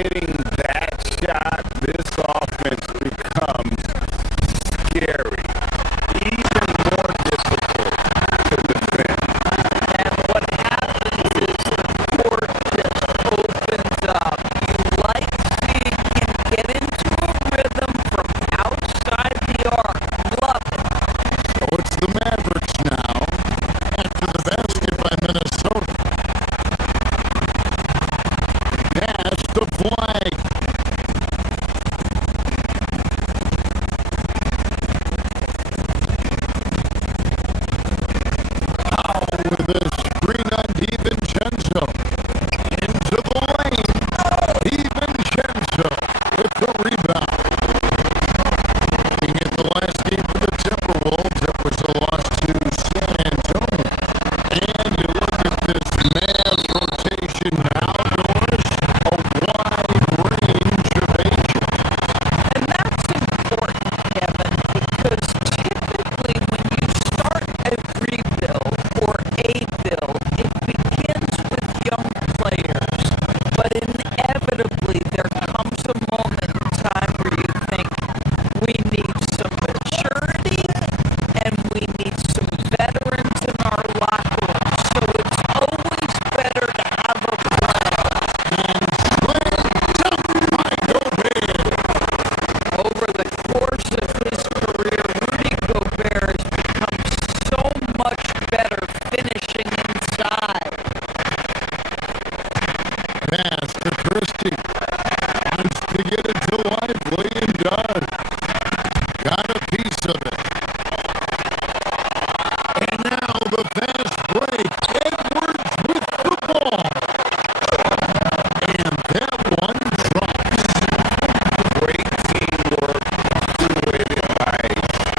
hitting that shot, this offense becomes scary. Even more difficult to defend. And what happens is the court just opens up. You like seeing him get into a rhythm from outside the arc. Love it. So it's the Mavericks now after the basket by Minnesota. That's the flag. With a screen on DiVincenzo. Into the lane. DiVincenzo with the rebound. Looking at the last game for the Timberwolves, it was a loss to San Antonio. And you look at this Mavs rotation now, Doris, a wide range of ages. And that's important, Kevin, because typically when you start a rebuild or a build, it begins with young players. But inevitably, there comes a moment in time where you think, we need some maturity and we need some veterans in our locker room. So it's always better to have a plan. Over the course of his career, Rudy Gobert has become so much better finishing inside. Pass to Christie. Wants to get it to Lively and does. Got a piece of it. And now the fast break. Edwards with the ball. And that one drops. Great teamwork, punctuated by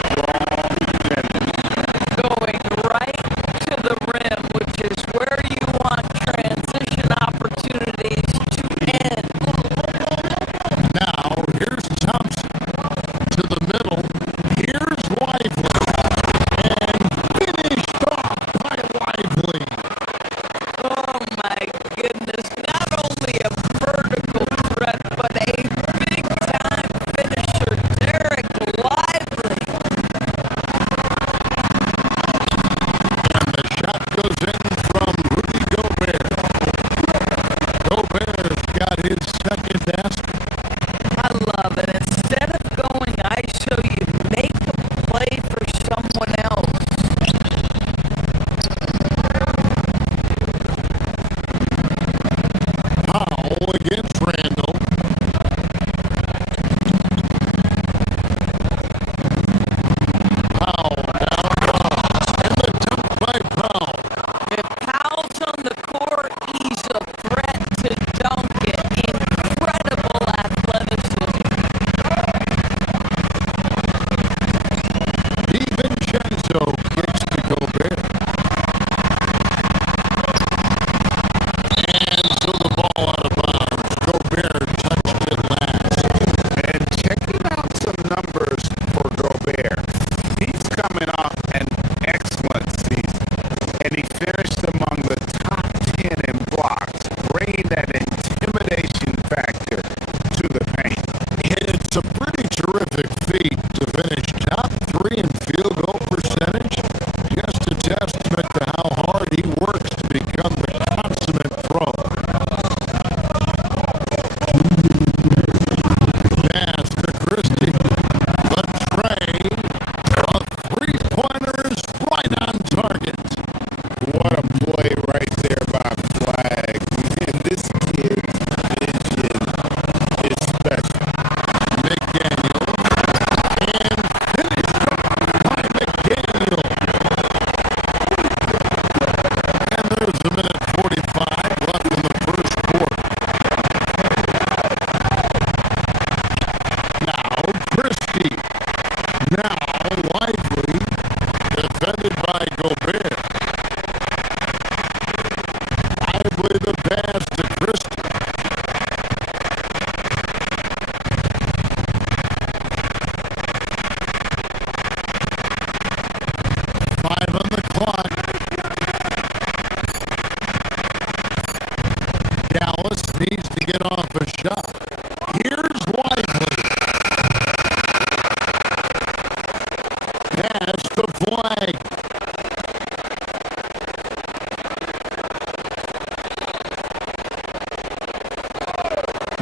strong defenders. Going right to the rim, which is where you want transition opportunities to end. Now here's Thompson to the middle. Here's Lively. And finished off by Lively. Oh my goodness, not only a vertical threat, but a big-time finisher, Derek Lively. And the shot goes in from Rudy Gobert. Gobert's got his second basket. I love it. Instead of going ISO, you make a play for someone else. Powell against Randall. Powell down low. And the dunk by Powell. If Powell's on the court, he's a threat to dunk it. Incredible athleticism. DiVincenzo kicks to Gobert. And so the ball out of bounds. Gobert touched it last. And checking out some numbers for Gobert. He's coming off an excellent season, and he finished among the top 10 in blocks, bringing that intimidation factor to the paint. It's a pretty terrific feat to finish top 3 in field goal percentage. Just a testament to how hard he works to become the consummate pro. Pass to Christie. The trade. A three-pointer is right on target. What a play right there by Flag. And this kid's vision is special. McDaniel. And finished off by McDaniel. And there's a minute 45 left in the first quarter. Now Christie. Now Lively. Defended by Gobert. Lively the pass to Christie. Five on the clock. Dallas needs to get off a shot. Here's Lively. Pass the flag.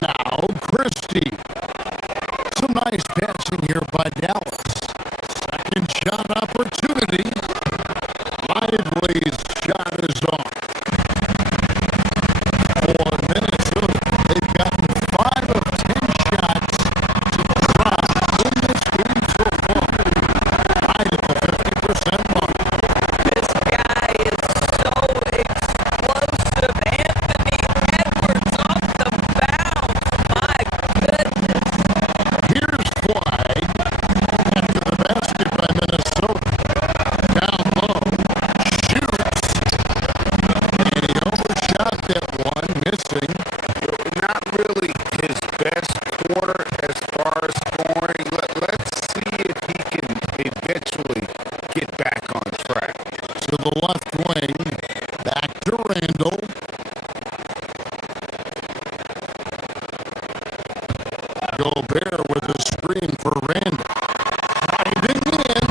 Now Christie. Some nice passing here by Dallas. Second shot opportunity. Lively's shot is off. For Minnesota, they've gotten 5 of 10 shots to drop in this game so far. Right at the 50% mark. This guy is so explosive. Anthony Edwards off the bounce. My goodness. Here's flag after the basket by Minnesota. Down low, shoots, and he overshot that one, missing. Not really his best quarter as far as scoring. Let's see if he can eventually get back on track. To the left wing, back to Randall. Gobert with a screen for Randall. Driving in,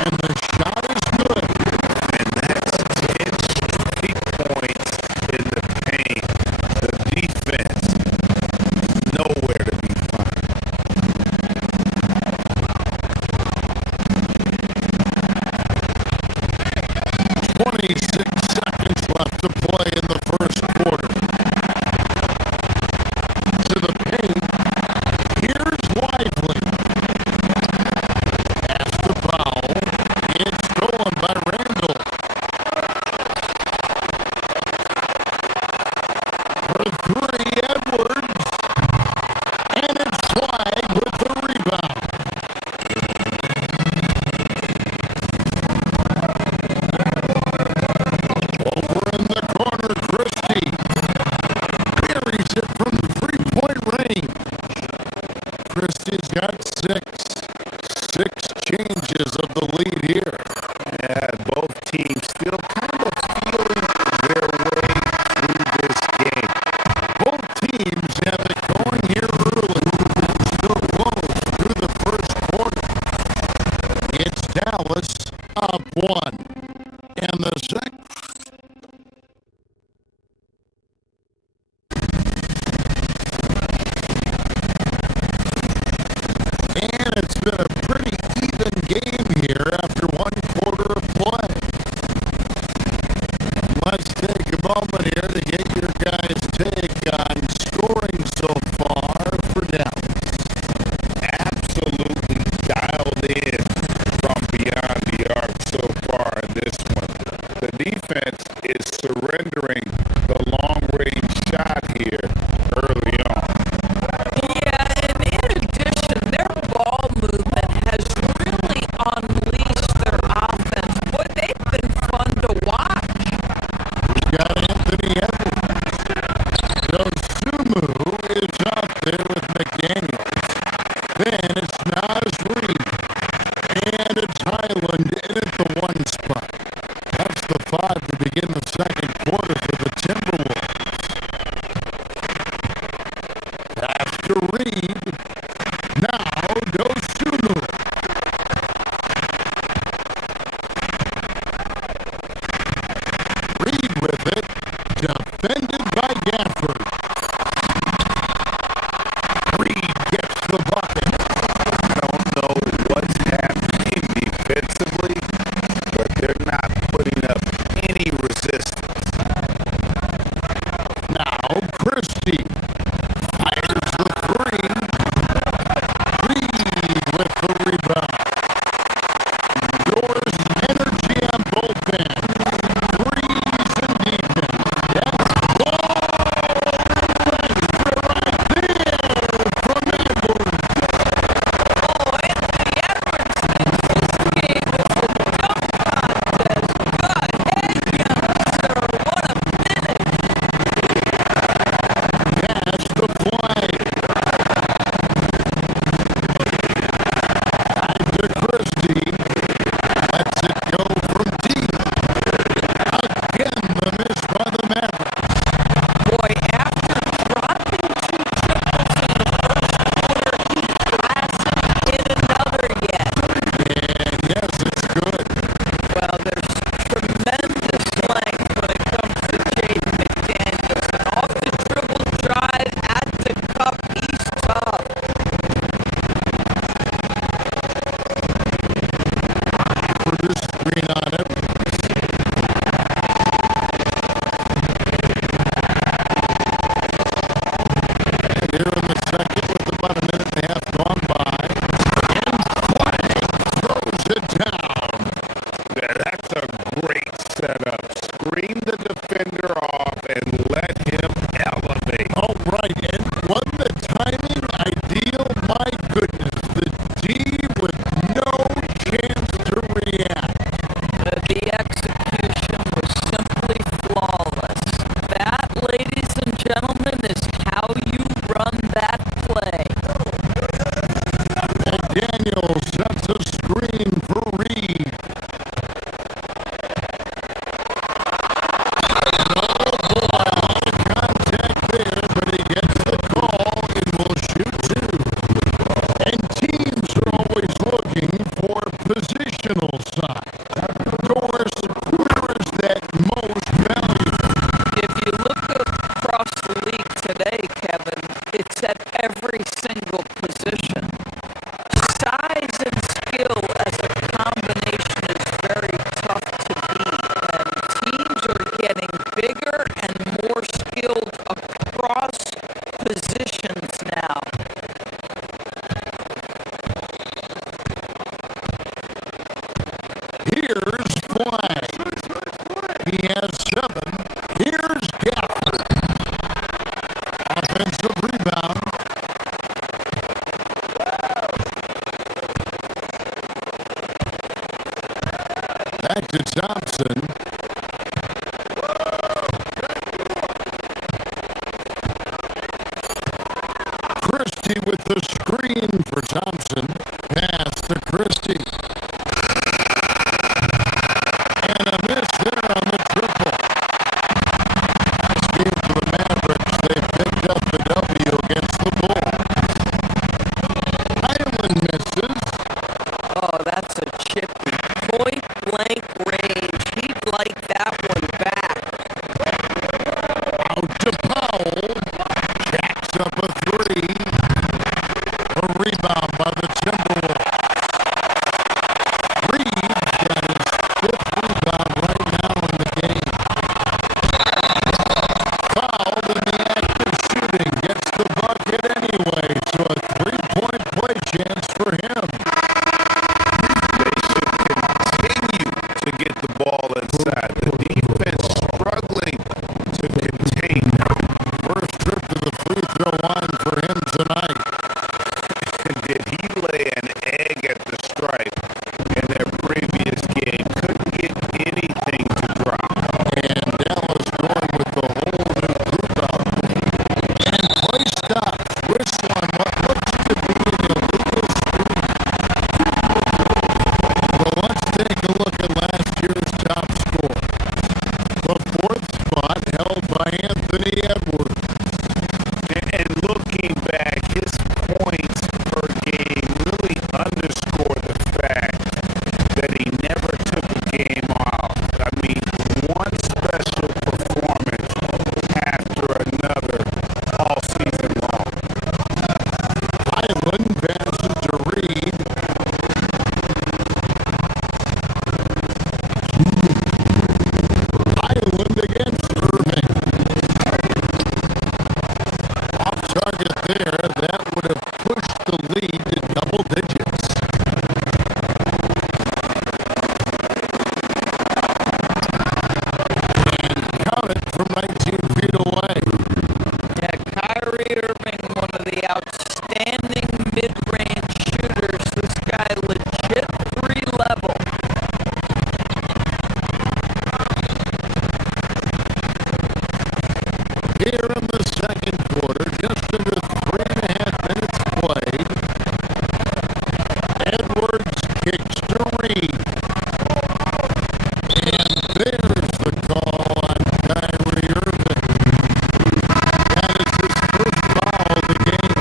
and the shot is good. And that's 10 straight points in the paint. The defense, nowhere to be found. 26 seconds left to play in the first quarter. To the paint. Here's Lively. Pass to Powell. It's stolen by Randall. For 3, Edwards. And it's Swag with the rebound. Over in the corner, Christie. Buries it from the three-point range. Christie's got 6. 6 changes of the lead here. Yeah, both teams still kind of feeling their way through this game. Both teams have it going here early and still close through the first quarter. It's Dallas up 1. And the second. And it's been a pretty even game here after one quarter of play. Let's take a moment here to get your guys' take on scoring so far for Dallas. Absolutely dialed in from beyond the arc so far in this one. The defense is surrendering the long-range shot here early on. Yeah, and in addition, their ball movement has really unleashed their offense. Boy, they've been fun to watch. We've got Anthony Edwards. Dosumu is out there with McDaniels. Then it's Nas Reed. And it's Highland in at the 1 spot. That's the 5 to begin the second quarter for the Timberwolves. After Reed, now Dosumu. Reed with it, defended by Gafford. Reed gets the bucket. I don't know what's happening defensively, but they're not putting up any resistance. Now Christie fires the 3. at every single position. Size and skill as a combination is very tough to beat, and teams are getting bigger and more skilled across positions now. Here's Flag. He has 7. Here's Gafford. Offensive rebound. Back to Thompson. Christie with the screen for Thompson. Pass to Christie. And a miss there on the triple. Nice game for the Mavericks. They picked up the W against the Bulls. Highland misses. Oh, that's a chippy. Point blank range. He'd like that one back. Out to Powell. Jacks up a 3. A rebound by the Timberwolves. Reeves got his 5th rebound right now in the game. Fouled in the act of shooting. Gets the bucket anyway. So a 3-point play chance for him. They should continue to get the ball inside. The defense struggling to contain them. First trip to the free throw line for him tonight. Did he lay an egg at the stripe in their previous game? Couldn't get anything to drop. And Dallas going with the whole new group out. And play stops. Whistling what looks to be an illegal streak. Well, let's take a look at last year's top score. The 4th spot held by Anthony Edwards. And looking back, his points per game really underscore the fact that he never took a game off. I mean, one special performance after another all season long. Highland passes to Reed. Highland against Irving. Off target there. That would have pushed the lead to double digits. And count it from 19 feet away. Yeah, Kyrie Irving, one of the outstanding mid-range shooters. This guy legit 3-level. Here in the second quarter, just under 3.5 minutes played. Edwards kicks to Reed. And there's the call on Kyrie Irving. That is his first foul of the game.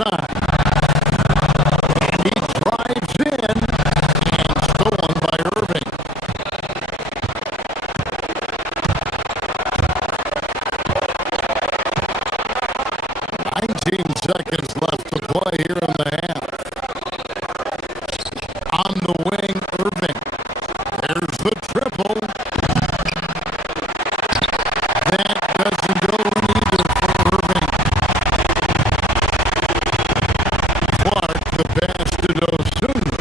side. And he drives in and stolen by Irving. 19 seconds left to play here in the half. On the wing, Irving. There's the triple. That doesn't go in either for Irving. Clark, the pass to Dosunmu.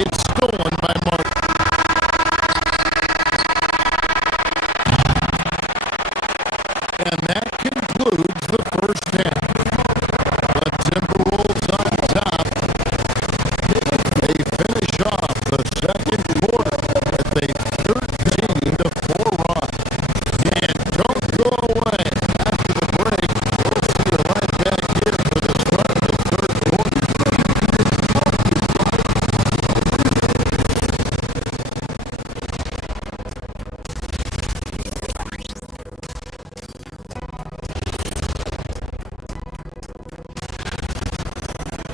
It's stolen by Martin. And that concludes the first half. The Timberwolves on top. They finish off the second quarter with a 13-4 run. And don't go away. After the break, we'll see you right back here for the start of the third quarter.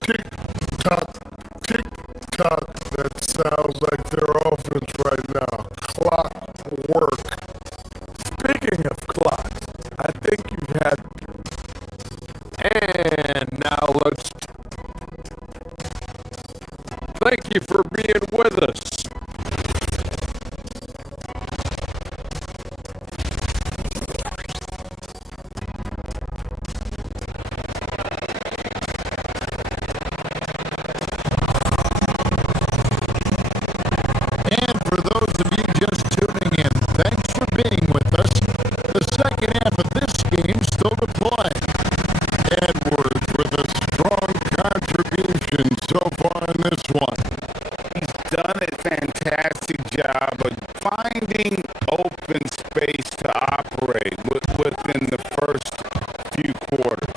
Tick-tock, tick-tock. That sounds like their offense right now. Clock work. Speaking of clock, I think you've had... And now let's... Thank you for being with us. And for those of you just tuning in, thanks for being with us. The second half of this game still to play. Edwards with a strong contribution so far in this one. He's done a fantastic job of finding open space to operate within the first few quarters.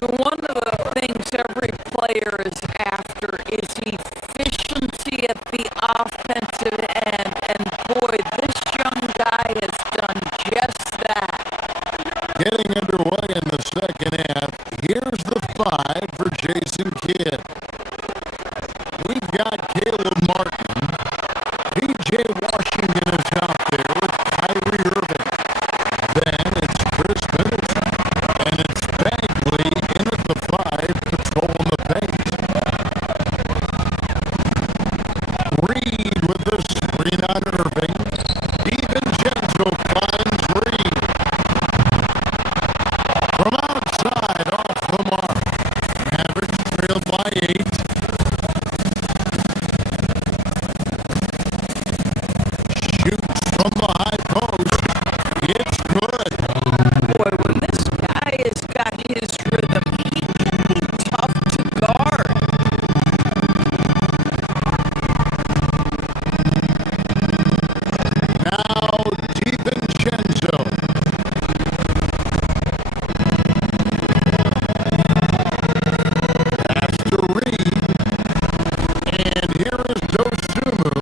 One of the things every player is after is efficiency at the offensive end, and boy, this young guy has done just that. Getting underway in the second half. Here's the 5 for Jason Kidd. We've got Caleb Martin. P.J. Washington is out there with Kyrie Irving. Then it's Chris Middleton. And it's Bagley in at the 5, patrolling the paint. Reed with the screen on Irving. DiVincenzo finds Reed. From outside, off the mark. Mavericks trail by 8. Shoots from the high post. It's good. Boy, when this guy has got his rhythm, he can be tough to guard. Now DiVincenzo. Pass to Reed. And here is Dosunmu.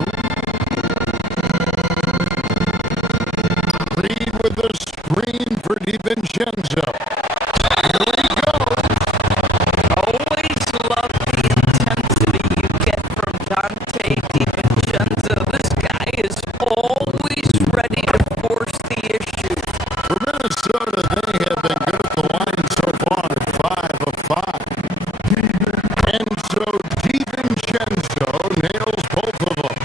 Reed with the screen for DiVincenzo. Here he goes. Always love the intensity you get from Dante DiVincenzo. This guy is always ready to force the issue. For Minnesota, they have been good at the line so far, 5 of 5. And so DiVincenzo nails both of them.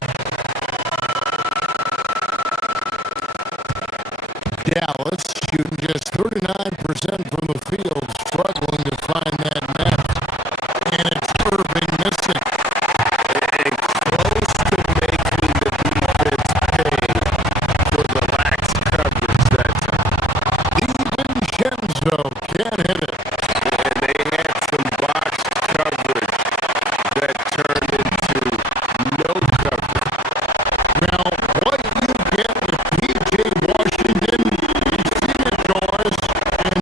Dallas shooting just 39% from the field, struggling to find that net. And it's Irving missing. And close to making the defense pay for the lax coverage that time. DiVincenzo can't hit it. And they had some box coverage that turned into no coverage. Now, what you get with P.J. Washington, you've seen it, Doris, in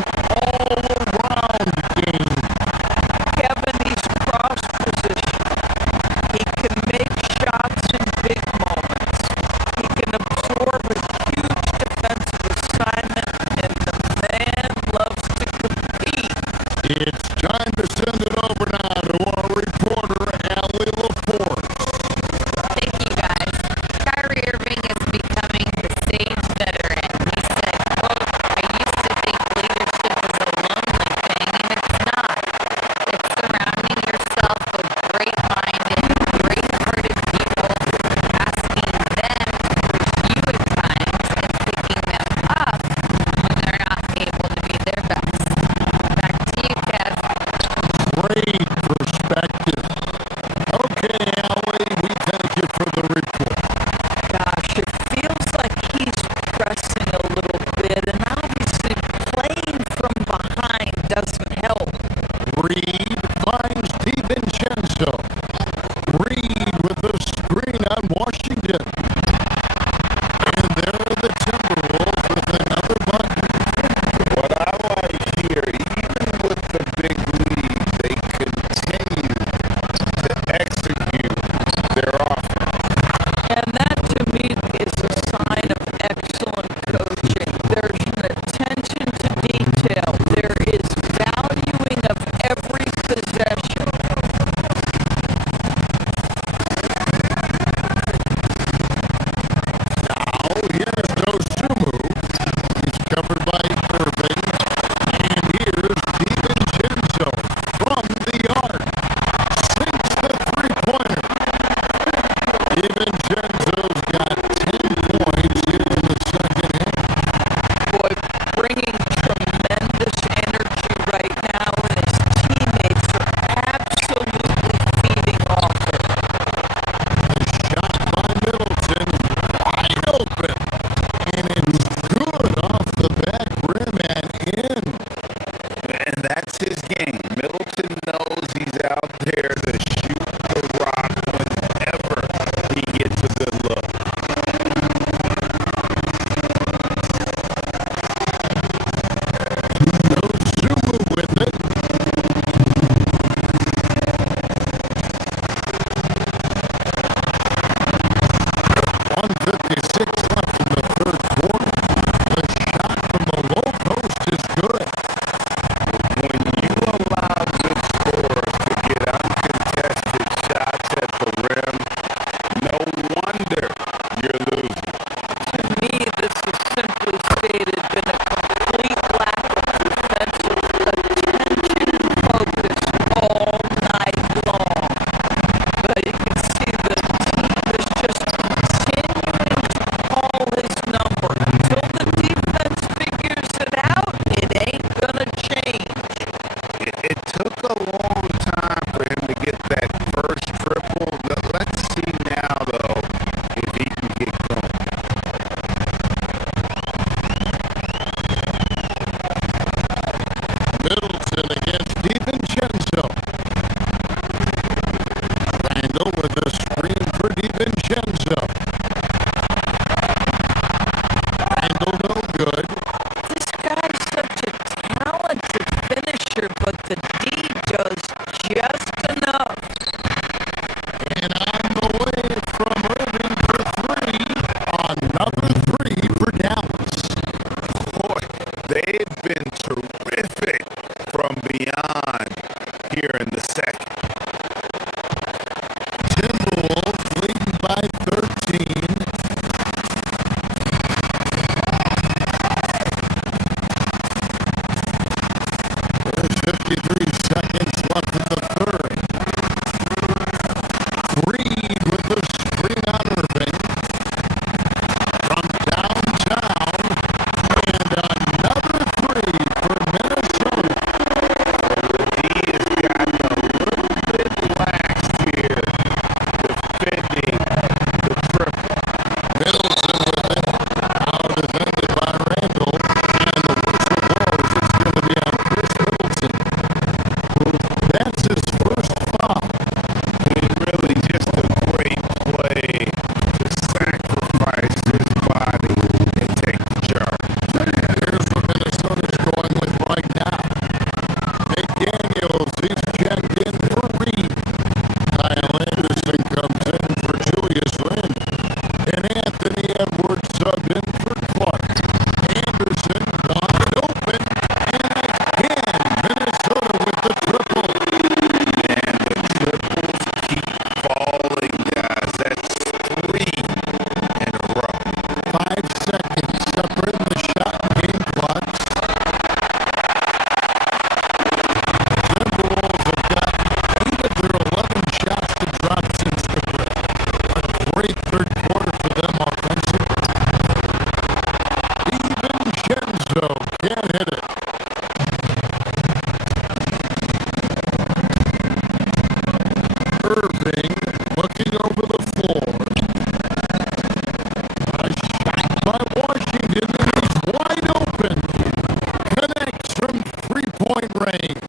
range.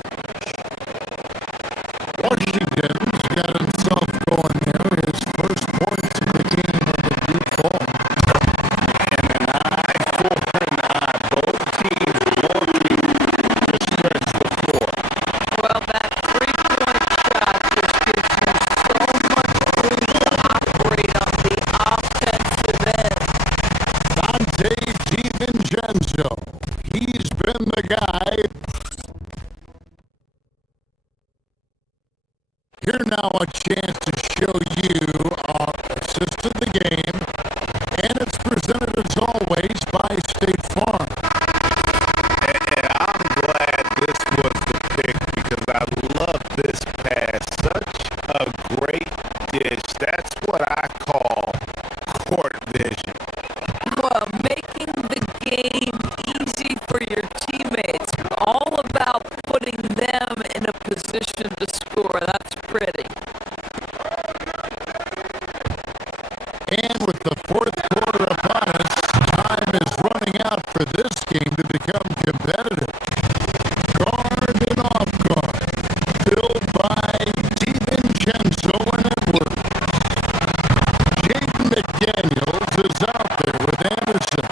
Washington's got himself going there. His first points of the game on the deep ball. And an eye for an eye. Both teams working to stretch the floor. Well, that three-point shot just gives you so much room to operate on the offensive end. Dante DiVincenzo. He's been the guy. Here now a chance to show you our assist of the game, and it's presented as always by State Farm. And I'm glad this was the pick because I love this pass. Such a great dish. That's what I call court vision. Well, making the game easy for your teammates. All about putting them in a position to score. That's pretty. And with the fourth quarter upon us, time is running out for this game to become competitive. Guard and off guard, filled by DiVincenzo and Edwards. Jaden McDaniels is out there with Anderson,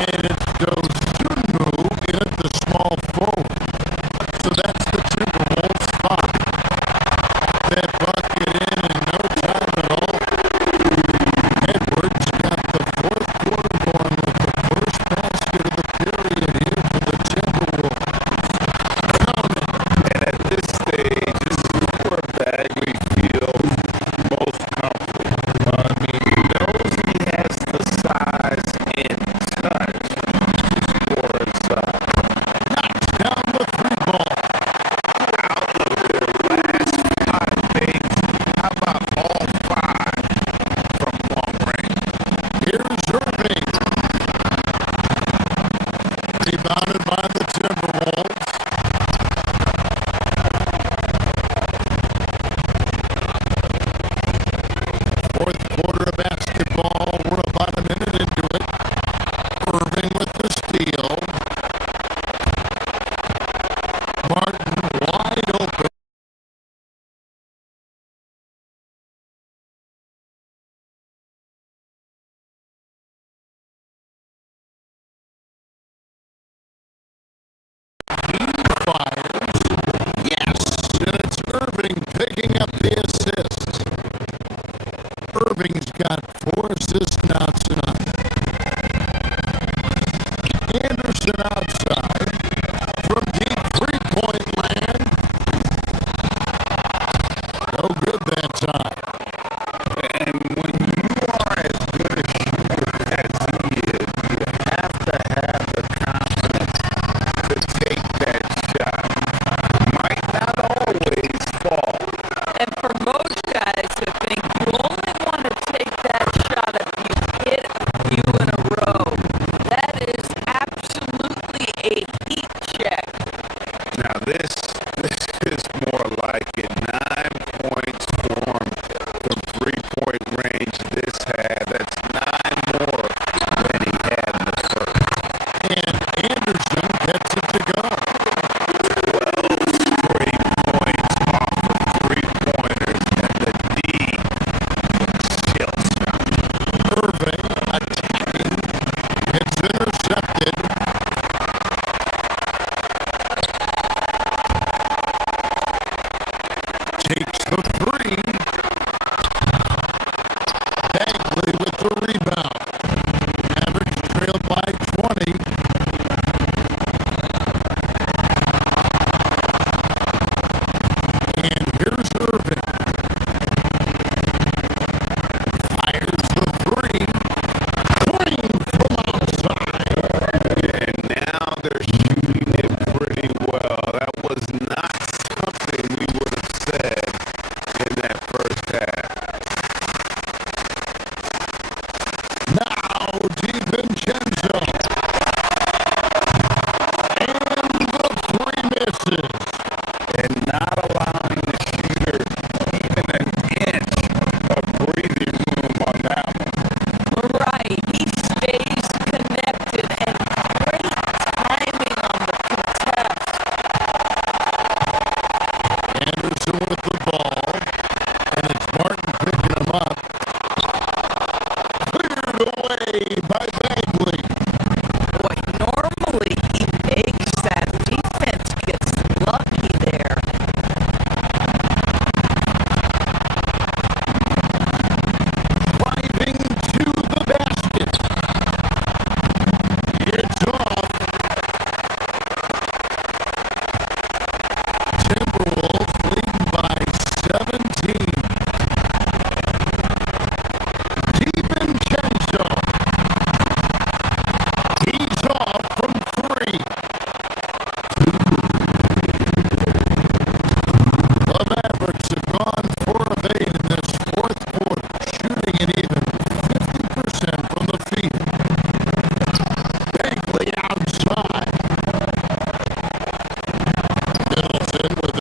and it's Dozunu in at the small forward. So that's the Timberwolves spot. That bucket in no time at all. Edwards got the fourth quarter going with the first basket of the period here for the Timberwolves. And at this stage, this is where Bagley feels most comfortable. I mean, he knows he has the size and touch to score inside. Knocks down the three ball. Out of their last 5 days, how about all 5 from long range? Here's Irving. Rebounded by the Timberwolves. Fourth quarter of basketball. We're about a minute into it. Irving with the steal. Martin wide open. He fires. Yes! And it's Irving picking up the assist. Irving's got 4 assists now tonight. Anderson outside. From deep three-point land. No good that time. And when you are as good a shooter as he is, you have to have the confidence to take that shot. Might not always fall. And for most guys, I think you only want to take that shot if you hit a few in a row. That is absolutely a heat check. Now this is more like it. 9 points for him from three-point range. This had, that's 9 more than he had in the first. And Anderson gets it to go. 12 straight points off of three-pointers and the D shell shot. Irving attacking. It's intercepted.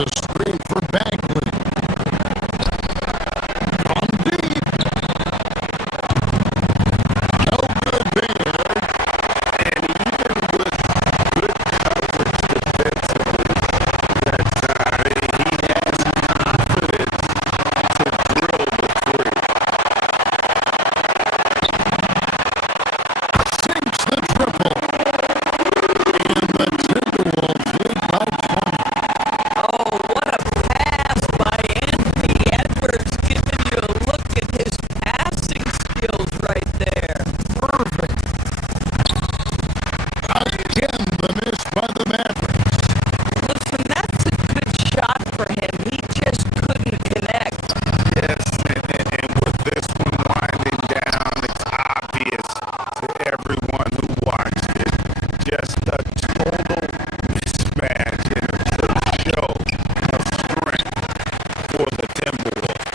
a screen for Bagley. From deep. No good there. And even with good coverage defensively, that's he has confidence to drill the three. Sinks the triple. And the Timberwolves lead by 20. Oh, what a pass by Anthony Edwards, giving you a look at his passing skills right there. Irving. Again, the miss by the Mavericks. Listen, that's a good shot for him. He just couldn't connect. Yes, and with this one winding down, it's obvious to everyone who watched it. Just a total mismatch and a show of strength for the Timberwolves.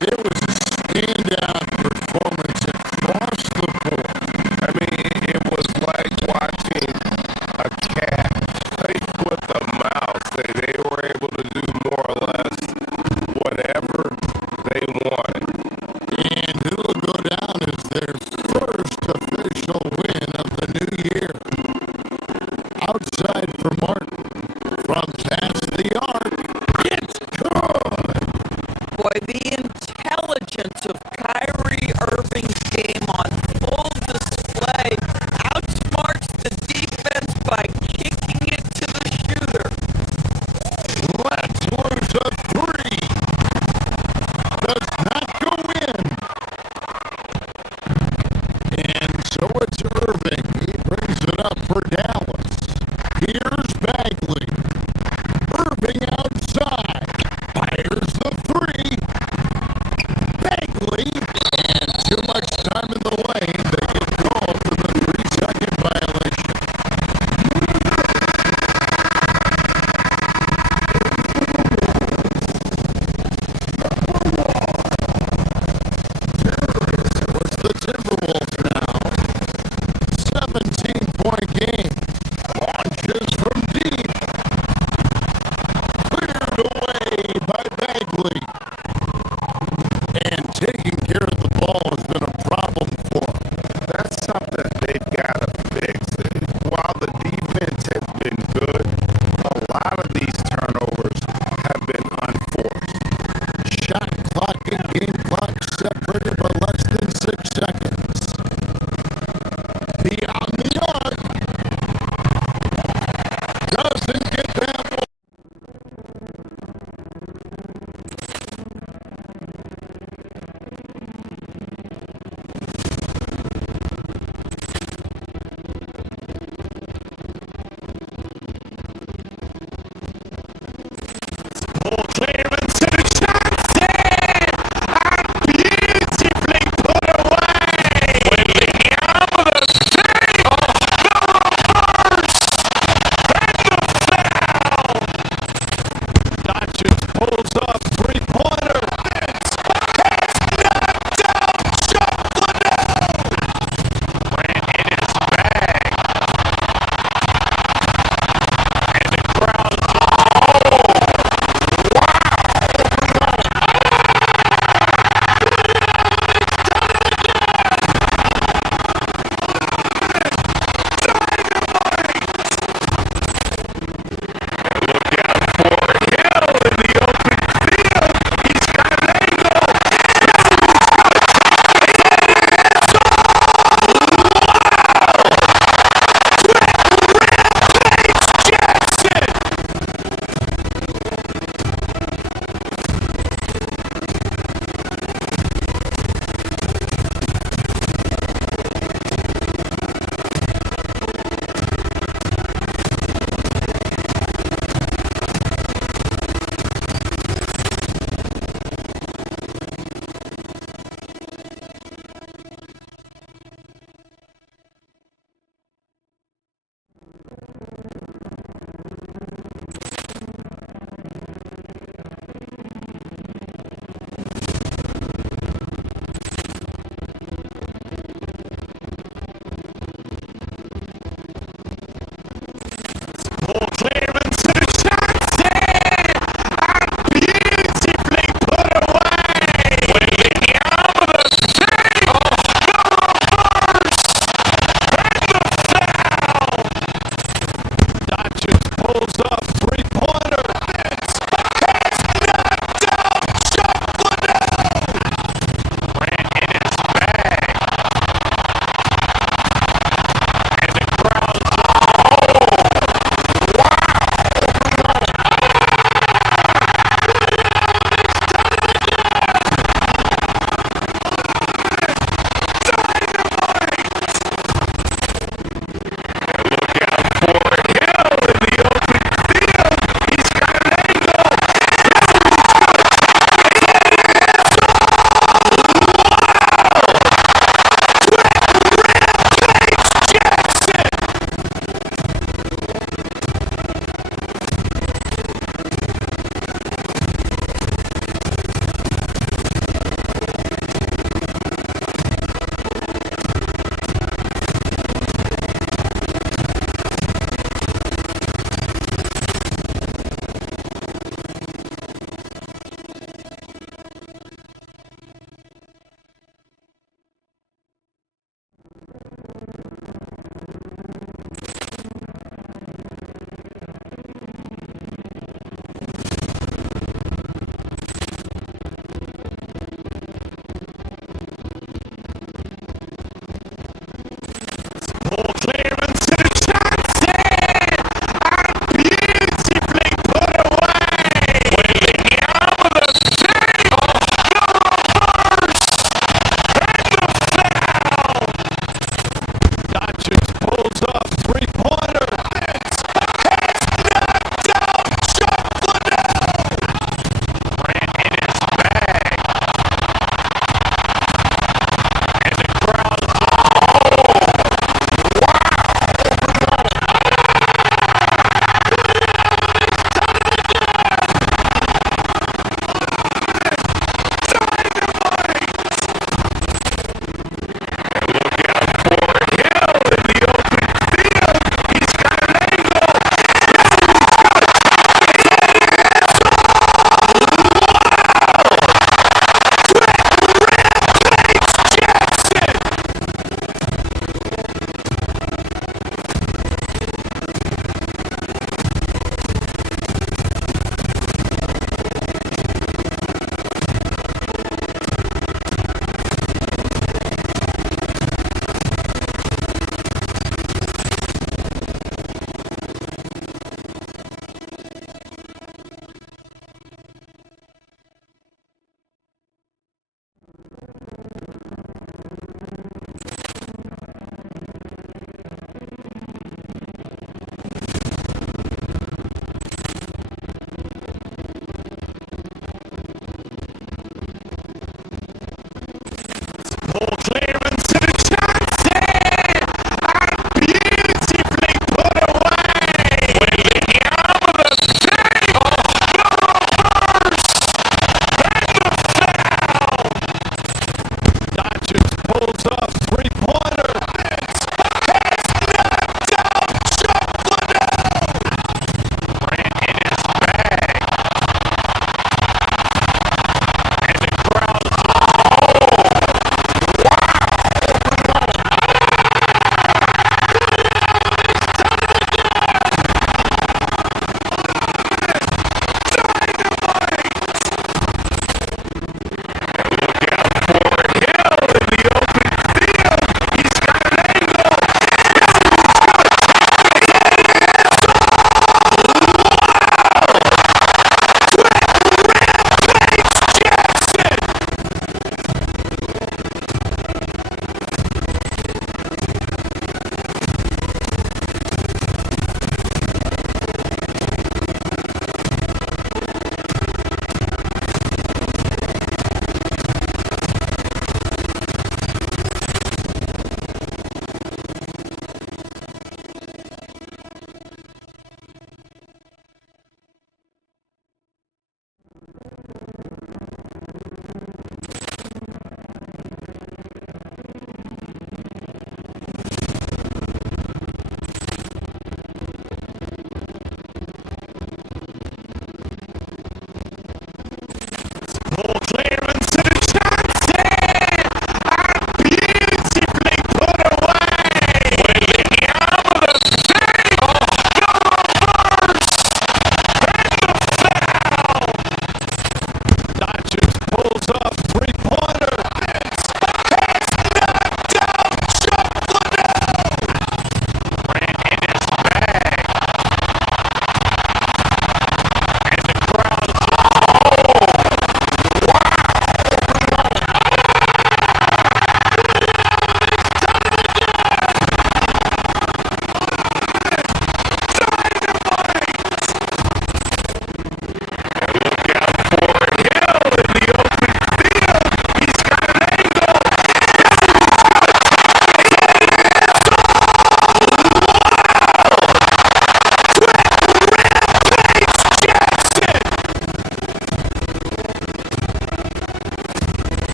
It was a standout performance across the board. I mean, it was like watching a cat play with a mouse. They were able to do more or less whatever they wanted. And it'll go down as their first official win of the new year. Outside for Martin. From past the arc. It's good. Boy, the intelligence of Kyrie Irving's game on full display outsmarts the defense by kicking it to the shooter. Let's lose a three. Does not go in. And so it's Irving. He brings it up for Dallas. Here's Bagley. Irving outside. Fires the three. Bagley. And too much time in the lane. They get called for the 3-second violation. So it's the Timberwolves now. 17-point game. Launches from deep. Cleared away by Bagley. And taking care of the ball has been a problem for him. That's something they've got to fix. While the defense has been good, a lot of these turnovers have been unforced. Shot clock and game clock separated by less than 6 seconds. Beyond the arc.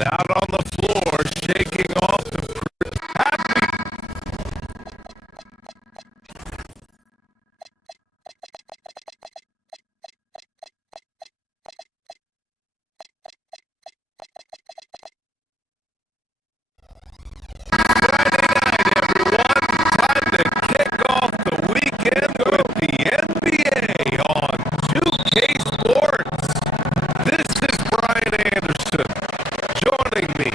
out on the floor, shaking off the happy. Time to kick off the weekend with the NBA on 2K Sports. This is Brian Anderson. Joining me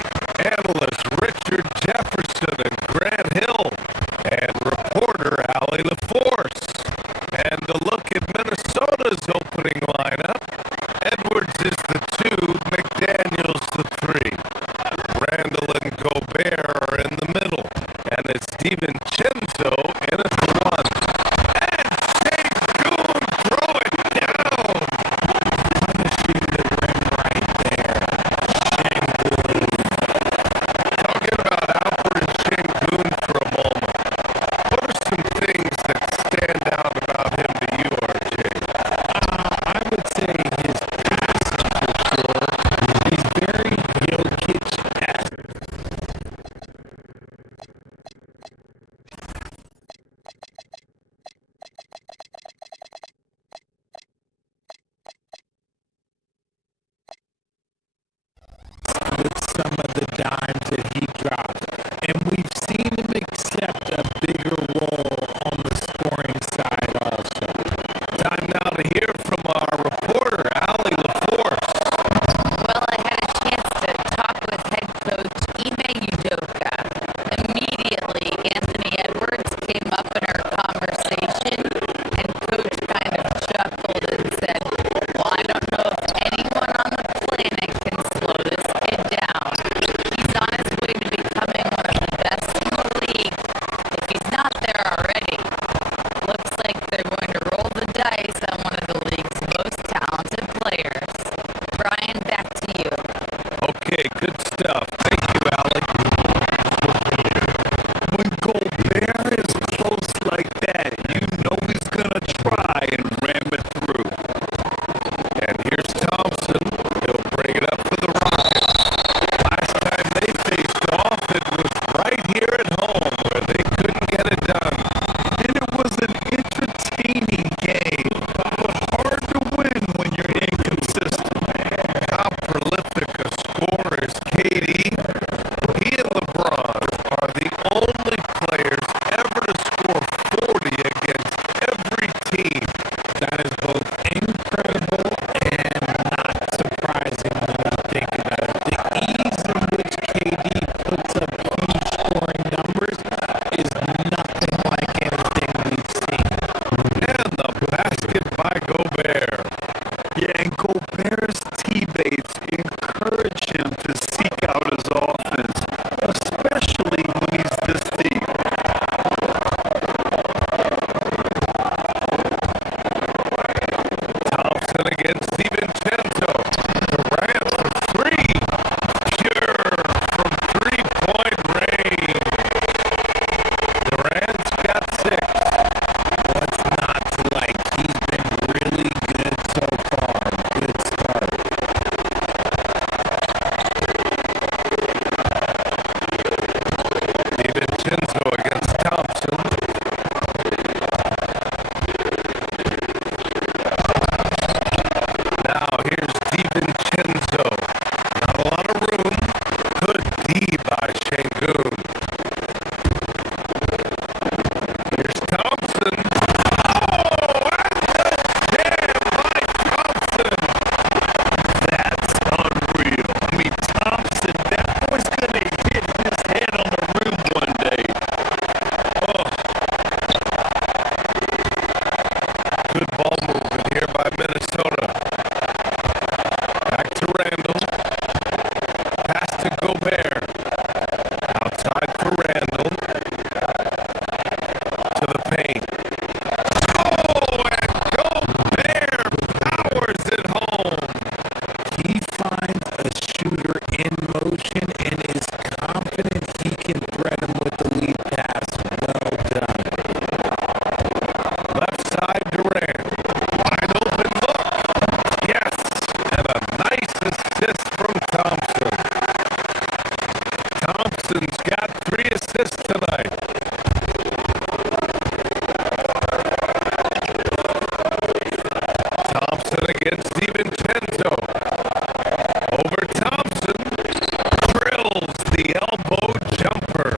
the elbow jumper.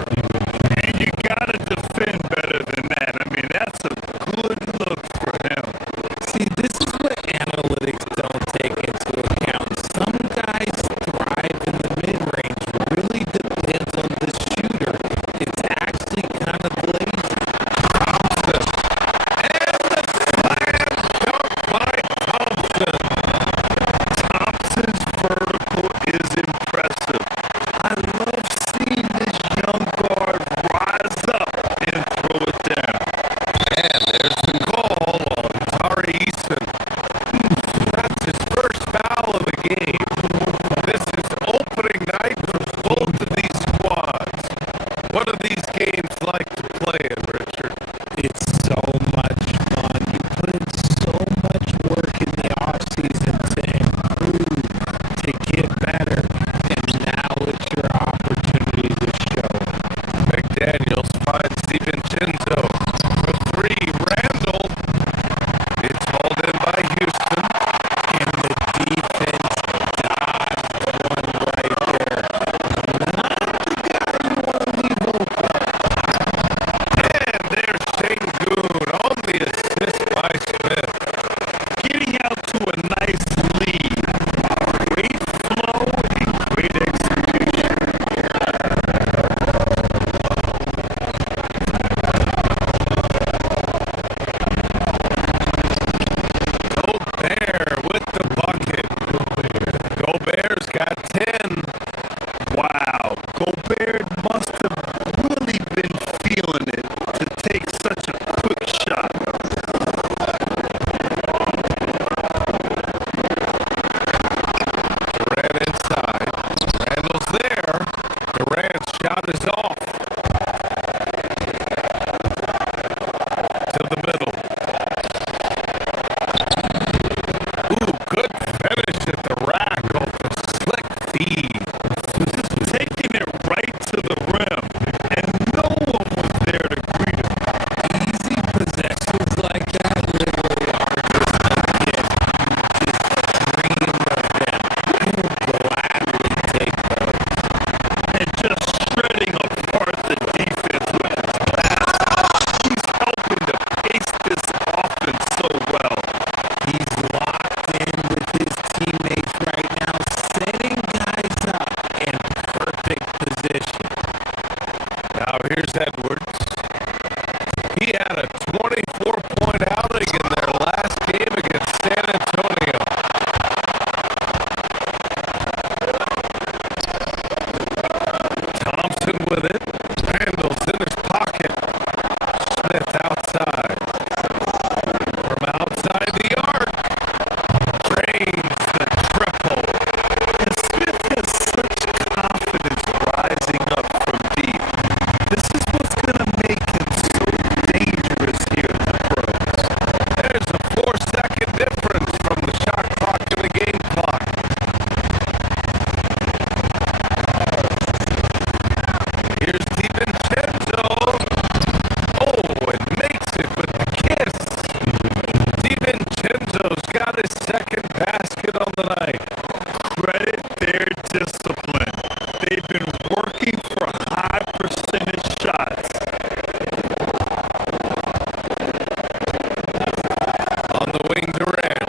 And you gotta defend better than that. I mean, that's a good look for him. See, this is what analytics don't take into account. Some guys thrive in the mid-range. It really depends on the shooter. It's actually kind of lazy. Thompson. And the slam dunk by Thompson. Thompson's vertical is impressive. I love seeing this young guard rise up and throw it down. And there's the call on Tari Eason. That's his first foul of the game. This is opening night for both of these squads. What are these games like to play in, Richard? It's so much fun. You put in so much work in the offseason to improve, to get better, and now it's your opportunity to show it. McDaniels finds DiVincenzo for three. Randall. It's hauled in by Houston. And the defense dodged one right there. Not the guy you want to leave open. And there's Sengun on the assist by Smith. Getting out to a nice lead. Great flow and great execution. Gobert with the bucket. Gobert's got 10. Wow, Gobert must have really been feeling it to take such a quick shot. Durant inside. Randall's there. Durant's shot is off. To the middle. Ooh, good finish at the rack off the slick feed. Just taking it right to the rim. And no one was there to greet him. Easy possessions like that literally are just a gift. You just dream of them. You will gladly take those. And just shredding apart the defense with his pass. He's helping to pace this offense so well. He's locked in with his teammates right now, setting guys up in perfect position. Now here's Edwards. He had a 24-point outing in their last game against San Antonio. Thompson with it. Randall's in his pocket. Smith outside. From outside the arc. Drains the triple. And Smith has such confidence rising up from deep. This is what's going to make him so dangerous here in the pros. There's a 4-second difference from the shot clock to the game clock. Here's DiVincenzo. Oh, and makes it with the kiss. DiVincenzo's got his second basket on the night. Credit their discipline. They've been working for high percentage shots. On the wing, Durant.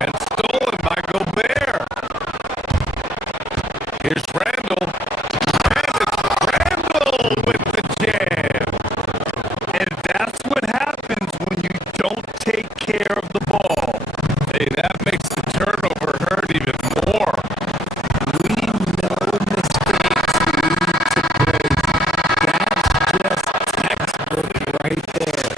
And stolen by Gobert. Here's Randall. And it's Randall with the jam. And that's what happens when you don't take care of the ball. Hey, that makes the turnover hurt even more. We know mistakes lead to breaks. That's just textbook right there.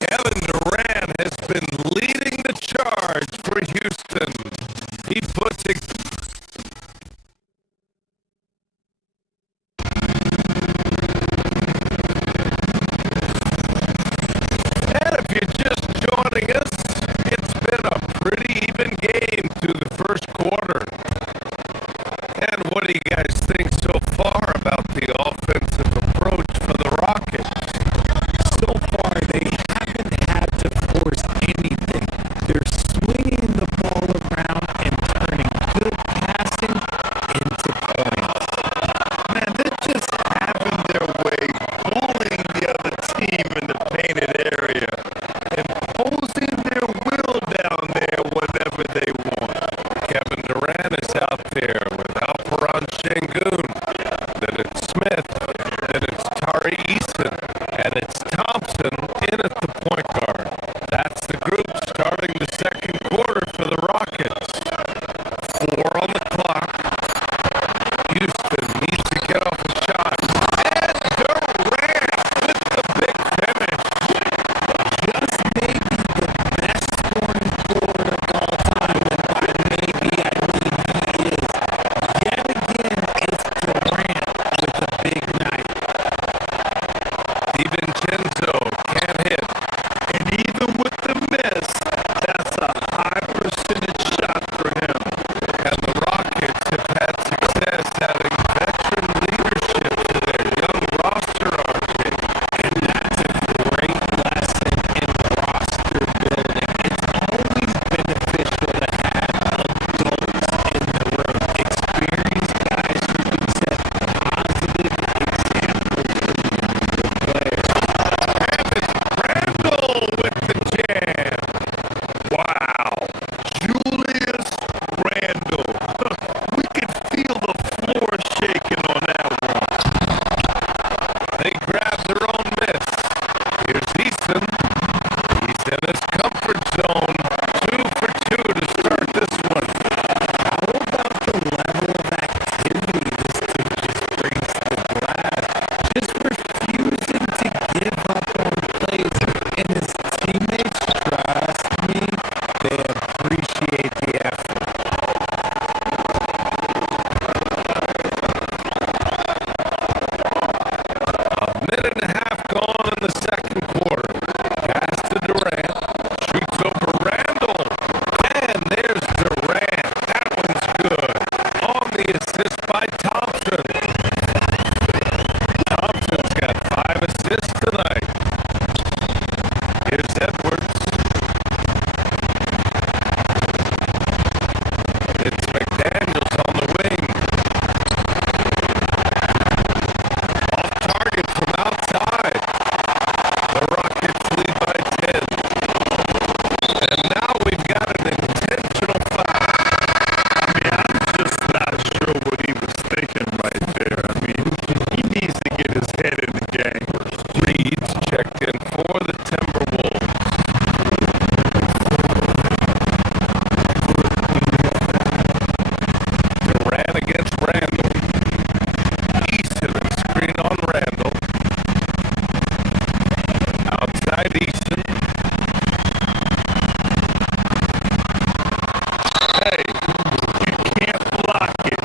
Kevin Durant has been leading the charge for Houston. He puts it. And if you're just joining us, it's been a pretty even game through the first quarter. And what do you guys think so far about the offensive approach for the Rockets? So far, they haven't had to force anything. They're swinging the ball around and turning good passing into points. Outside Easton. Hey, you can't block it.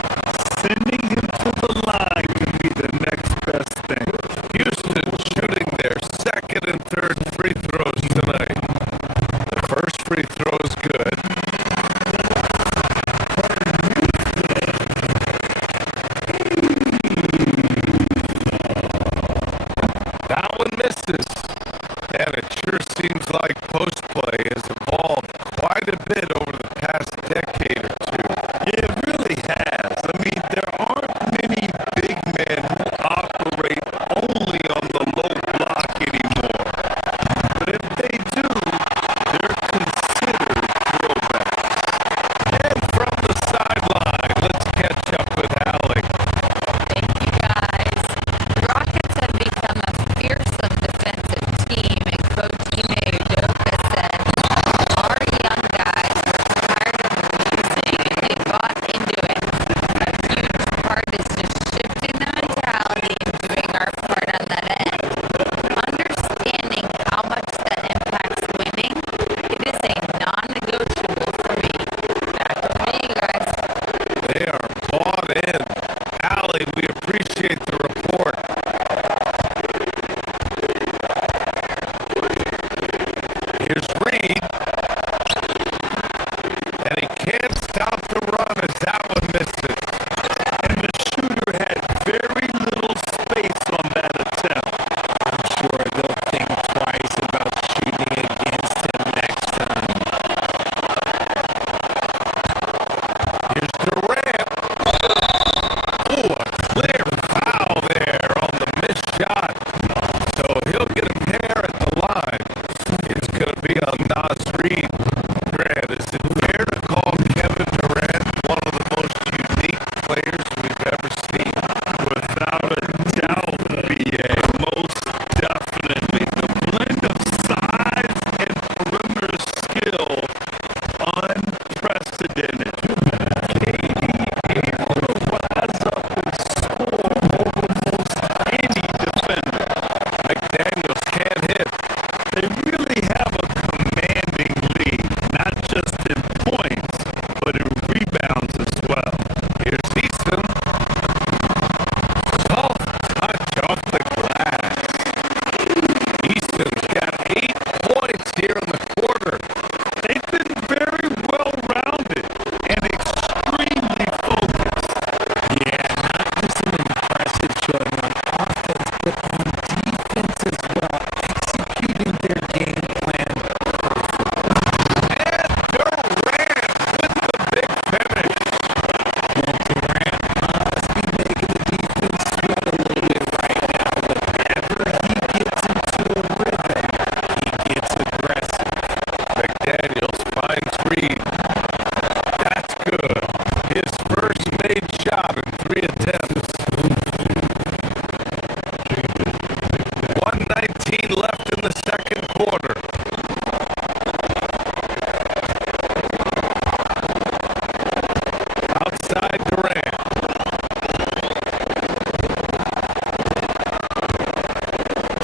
Sending him to the line can be the next best thing. Houston shooting their second and third free throws tonight. The first free throw is good. That one misses. And it sure seems like post play has evolved quite a bit over the past decade or two. Yeah, it really has. I mean, there aren't many big men who operate only on the low block anymore. But if they do, they're considered throwbacks. And from the sideline, let's catch up with Allie. Thank you, guys. The Rockets have become a fearsome defensive team, and Coach Ime Udoka said our young guys were tired of losing and they bought into it. A huge part is just shifting the mentality and doing our part on that end. Understanding how much that impacts winning, it is a non-negotiable for me. Back over to you guys. They are bought in. Allie, we appreciate the report. Here's Reed. And he can't stop the run as that one misses. And the shooter had very little space on that attempt. I'm sure they'll think twice about shooting against him next time. Here's Durant. Ooh, a clear foul there on the missed shot. So he'll get a pair at the line. It's going to be on Nas Reed. Grant, is it fair to call Kevin Durant one of the most unique players we've ever seen? Without a doubt, BA. Most definitely. The blend of size and perimeter skill, unprecedented. KD able to rise up and score over most any defender. McDaniels can't hit. They really have a commanding lead, not just in points, but in rebounds as well. Here's Easton. Soft touch off the glass. Easton's got 8 points here in the quarter. They've been very well-rounded and extremely focused. Yeah, not just an impressive showing on offense, but on defense as well, executing their game plan perfectly. And Durant with the big finish. Well, Durant must be making the defense sweat a little bit right now. Whenever he gets into a rhythm, he gets aggressive. McDaniels finds Reed. That's good. His first made shot in 3 attempts. 1:19 left in the second quarter. Outside Durant.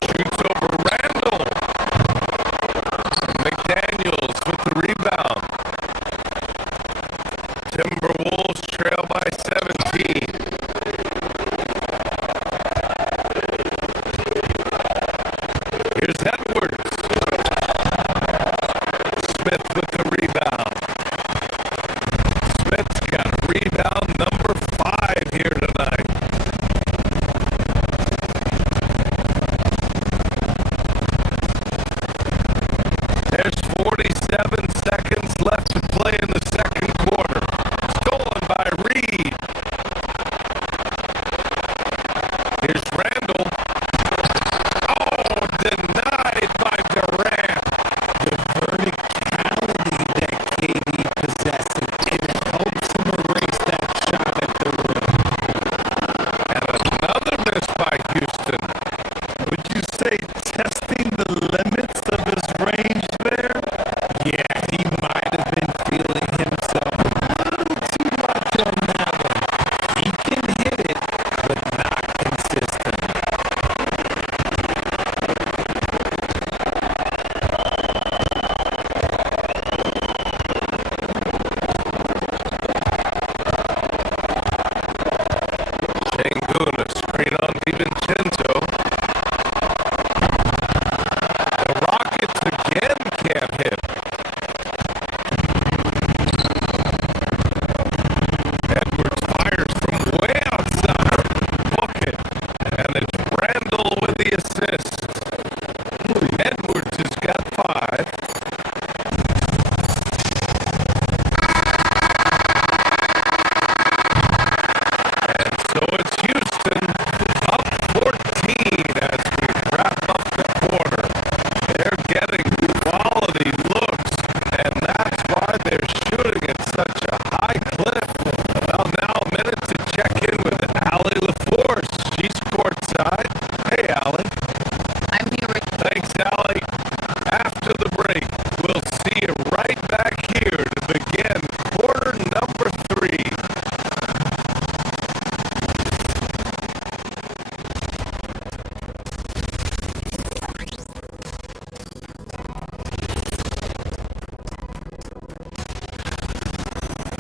Shoots over Randall. McDaniels with the rebound. Timberwolves trail by 17. Here's Edwards. Smith with the rebound. Smith's got rebound number 5 here tonight. There's 47 seconds left to play in the second quarter. Stolen by Reed. Here's Randall. Oh, denied by Durant. The verticality that KD possesses, it helps him erase that shot at the rim. And another miss by Houston. Would you say testing the limits of his range there? Yeah, he might have been feeling back here to begin quarter number 3.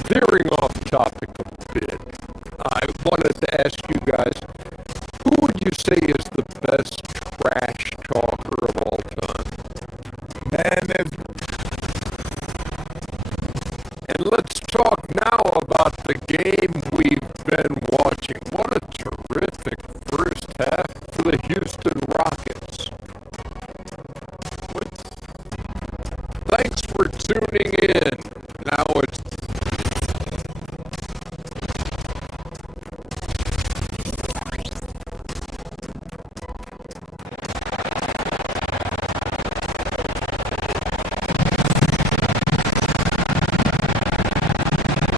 Veering off topic a bit, I wanted to ask you guys, who would you say is the best trash talker of all time? Man, And let's talk now about the game we've been watching. What a terrific first half for the Houston Rockets. Thanks for tuning in. Now it's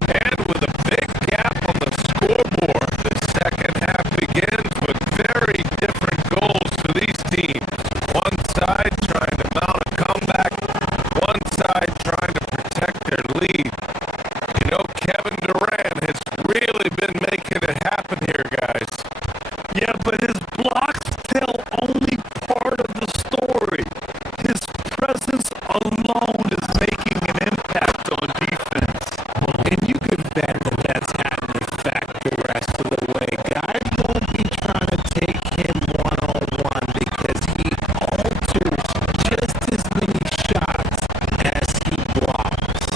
And with a big gap on the scoreboard, the second half begins with very different goals for these teams. One side trying to mount a comeback, one side trying to protect their lead. You know, Kevin Durant has really been making it happen here, guys. Yeah, but his blocks tell only part of the story. His presence alone is making an impact on defense. And you can bet that that's had an effect the rest of the way. Guys won't be trying to take him one-on-one because he alters just as many shots as he blocks.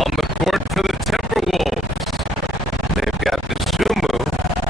On the court for the Timberwolves, they've got the Sumu.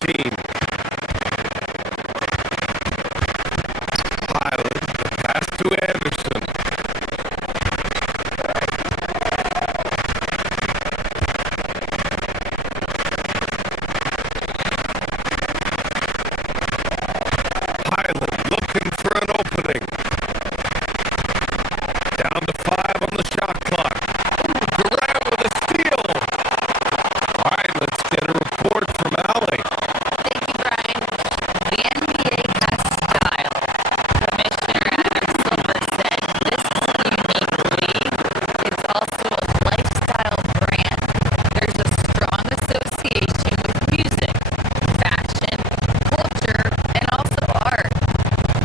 team. Highland, pass to Anderson. Highland looking for an opening. Down to 5 on the shot clock. Durant with a steal. All right, let's get a report from Allie. Thank you, Brian. The NBA has style. Commissioner Adam Silver said this is a unique league. It's also a lifestyle brand. There's a strong association with music, fashion, culture, and also art.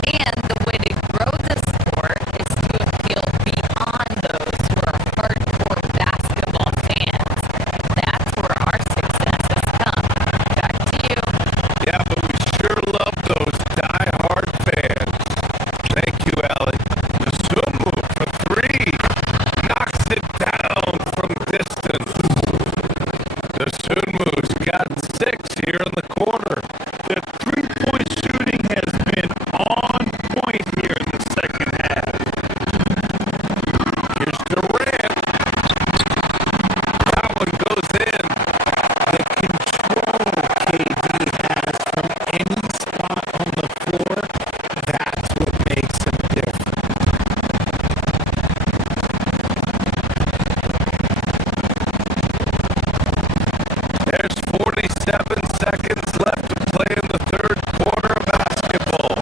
And the way to grow the sport is to appeal beyond those who are hardcore basketball fans. That's where our success has come. Back to you. Yeah, but we sure love those die-hard fans. Thank you, Allie. The Sumu for 3. Knocks it down from distance. The Sunmu's got 6 here in the corner. The three-point shooting has been on point here in the second half. Here's Durant. That one goes in. The control KD has from any spot on the floor, that's what makes him different. There's 47 seconds left to play in the third quarter of basketball.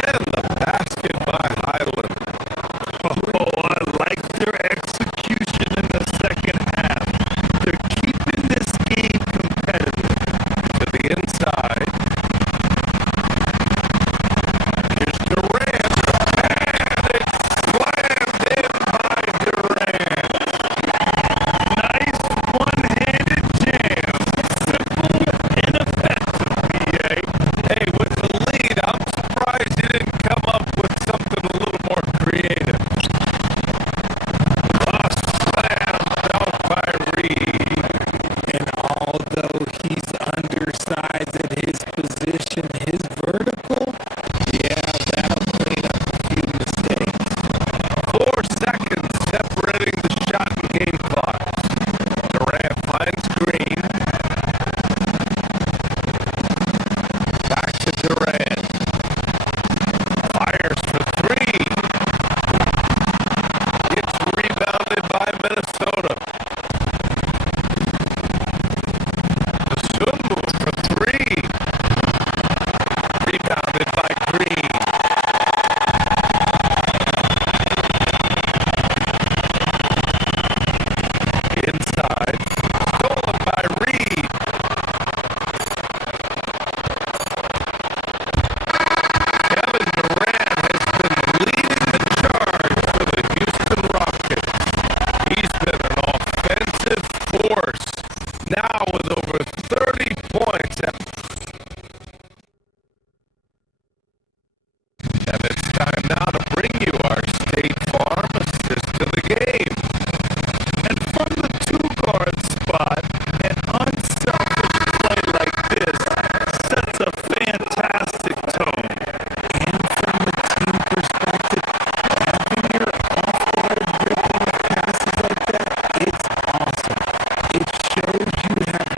And the basket by Highland. Oh, I like their execution in the second half. They're keeping this game competitive. To the inside. Here's Durant. And it's slammed in by Durant. Nice one-handed jam. Simple and effective, BA. Hey, with the lead, I'm surprised you didn't come up with something a little more creative. A slam dunk by Reed. And although he's undersized at his position, his vertical, yeah, that'll clean up a few mistakes. 4 seconds separating the shot and game clock. Durant finds Green. Back to Durant. Fires for 3. It's rebounded by Minnesota. The Sumu for 3. Rebounded by Green. Inside. Stolen by Reed. Kevin Durant has been leading the charge for the Houston Rockets. He's been an offensive force. Now with over 30 points. And it's time now to bring you our State Farm assist of the game. And from the two-guard spot, an unselfish play like this sets a fantastic tone. And from the team perspective, having your off-guard ripping with passes like that, it's awesome. It shows you have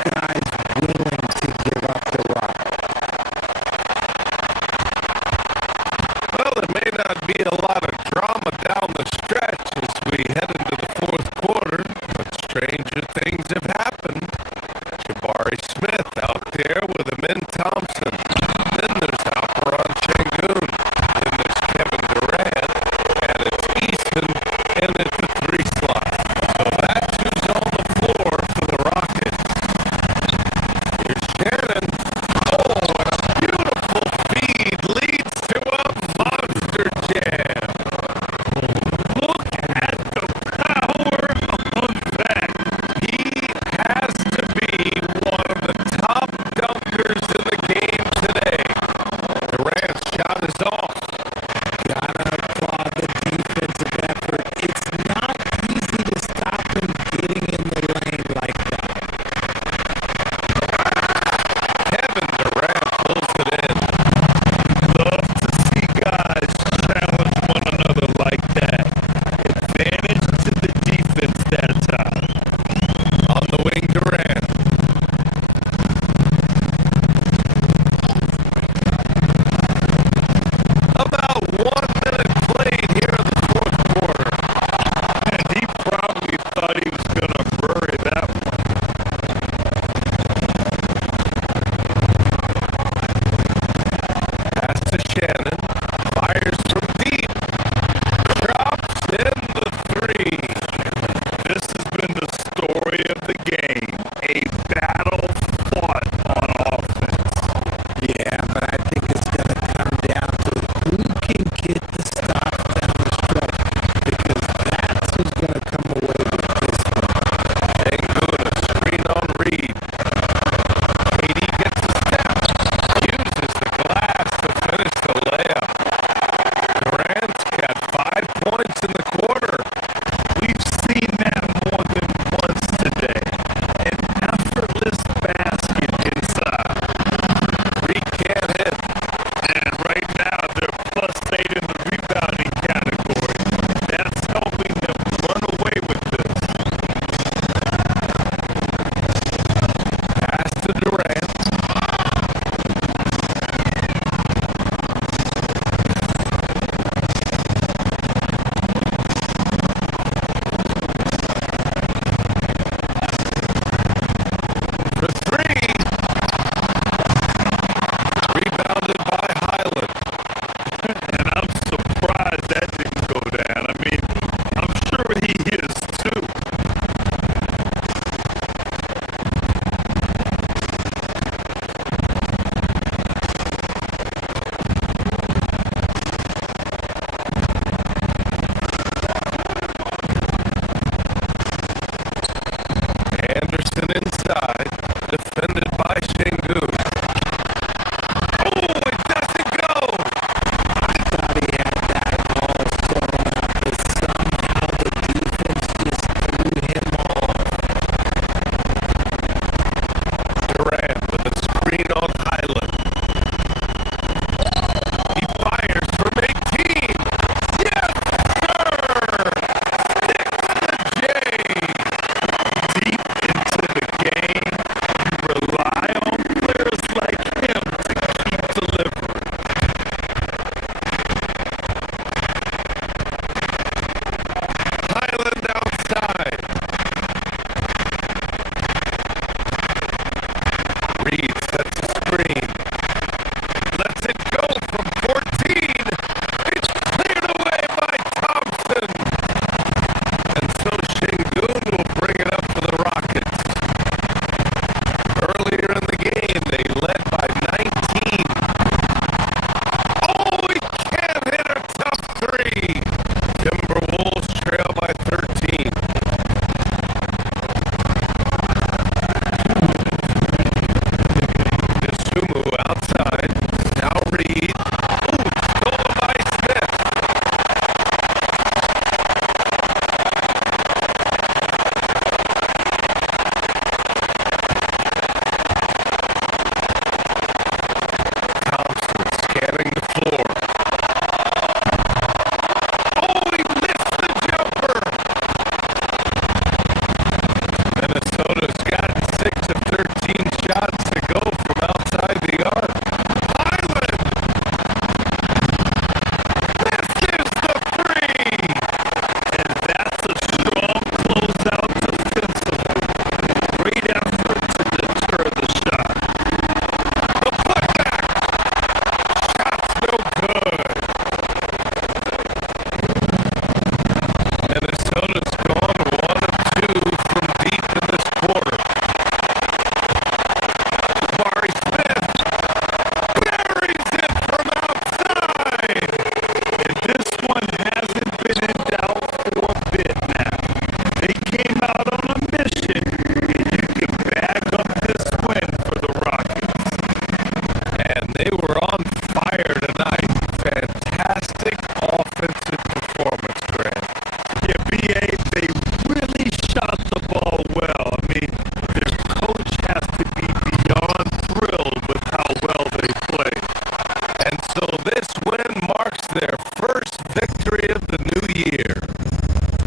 year.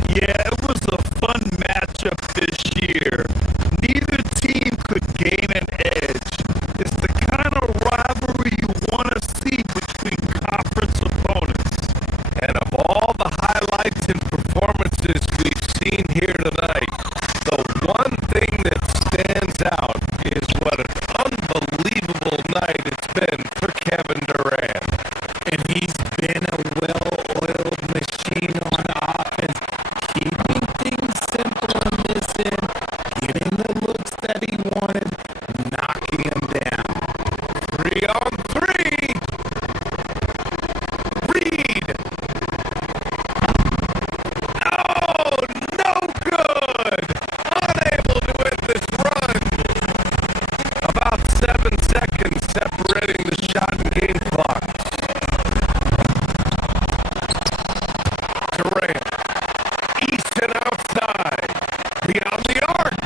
Yeah, it was a fun matchup this year. Neither team could gain an edge. It's the kind of rivalry you want to see between conference opponents. And of all the highlights and performances we've seen here tonight, the one thing that stands out is what an unbelievable night it's been for Kevin Durant. And he's been a well-oiled machine on offense, keeping things simple in this end, getting the looks that he wanted, knocking them down. 3 on 3. Reed. Oh, no good. Unable to end this run. About 7 seconds separating the shot and game clock. Durant. Easton outside. Beyond the arc.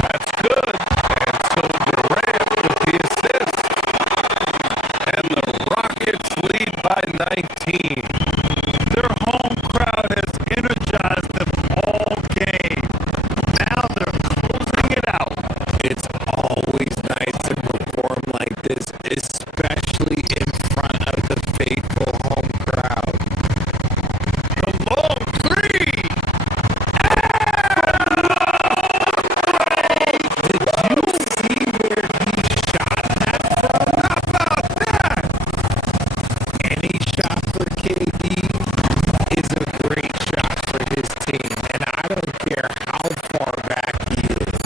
That's good. And so Durant with the assist. And the Rockets lead by 19. Their home crowd has energized them all game. Now they're closing it out. It's always nice to perform like this, especially in front of the faithful home crowd. The long 3. Did you see where he shot that from? How about that? Any shot for KD is a great shot for his team, and I don't care how far back he is.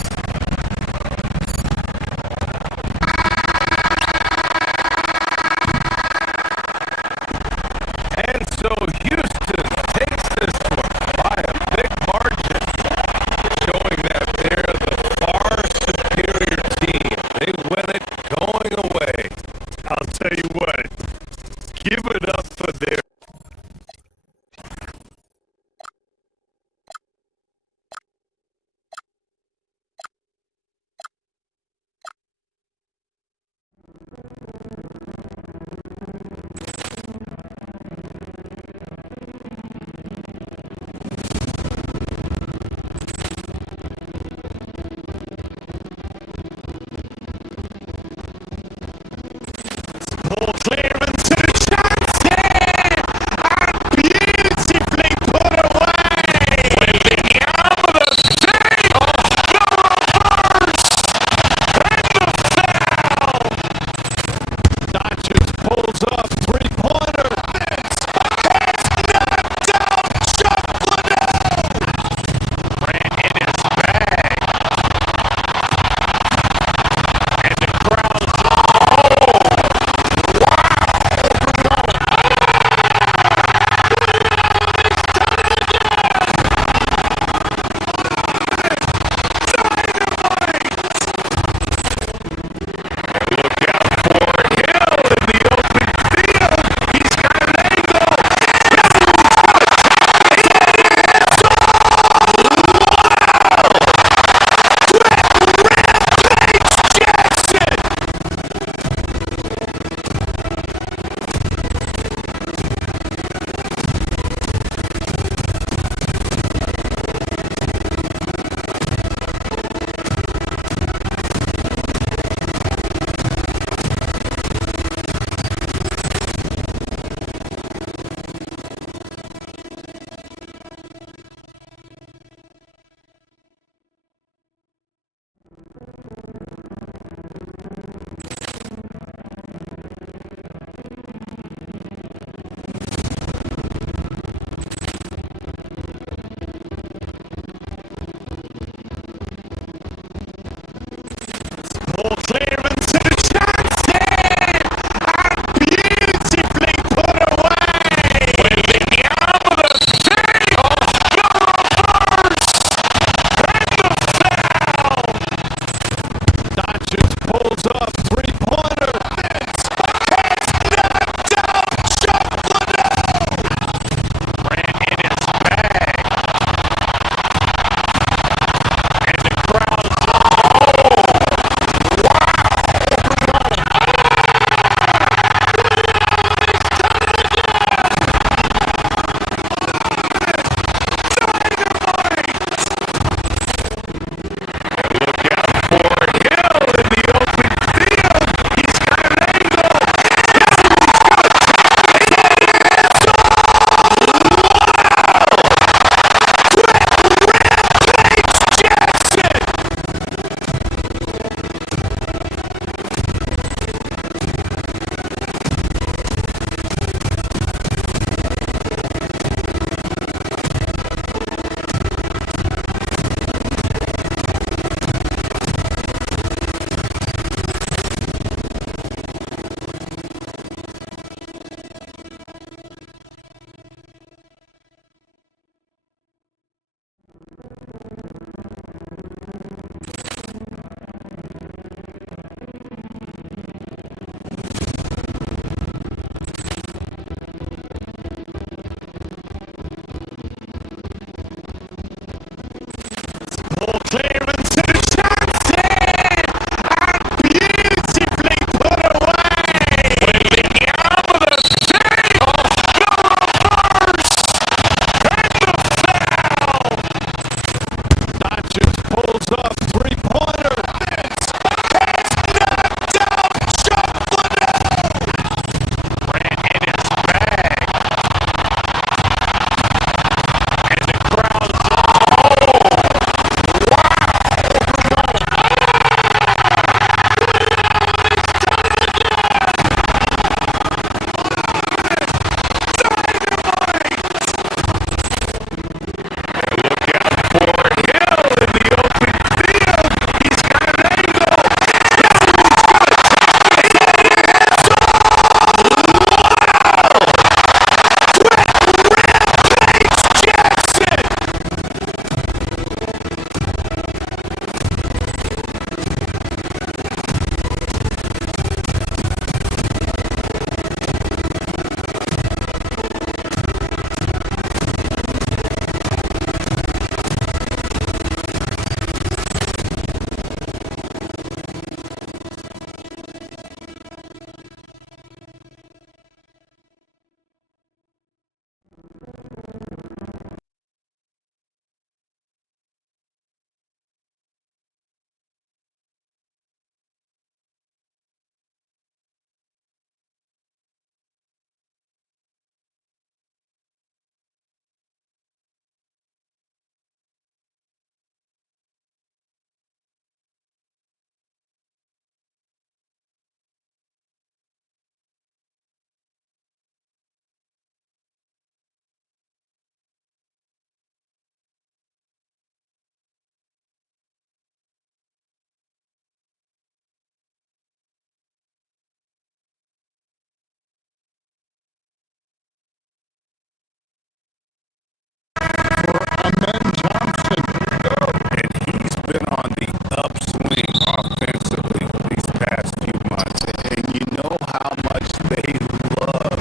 offensively these past few months. And you know how much they love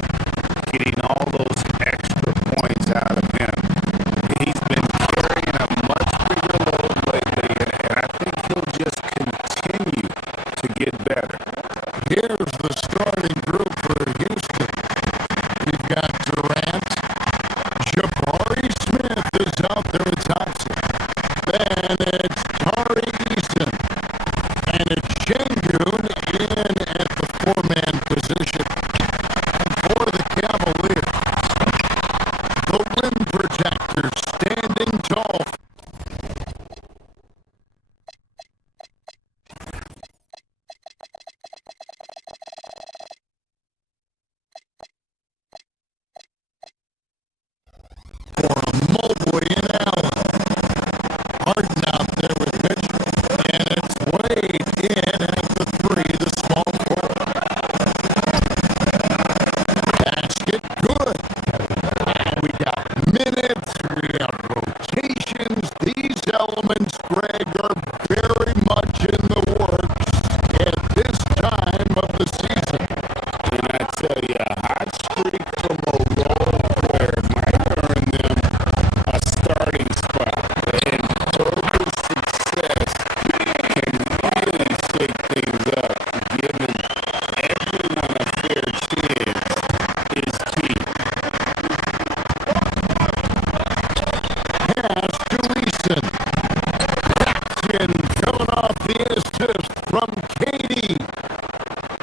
getting all those extra points out of him. He's been carrying a much bigger load lately, and I think he'll just continue to get better. Here's the starting group for Houston. We've got Durant. Jabari Smith is out there at Thompson. Then it's Tari Eason. And it's Şengün in at the four-man position. And for the Cavaliers, the rim protector standing tall. For Mobley and Allen. Harden out there with Mitchell. And it's Wade in at the three, the small forward. Basket good. And we got minutes, we have rotations. These elements, Greg, are very much in the works at this time of the season. And I tell you, a hot streak from a role player might earn them a starting spot. And total success can really shake things up. Giving everyone a fair chance is key. Pass to Eason. Jackson coming off the assist from Katie.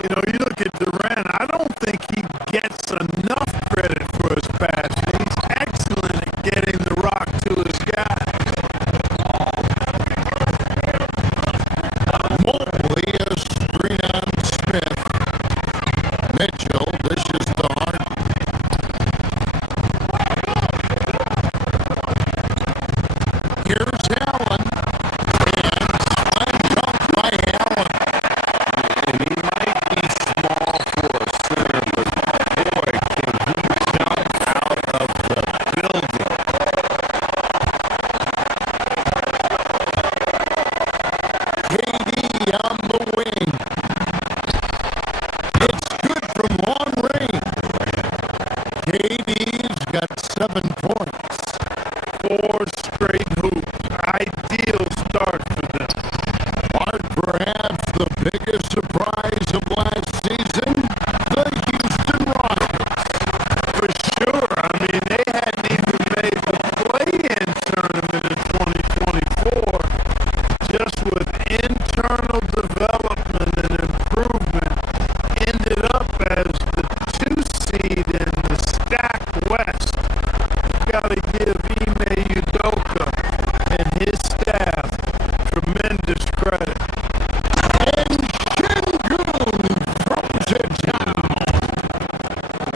You know, you look at Durant, I don't think he gets enough credit for his passing. He's excellent at getting the rock to his guy. Mobley is screen on Smith. Mitchell dishes to Harden. Here's Allen. And slam dunk by Allen. And he might be small for a center, but boy, can he jump out of the building. KD on the wing. It's good from long range. KD's got 7 points. 4 straight hoops. Ideal start for them. Are perhaps the biggest surprise of last season? The Houston Rockets. For sure. I mean, they hadn't even made the play-in tournament in 2024. Just with internal development and improvement, ended up as the 2 seed in the stacked West. Got to give Ime Udoka and his staff tremendous credit. And Şengün throws it down.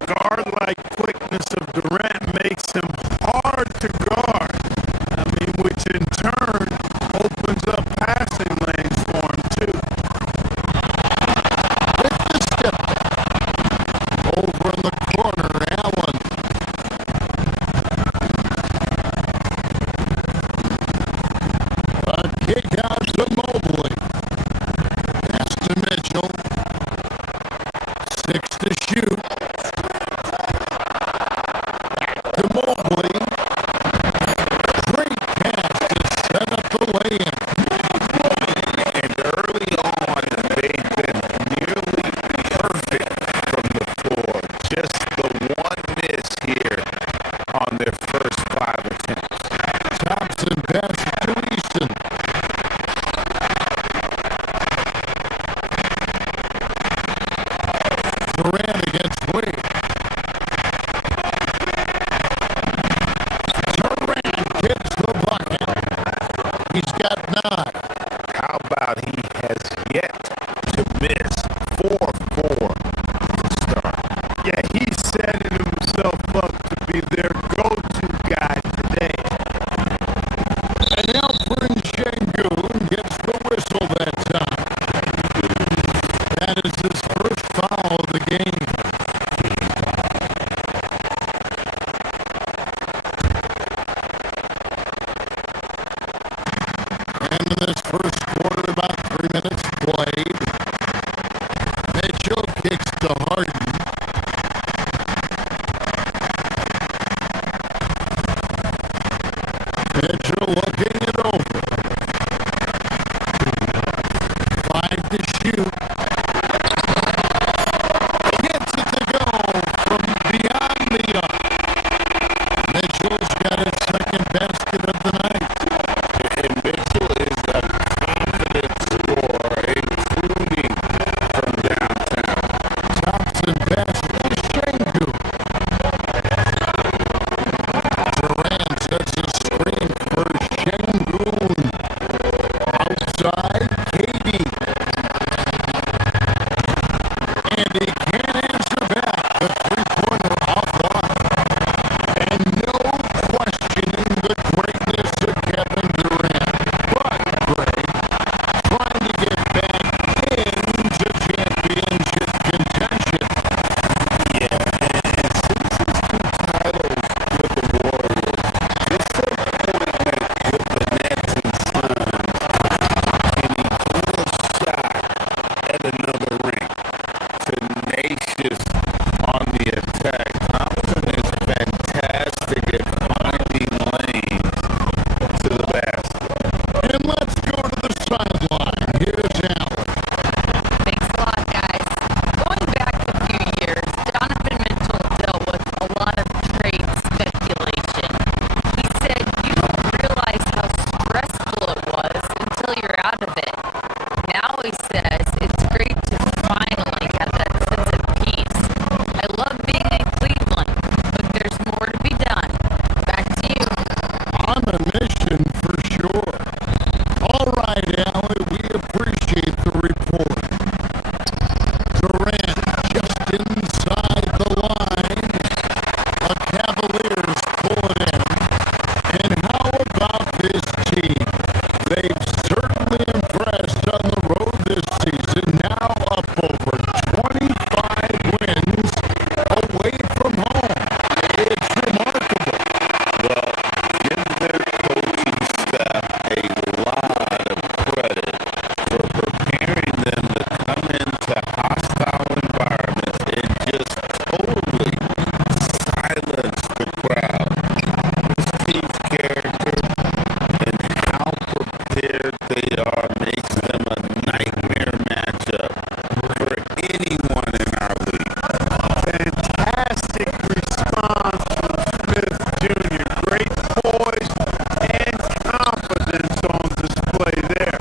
Guard-like quickness of Durant makes him hard to guard. I mean, which in turn opens up passing lanes for him too. With the step back. Over in the corner, Allen. A kick out to Mobley. Pass to Mitchell. 6 to shoot. Back to Mobley. Great pass to set up the lay-in. And early on, they've been nearly perfect from the floor. Just the one miss here on their first 5 attempts. Thompson pass to Easton. Durant against Wade. Durant hits the bucket. He's got 9. How about he has yet to miss 4-4 to start? Yeah, he's setting himself up to be their go-to guy today. And Alfred Şengün gets the whistle that time. That is his first foul of the game. And in this first quarter, about 3 minutes tenacious on the attack. Thompson is fantastic at finding lanes to the basket. And let's go to the sideline. Here's Allen. Thanks a lot, guys. Going back a few years, Donovan Mitchell dealt with a lot of trade speculation. He said, "You don't realize how stressful it was until you're out of it." Now he says, "It's great to finally have that sense of peace. I love being in Cleveland, but there's more to be done." Back to you. On a mission for sure. All right, Allie, we appreciate the report. Durant just inside the line. The Cavaliers pull it in. And how about this team? They've certainly impressed on the road this season. Now up over 25 wins away from home. It's remarkable. Well, give their coaching staff a lot of credit for preparing them to come into hostile environments and just totally silence the crowd. This team's character and how prepared they are makes them a nightmare matchup for anyone in our league. Fantastic response from Smith Jr. Great poise and confidence on display there.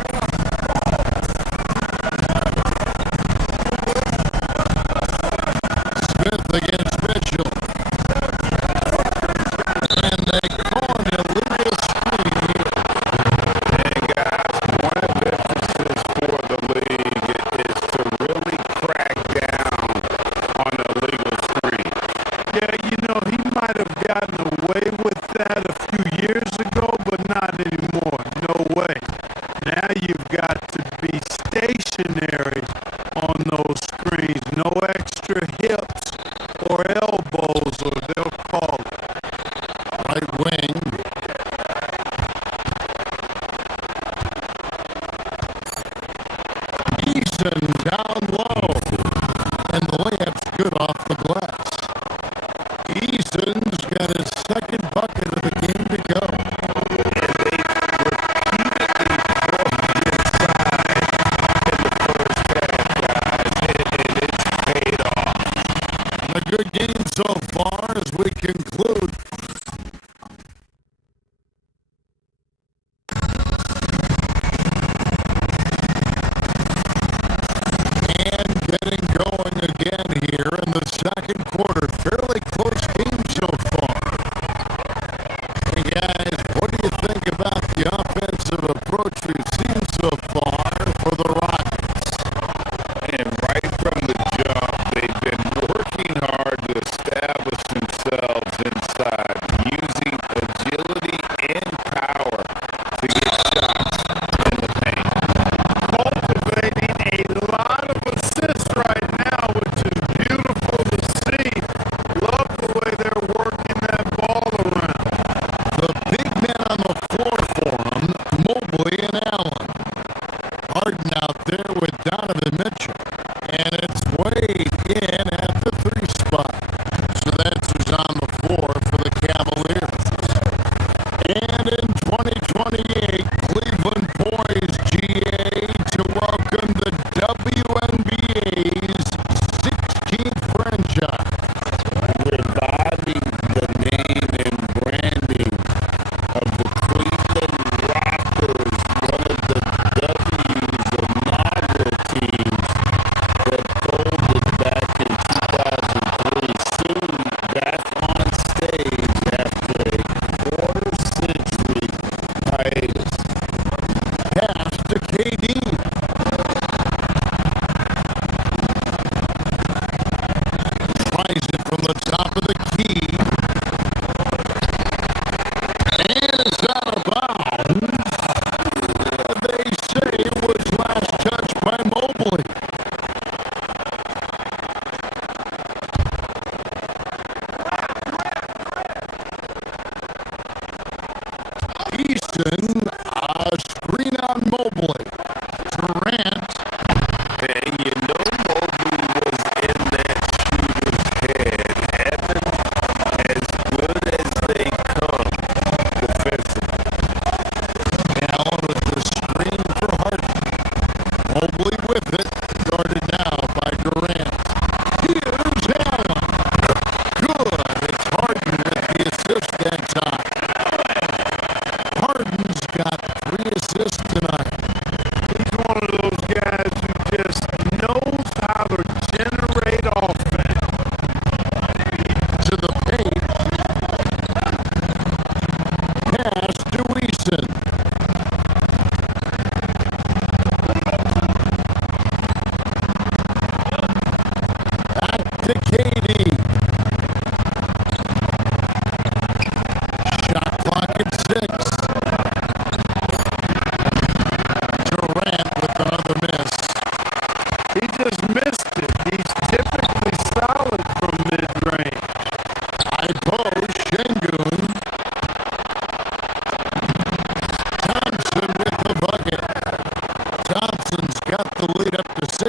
Smith against Mitchell. And they call an illegal screen here. And guys, one of the emphasis for the league is to really crack down on illegal screen. Yeah, you know, he might have gotten away with that a few years ago, but not anymore. No way. Now you've got to be stationary on those screens. No extra hips or elbows, or they'll call it. Right wing. Eason down low. And the layup's good off the glass. Eason's got his second bucket of the game to go. A good game so far as we conclude. And getting going again here in the second quarter. Fairly close game so far. Hey guys, what do you think about the offensive approach we've seen so far for the Rockets? And right from the jump, they've been working hard to establish themselves inside, using agility and power to get shots in the paint. Cultivating a lot of assists right now, which is beautiful.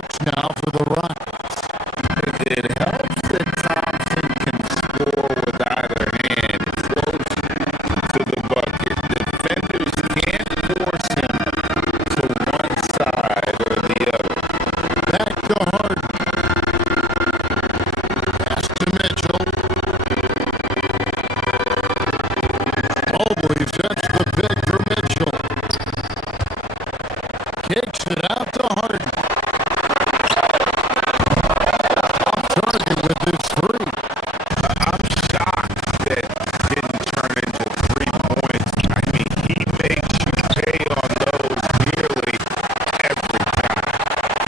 6 now for the Rockets. It helps that Thompson can score with either hand close to the bucket. Defenders can't force him to one side or the other. Back to Harden. Pass to Mitchell. Mobley sets the pick for Mitchell. Kicks it out to Harden. Off target with his three. I'm shocked that didn't turn into 3 points. I mean, he makes you pay on those nearly every time.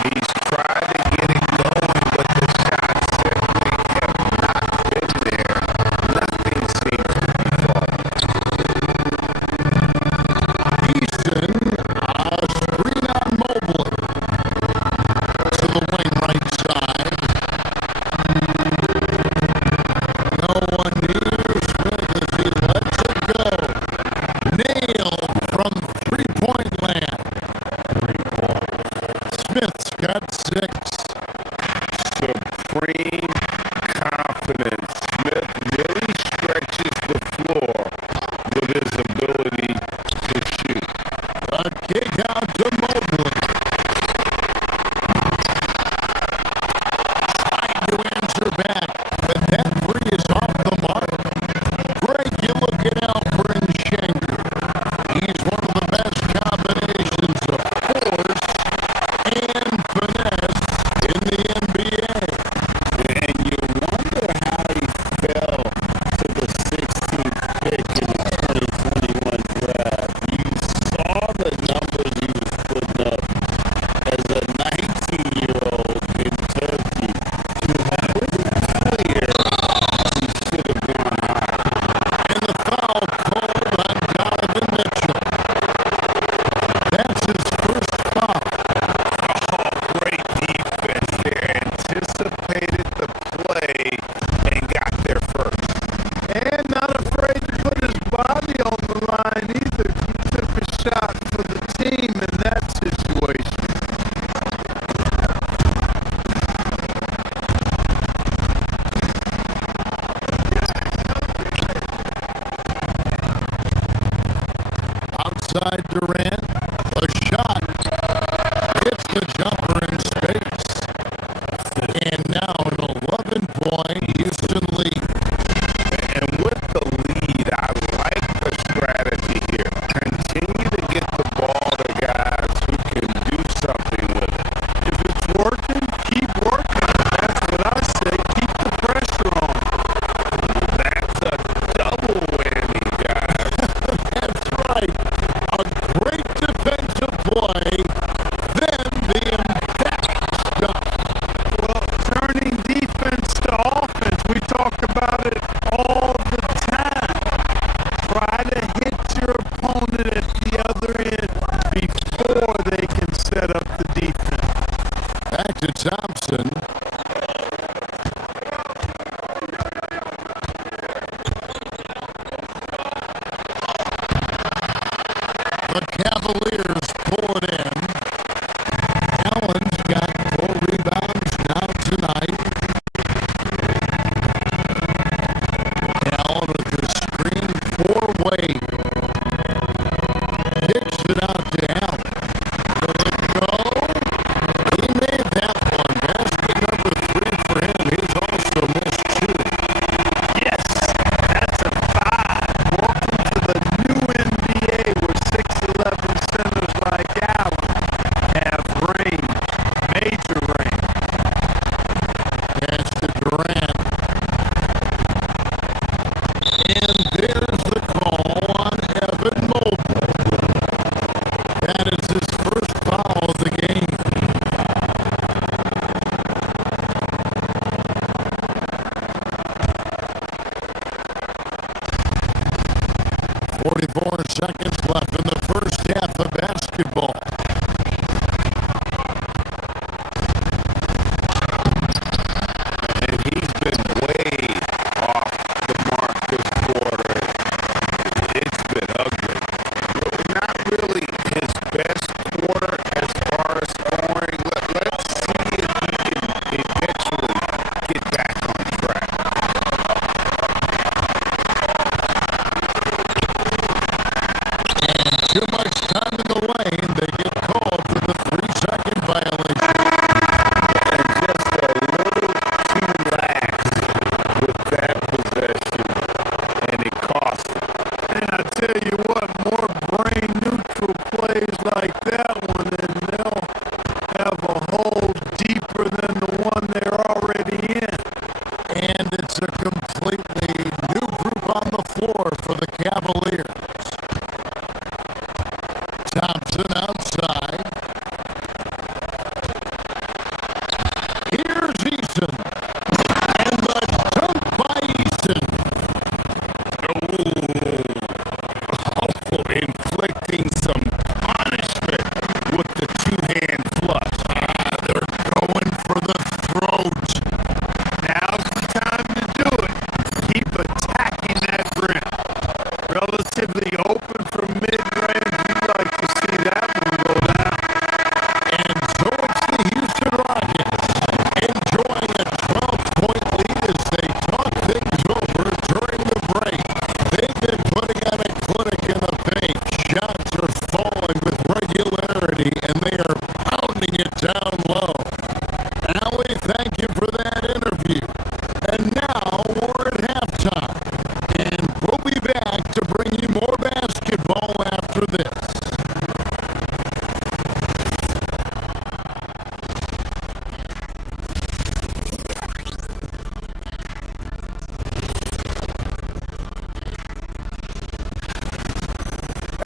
He's tried to get it going, but the shots simply have not been there. Nothing seems to be falling. Easton, screen on Mobley. To the wing right side. No one near Smith as he lets it go. Nailed from 3-point land. Smith's got 6. Supreme confidence. Smith really stretches the floor with his ability to shoot. A kick out to Mobley. Trying to answer back, but that three is off the mark. Greg, you look at Alperen Schengen. He's one of the best combinations of force and finesse in the NBA. And you wonder how he fell to the 16th pick in the 2021 draft. You saw the numbers he was putting up as a 19-year-old in Turkey. You were pretty clear he should have gone higher. And the foul called on Donovan Mitchell. That's his first foul. Oh, great defense there. Anticipated the play and got there first. And not afraid to put his body on the line either. He took a shot for the team in that situation. Outside Durant, a shot. Hits the jumper in space. And now an 11-point Houston lead. And with the lead, I like the strategy here. Continue to get the ball to guys who can do something with it. If it's working, keep working. That's what I say. Keep the pressure on. That's a double whammy, guys. That's right. A great defensive play. Then the emphatic stuff. Well, turning defense to offense, we talk about it all the time. Try to hit your opponent at the other end before they can set up the defense. Back to Thompson. The Cavaliers pull it in. Allen's got 4 rebounds now tonight. Allen with the screen 4-way. Kicks it out to Allen. Will it go? He made that one. Basket number 3 for him. He's also missed 2. Yes, that's a 5. Welcome to the new NBA where 6'11" centers like Allen have range, major range. Pass to Durant. And there's the call on Evan Mobley. That is his first foul of the game. "44 seconds left in the first half of basketball. And he's been way off the mark this quarter. It's been ugly. Not really his best quarter as far as scoring. Let's see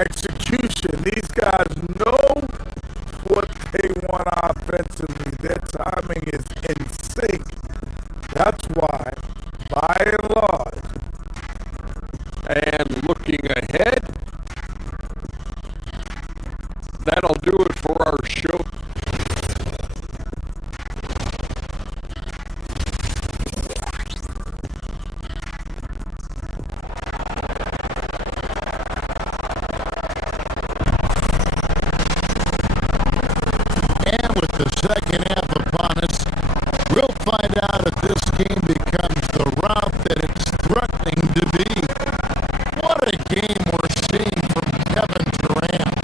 execution. These guys know what they want offensively. Their timing is in sync. That's why, by and large. And looking ahead, that'll do it for our show. And with the second half upon us, we'll find out if this game becomes the route that it's threatening to be. What a game we're seeing from Kevin Durant.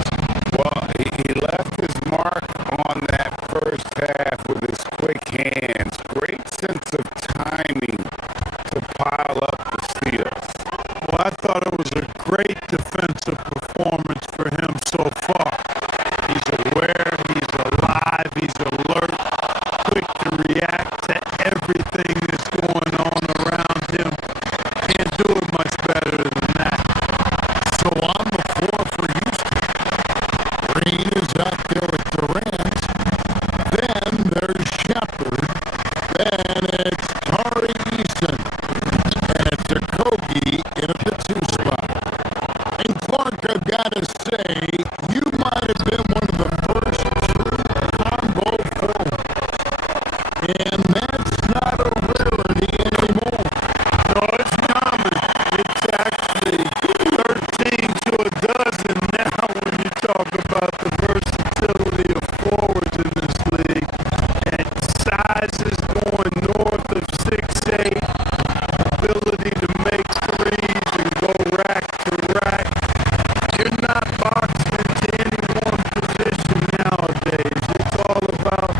Well, he left his mark on that first half with his quick hands. Great sense of timing to pile up the steals. Well, I thought it was a great defensive performance for him so far. He's aware, he's alive, he's alert, quick to react to everything that's going on around him. Can't do it much better than that. So on the floor for Houston, Green is out there with Durant. Then there's Shepard. Then it's Tari Eason. And it's a Kobe in at the 2 spot. And Clark, I've got to say, you might have been one of the first true combo forwards. And that's not a rarity anymore. No, it's common. It's actually 13 to a dozen now when you talk about the versatility of forwards in this league. And sizes going north of 6'8", ability to make threes and go rack to rack. You're not boxed into any one position nowadays. It's all about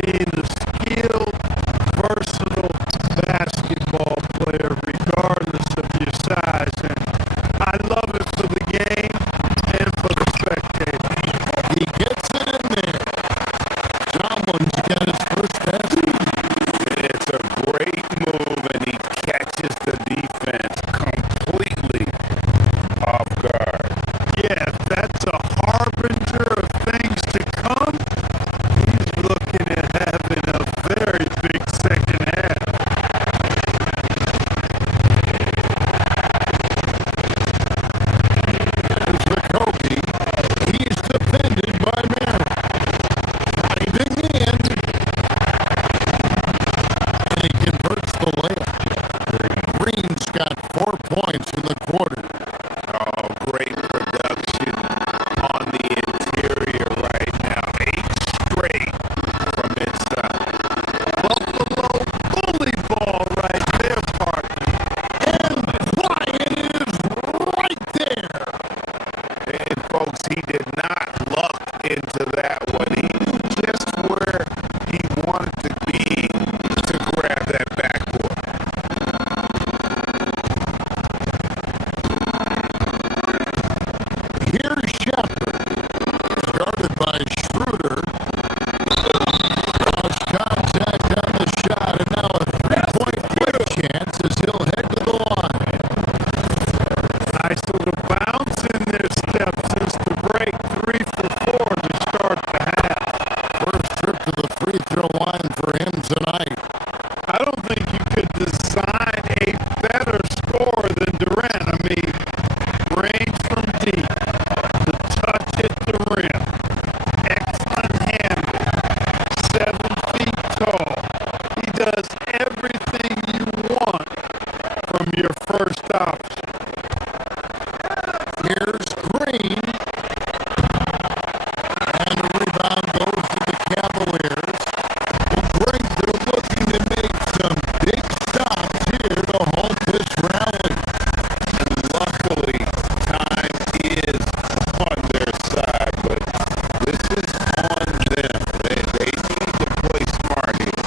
being a skilled, versatile basketball player, regardless of your size. And I love it for the game and for the spectator. He gets it in there. Tomlin's got his first basket. It's a great move, and he catches the defense completely off guard. Yeah, if that's a harbinger of things to come, he's looking at having a very big second half. There's the Kobe. He's defended by Merrill. Driving in. And he converts the layup. Green's got 4 points in the quarter. Oh, great production on the interior right now. 8 straight from inside. Buffalo bully ball right there, partner. And Bryant is right there. And folks, he did not luck into that one. He knew just where he wanted to be to grab that backboard. Here's Shepard. Started by Schroeder. Lost contact on the shot, and now a 3-point quick chance as he'll head to the line. Nice little bounce in their step since the break. 3 for 4 to start the half. First trip to the free throw line for him tonight. I don't think you could design a better score than Durant. I mean, range from deep, the touch at the rim, excellent handle, 7 feet tall. He does everything you want from your first option. Here's Green. And the rebound goes to the Cavaliers. Well, Greg, they're looking to make some big stops here to halt this rally. Luckily, time is on their side, but this is on them. They need to play smart here.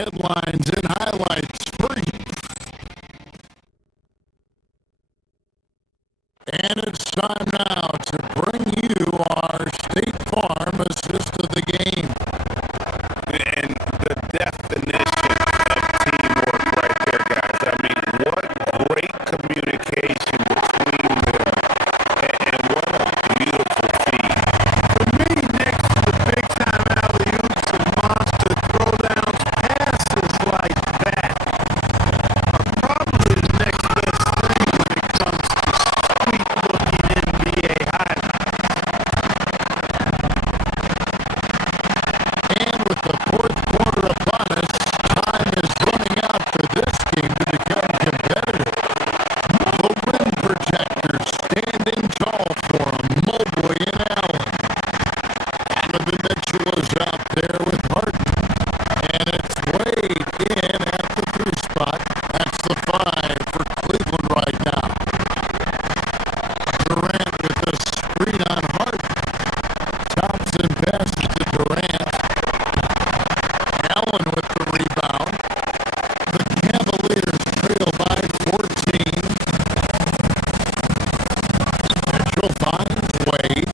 headlines and highlights for you. And it's time now to bring you our State Farm assist of the game. And the definition of teamwork right there, guys. I mean, what great communication between them. And what a beautiful feed. For me, next to the big-time alley-oops and monster throwdowns, passes like that are probably the next best thing when it comes to sweet-looking NBA highlights. And with the fourth quarter upon us, time is running out for this game to become competitive. The rim projectors standing tall for them, Mobley and Allen. Donovan Mitchell is out there with Harden. And it's Wade in at the 3 spot. That's the 5 for Cleveland right now. Durant with the screen on Harden. Thompson passes to Durant. Allen with the rebound. The Cavaliers trail by 14. Mitchell finds Wade.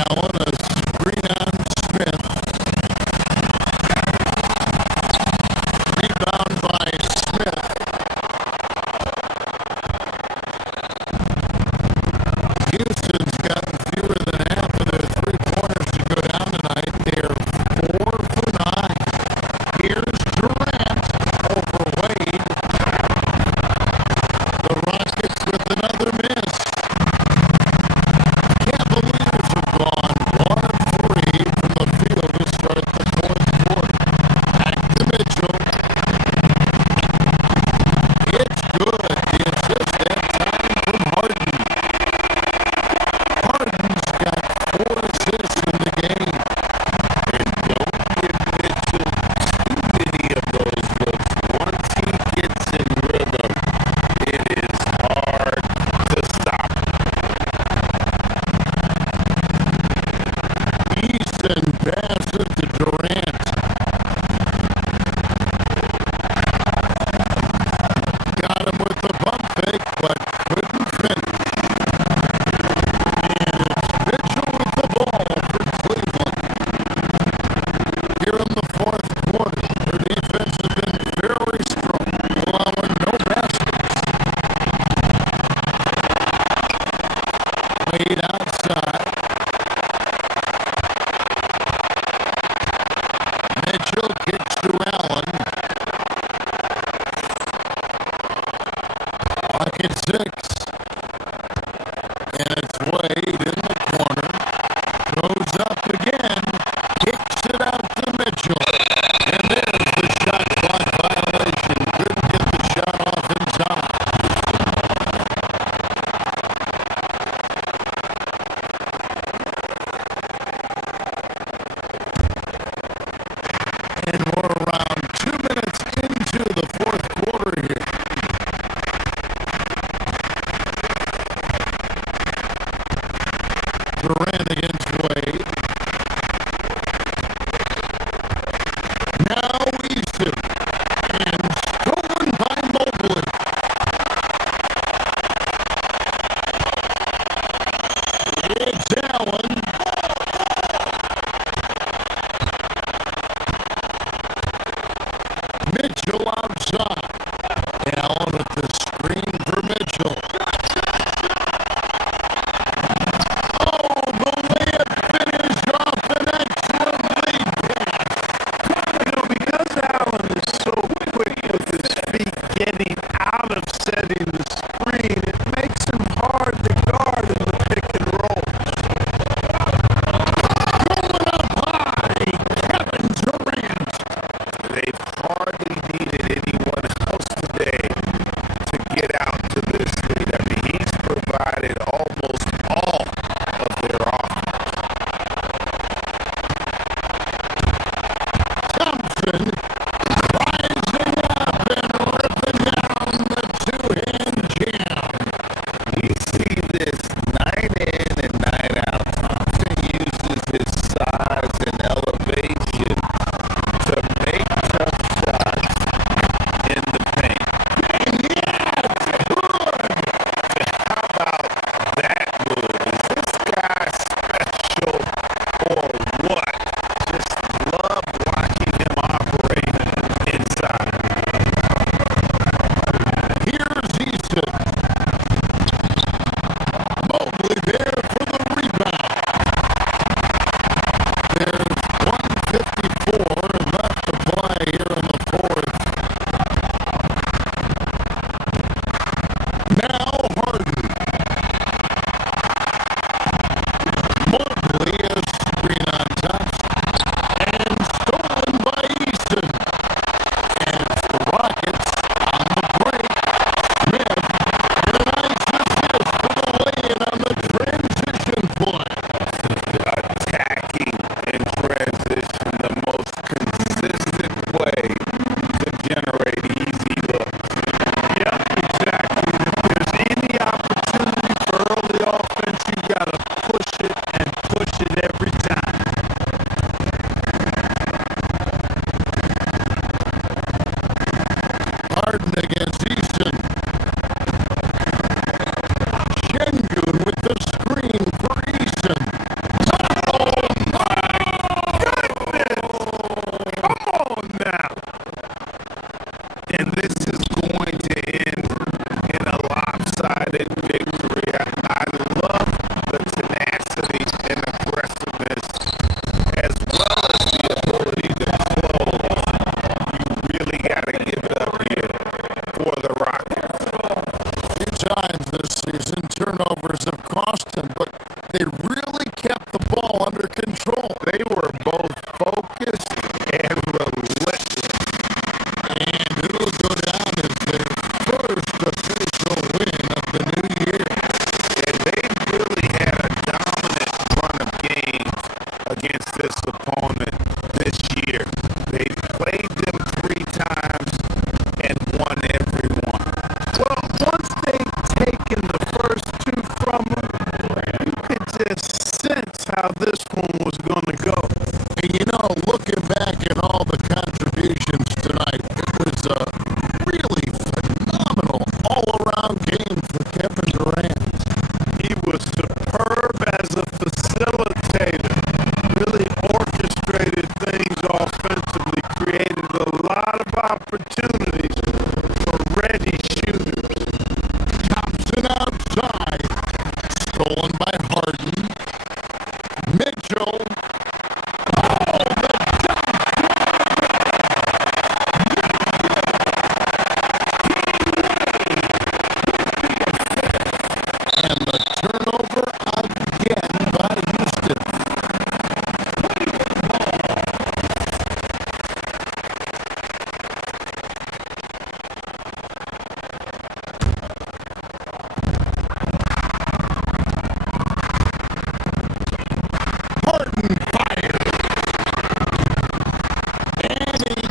Allen a screen on Smith. Rebound by Smith. Houston's gotten fewer than half of their three-pointers to go down tonight. They're 4 for 9. Here's Durant over Wade. The Rockets with another miss. Cavaliers have gone 1 of 3 from the field to start the fourth quarter. Back to Mitchell. It's good. The assist that time from Harden. Harden's got 4 assists in the game. And don't give Mitchell too many of those looks. Once he gets in rhythm, it is hard to stop. Easton passes to Durant. Got him with the pump fake, but couldn't finish. And it's Mitchell with the ball for Cleveland. Here in the fourth quarter, their defense has been very strong, allowing no baskets. Wade outside. Mitchell kicks to Allen. Pocket 6. And it's Wade in the corner. Goes up again. Kicks it out to Mitchell. And there's the shot clock violation. Couldn't get the shot off in time. And we're around 2 minutes into the fourth quarter here.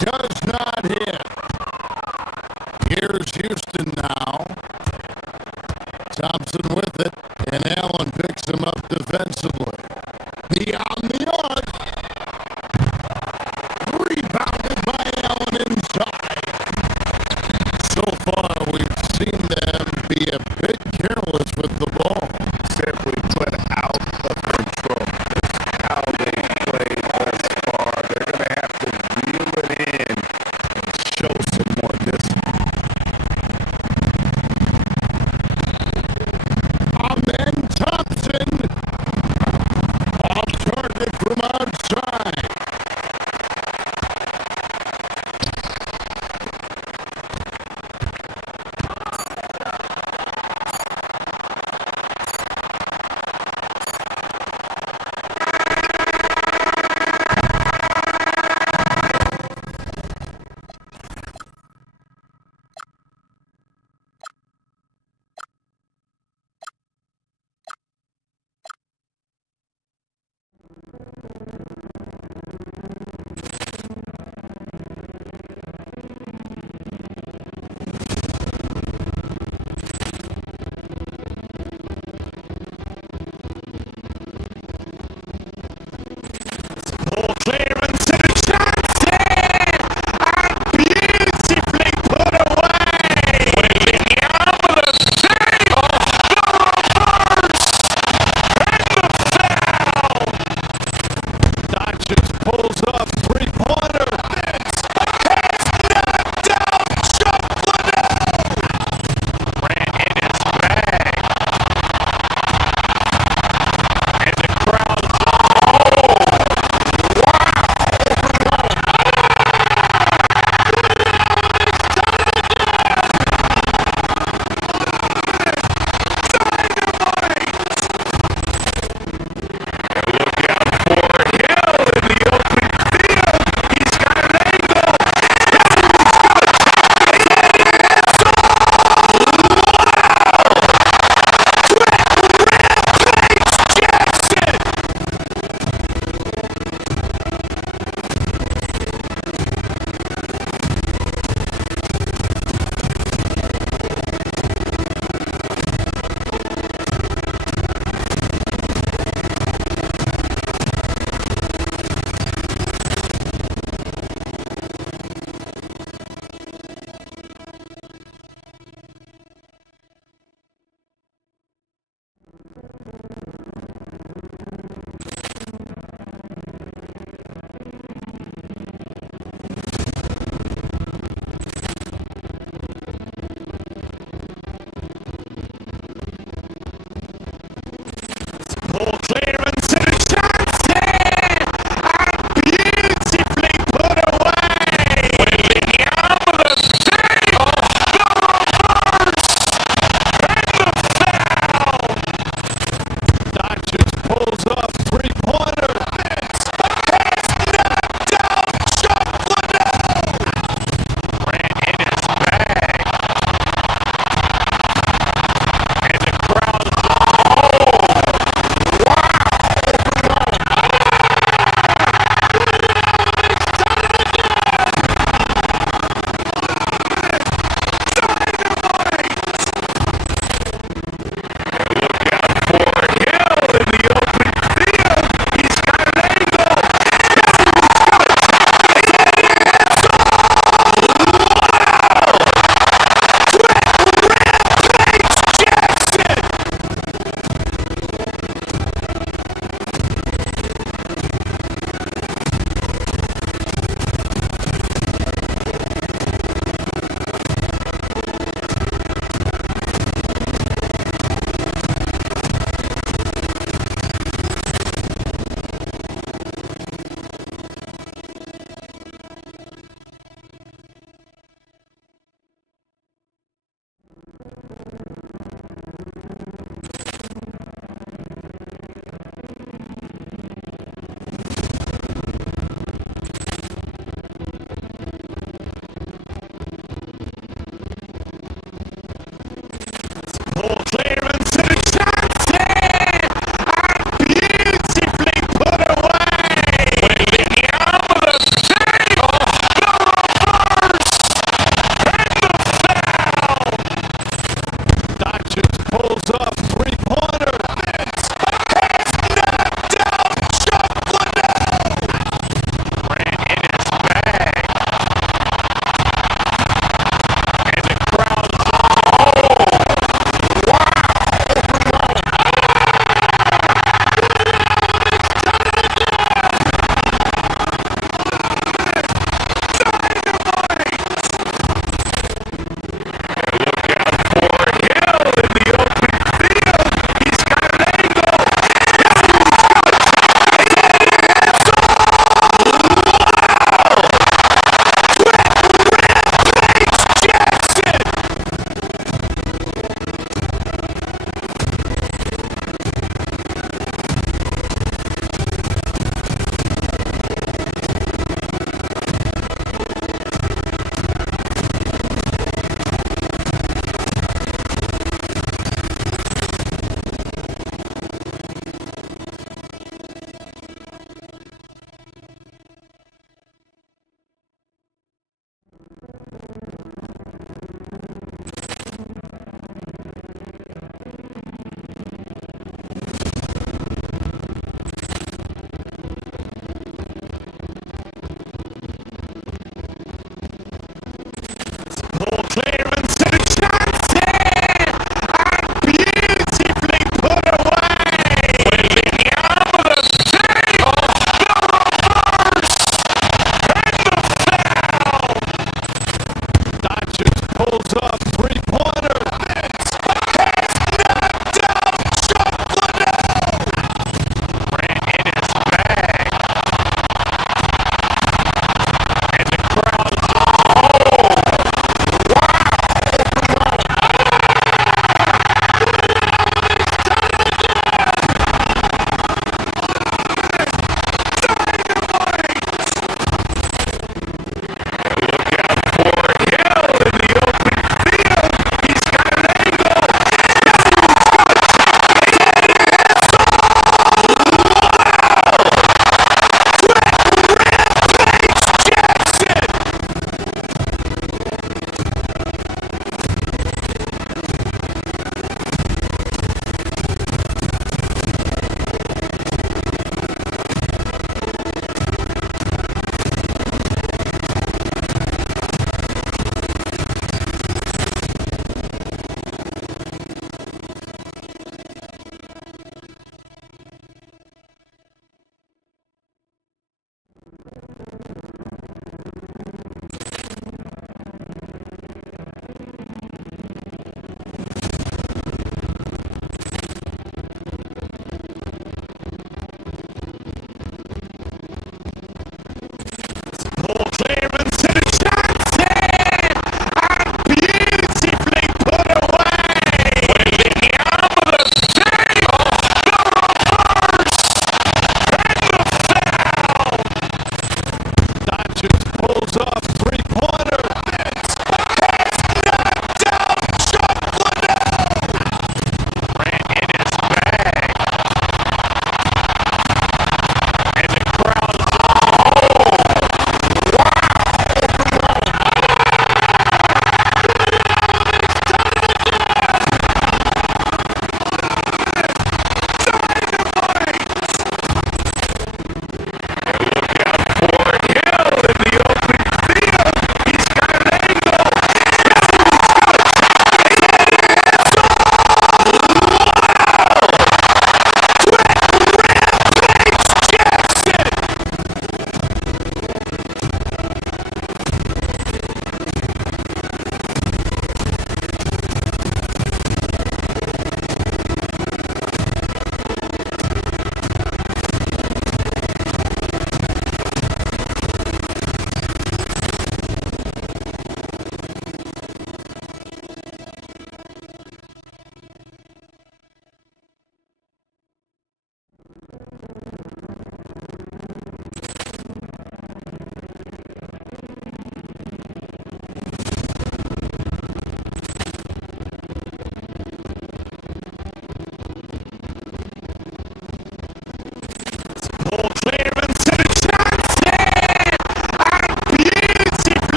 does not hit. Here's Houston now. Thompson with it, and Allen picks him up defensively. Beyond the arc. Rebounded by Allen inside. So far, we've seen them be a bit careless with the ball. Simply put out of control. That's how they play thus far. They're going to have to reel it in and show some more discipline.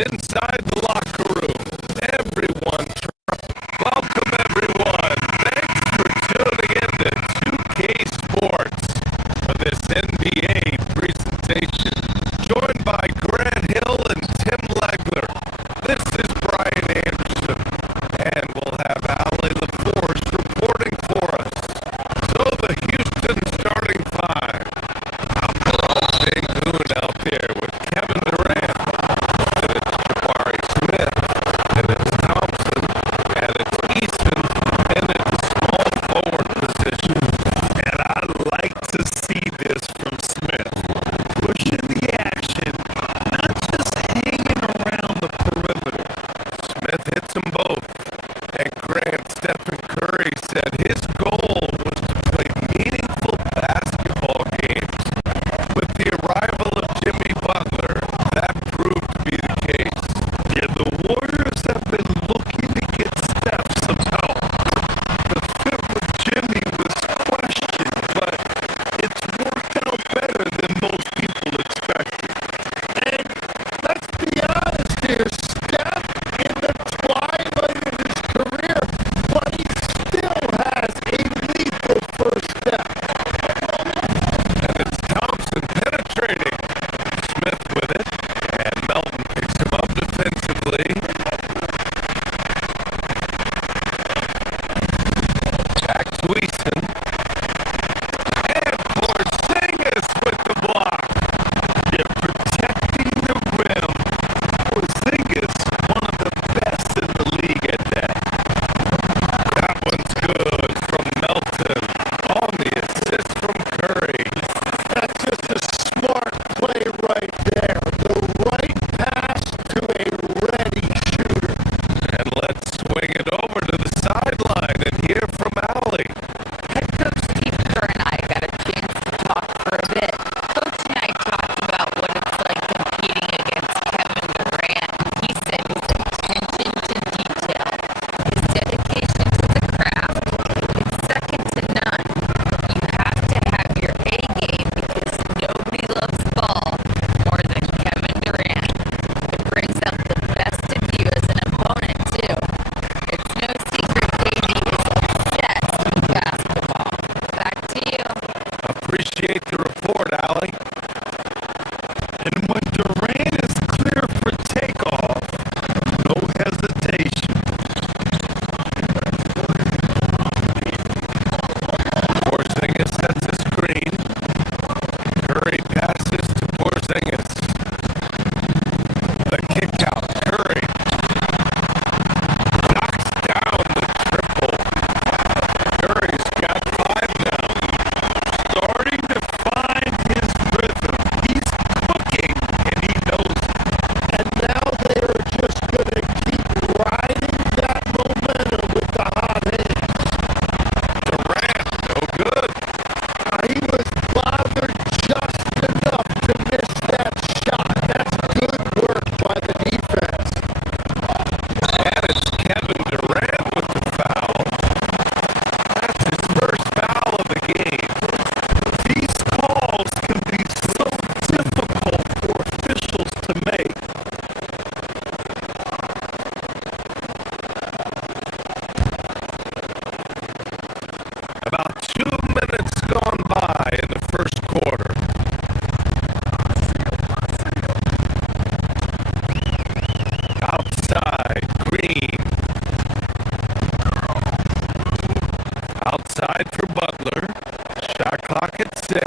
inside the locker room. Everyone, welcome everyone. Thanks for tuning in to 2K Sports for this NBA presentation. Joined by Grant Hill and Tim Legler. This is Brian Anderson. And we'll have Allie LaForce reporting for us. So the Houston starting five. Big Moon out there with Kevin Durant, and it's Jabari Smith, and it's Thompson, and it's Easton, and it's small forward position. And I like to see this from Smith. Pushing the action, not just hanging around the perimeter. Smith hits them both. And Grant Stephen Curry said his goal was to play meaningful basketball games. With the arrival of Jimmy Butler, that proved to be the case. Yeah, the Warriors have been looking to get Steph some help. The fit with Jimmy was questioned, but it's worked out better than most people expected. And let's be honest here, Steph in the twilight of his career, but he still has a lethal first step. And it's Thompson penetrating. Smith with it, and Melton picks him up defensively. Back to Easton. And Porzingis with the block. They're protecting the rim. Porzingis, one of the best in the league at that. That one's good from Melton. On the assist from Curry. That's just a smart play right there. The right pass to a ready shooter. And let's swing it over to the sideline and hear from Allie. Head coach Steve Kerr and I got a chance to talk for a bit. Coach and I talked about what it's like competing against Kevin Durant. He said his attention to detail, his dedication to the craft, it's second to none. You have to have your A game because nobody loves ball more than Kevin Durant. It brings out the best in you as an opponent, too. It's no secret KD is obsessed with basketball. Back to you. Appreciate the report, Allie. And when Durant is clear for takeoff, no hesitation. Porzingis sets a screen. Curry passes to Porzingis. The kick out. Curry knocks down the triple. Curry's got 5 now. Starting to find his rhythm. He's cooking, and he knows it. And now they are just going to keep riding that momentum with the hot hands. Durant, no good. He was bothered just enough to miss that shot. That's good work by the defense. And it's Kevin Durant with the foul. That's his first foul of the game. These calls can be so difficult for officials to make. About 2 minutes gone by in the first quarter. Outside, Green. Outside for Butler. Shot clock at 6.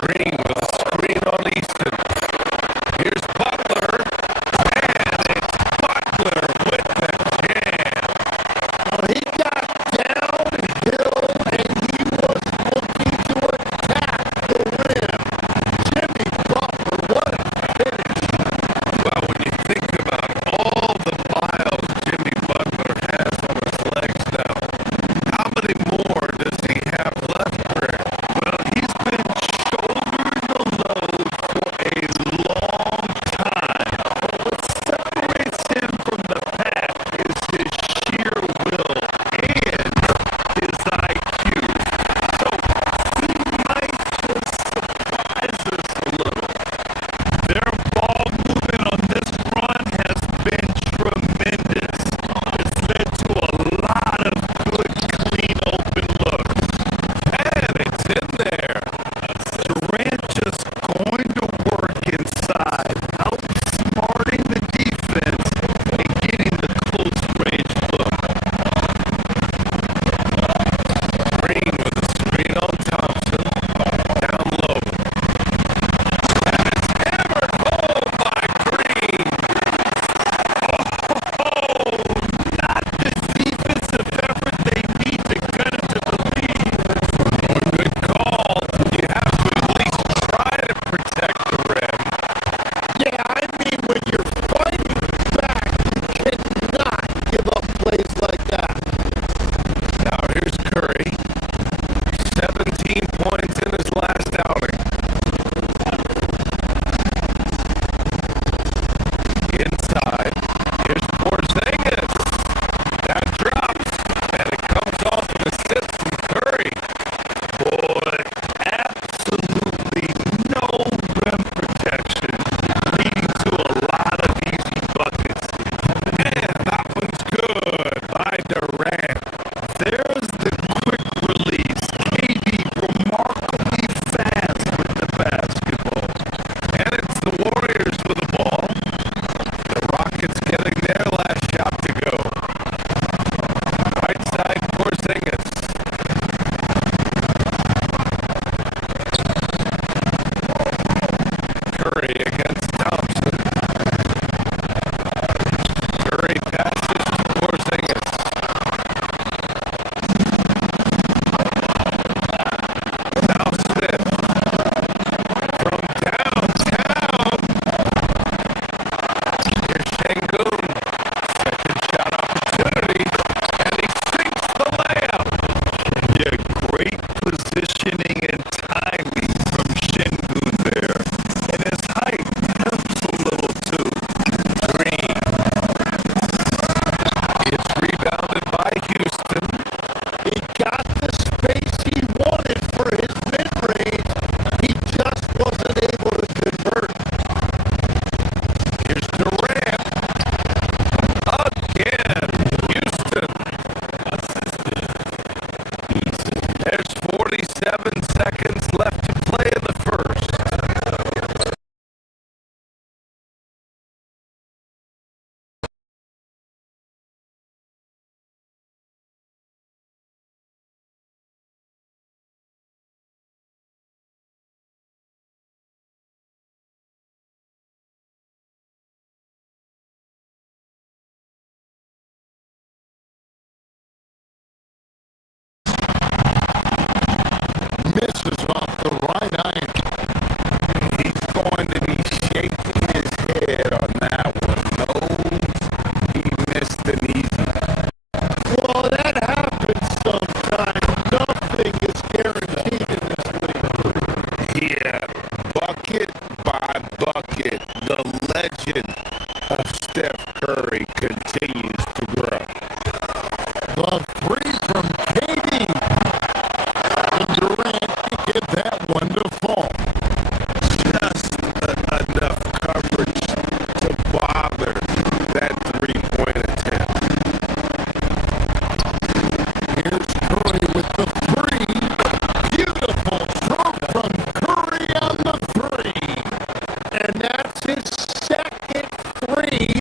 Green with a screen on Easton. Here's Butler. And it's Butler with the jam. He got downhill and he was looking to attack the rim. Jimmy Butler, what a finish. Well, when you think about all the miles Jimmy Butler has on his legs now, how many more does he have left, Grant? 9. He's going to be shaking his head on that one. No, he missed an easy. Well, that happens sometimes. Nothing is guaranteed in this league. Yeah, bucket by bucket, the legend of Steph Curry continues to grow. The 3 from Katie. And Durant can get that one to fall. Just enough coverage to bother that three-point attempt. Here's Curry with the 3. Beautiful throw from Curry on the 3. And that's his second 3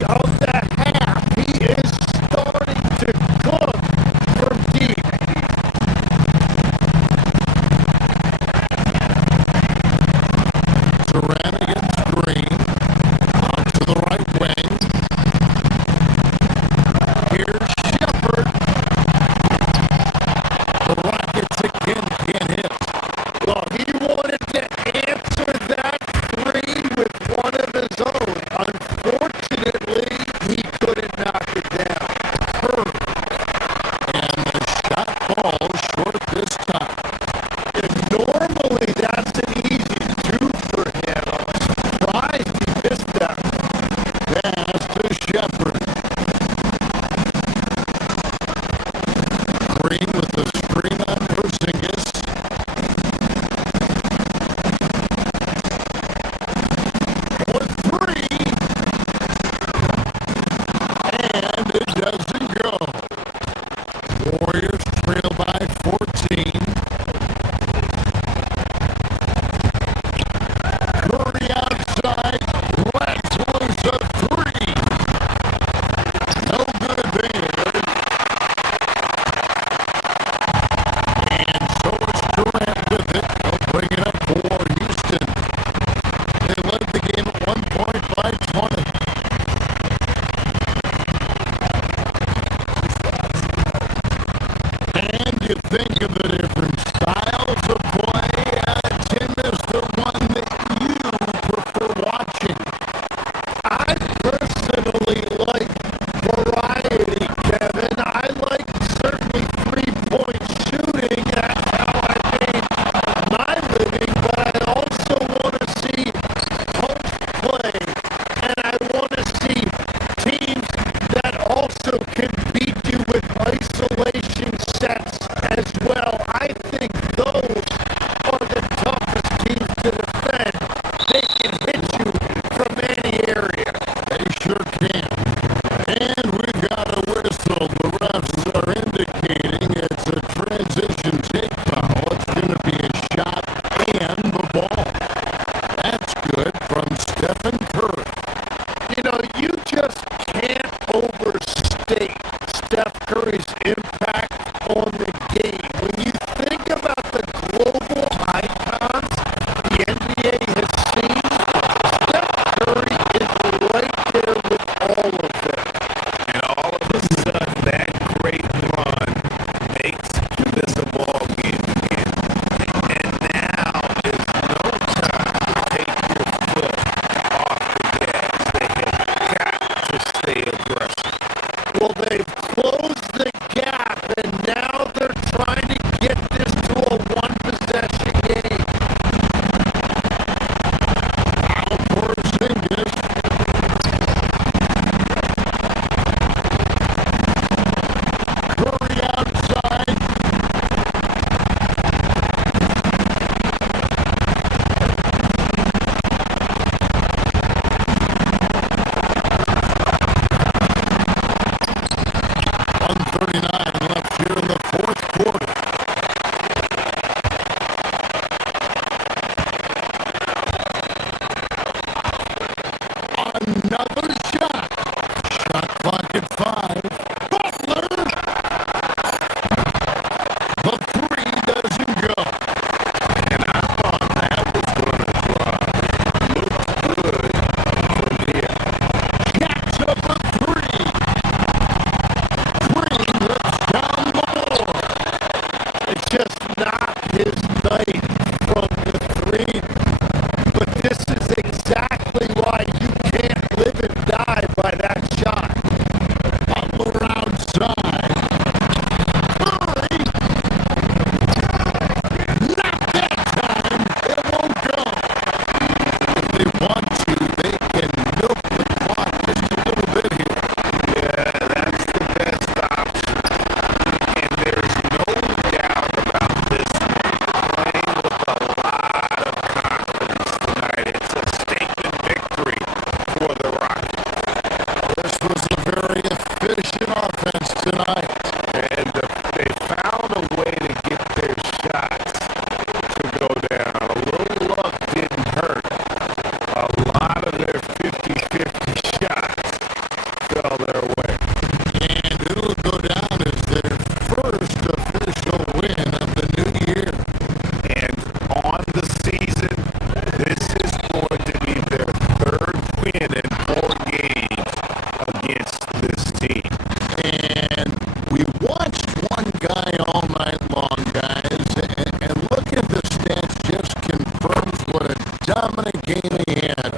dominant game he had.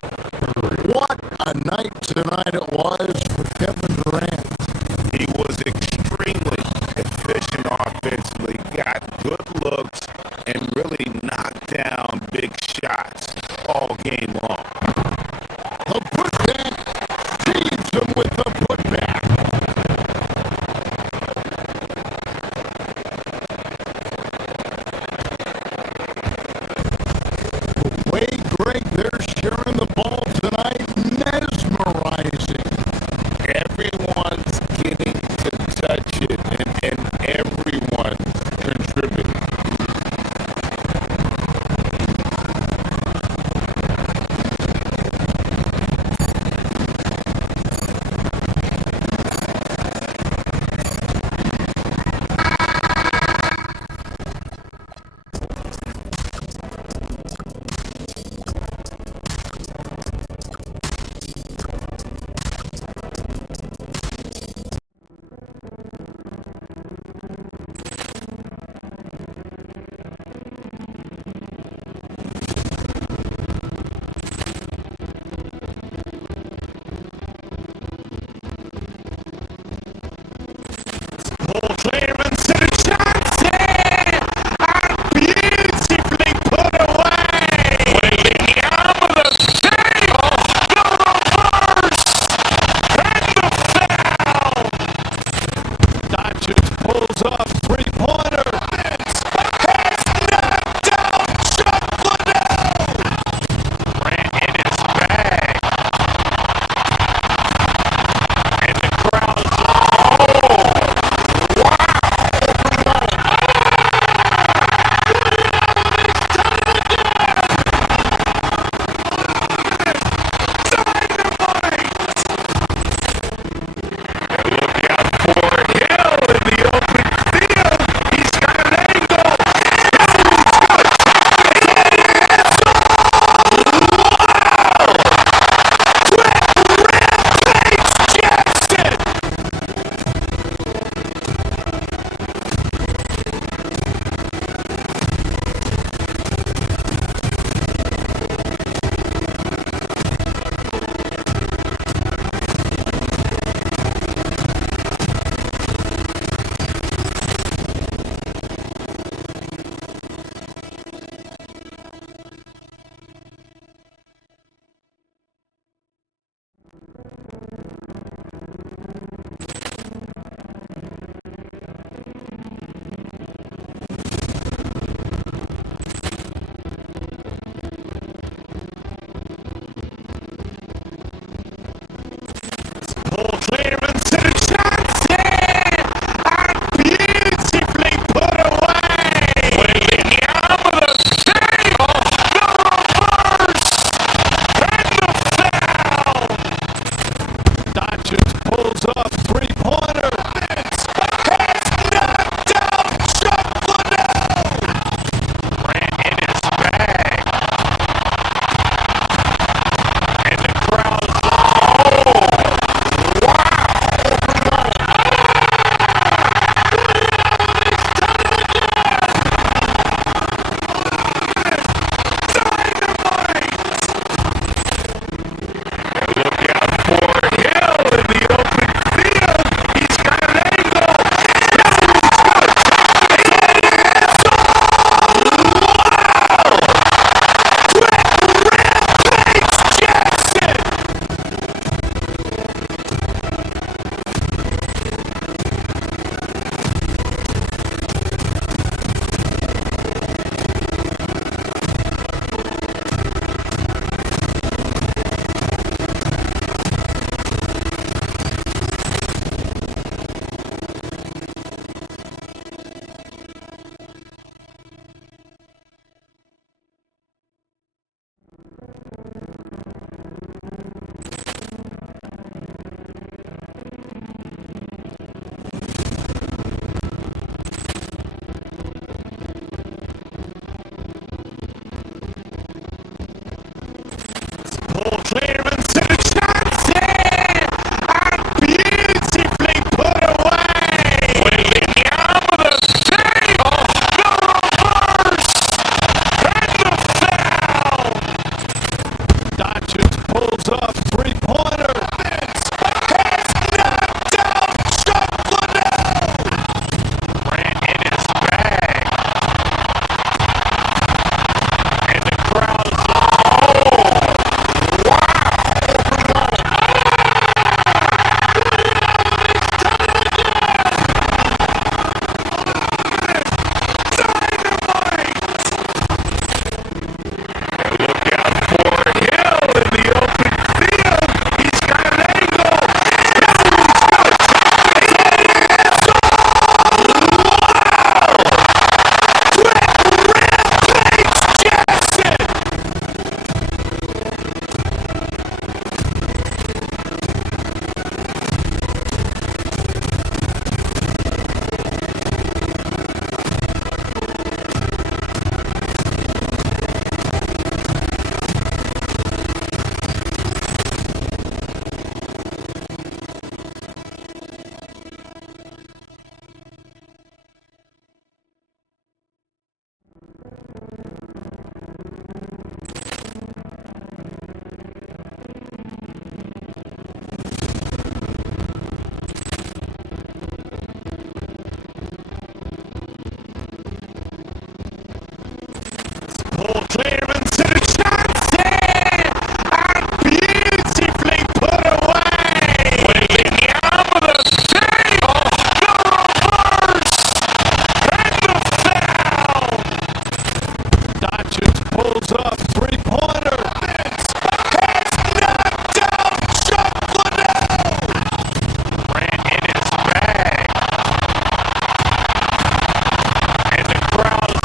What a night tonight it was for Kevin Durant. He was extremely efficient offensively, got good looks, and really knocked down big shots all game long. The putback feeds him with the putback. The way, Greg, they're sharing the ball tonight, mesmerizing. Everyone's getting to touch it, and everyone's contributing. up, three-pointer. Knocked out, shot Grant in his bag. And the crowd's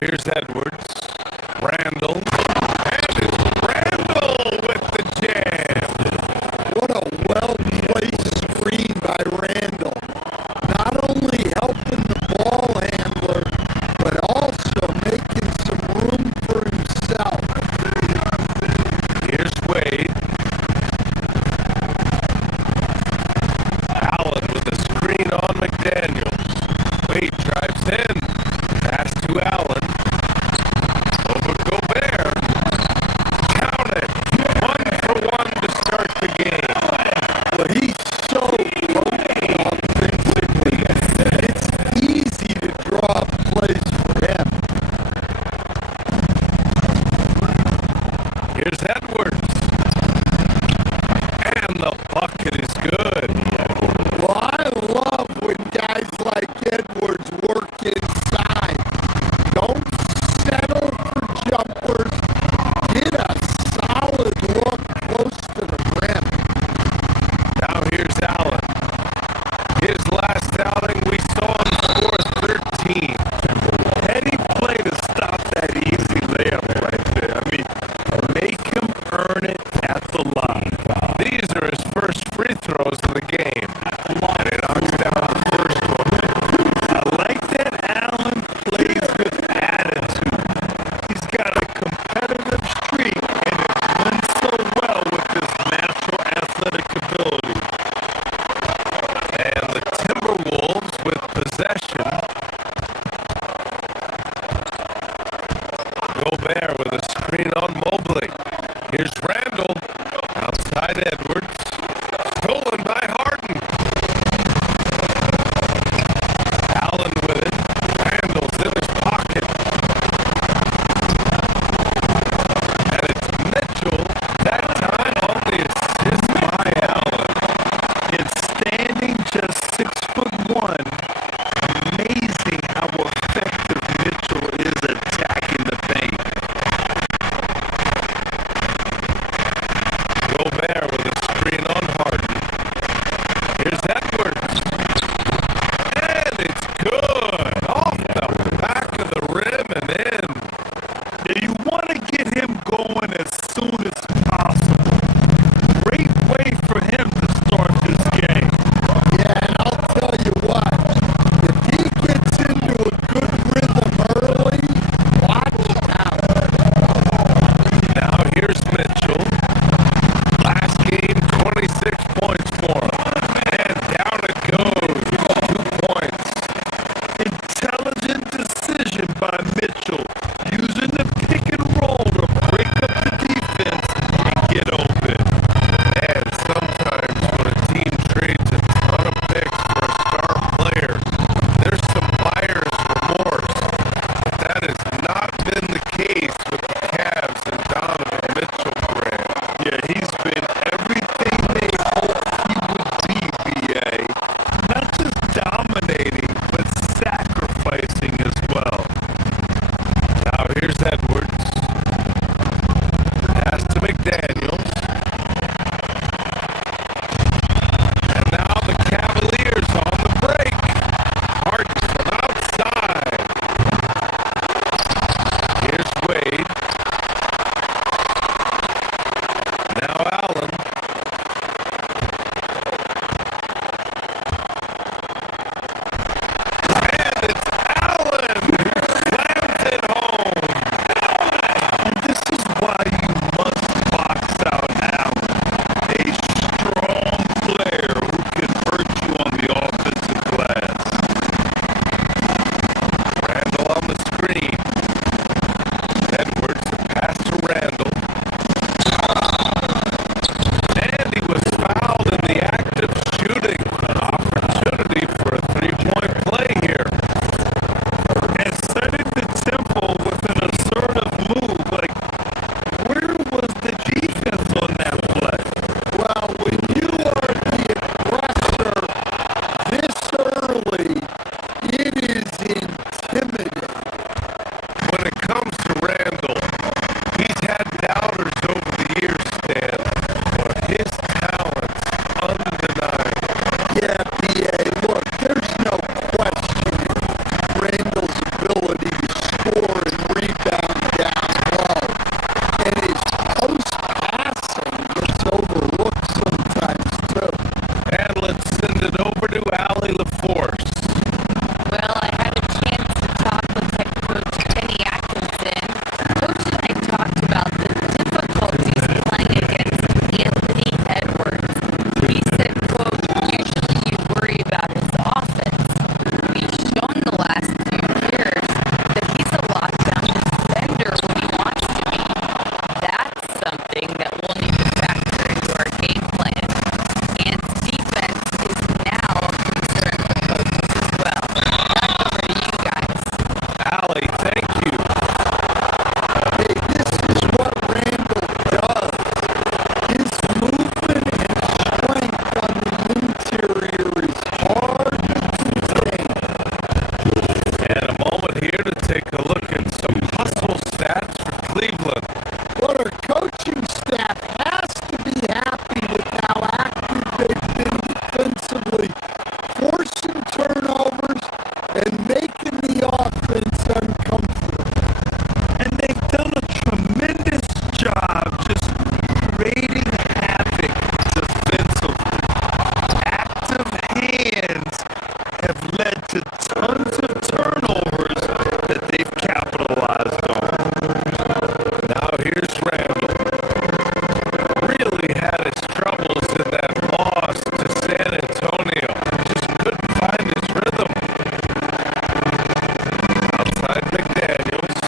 Here's Edwards. Randall. And it's Randall with the jam. What a well-placed screen by Randall. Not only helping the ball handler, but also making some room for himself. Here's Wade. Allen with the screen on McDaniels. Wade drives in. Pass to Allen. Over Gobert. Count it. 1-for-1 to start the game. Well, he's so potent offensively. It's easy to draw plays for him. Here's Edwards. And the bucket is good. Well, I love when guys like Edwards work inside. Don't settle for jumpers. Get a solid look close to the rim. Now here's Allen. His last outing, we saw him score 13. Heady play to stop that easy layup right there. I mean, make him Gobert with a screen on Mobley. Here's Randall. Outside Edwards. Stolen by Harden. Allen with it. Randall's in his pocket. And it's Mitchell. That time on the assist by Allen. It's standing just 6'1". Amazing how effective Mitchell is attacking the paint. Gobert with a screen on Harden. Here's Edwards. And it's good. Off the back of the rim and in. Yeah, you want to get him going as soon as possible. Great way for him to start this game. Yeah, and I'll tell you what, if he gets into a good rhythm early, watch out. Now here's Mitchell. Last game, 26 points for him. And down it goes. 2 points. Intelligent decision by Mitchell, using the pick and roll to break up the defense and get open. And sometimes when a team trades a ton of picks for a star player, there's some buyer's remorse. That has not been the case with the Cavs and Donovan Mitchell, Grant. Yeah, he's been everything they hoped he would be, BA. Not just dominating, but sacrificing as well. Now here's Edwards. Pass to McDaniels. And now the Cavaliers on the break. Harden from outside. Here's Wade. Now Allen. And it's Allen who slams it home. And this is why you must box out Allen, a strong player who can hurt you on the offensive glass. Randall on the screen. Edwards, the pass to Randall. And he was fouled in the act of shooting. An opportunity for a three-point play here. And setting the tempo with an assertive move. Like, where was the defense on that play? Well, when you are the aggressor this early, it is intimidating. When it comes to Randall, he's had doubters over the years, Stan, but his talent's undeniable. Yeah, BA, look, there's no questioning Randall's ability to score and rebound down low. And his post-passing gets overlooked sometimes, too. And let's send it over to Allie LaForce. Well, I had a chance to talk with head coach Kenny Atkinson. Coach and I talked about the difficulties playing against Anthony Edwards. He said, quote, usually you worry about his offense. We've shown the last few years that he's a lockdown defender when he wants to be. That's something that we'll need to factor into our game plan. And defense is now a concern for coaches as well. Back over to you guys. Allie, thank you. Hey, this is what Randall does. His movement and strength on the interior is hard to contain. And a moment here to take a look at some hustle stats for Cleveland. But our coaching staff has to be happy with how active they've been defensively, forcing turnovers and making the offense uncomfortable. And they've done a tremendous job just creating havoc defensively. Active hands have led to tons of turnovers that they've capitalized on. Now here's Randall. Really had his troubles in that loss to San Antonio. Just couldn't find his rhythm. Outside McDaniels.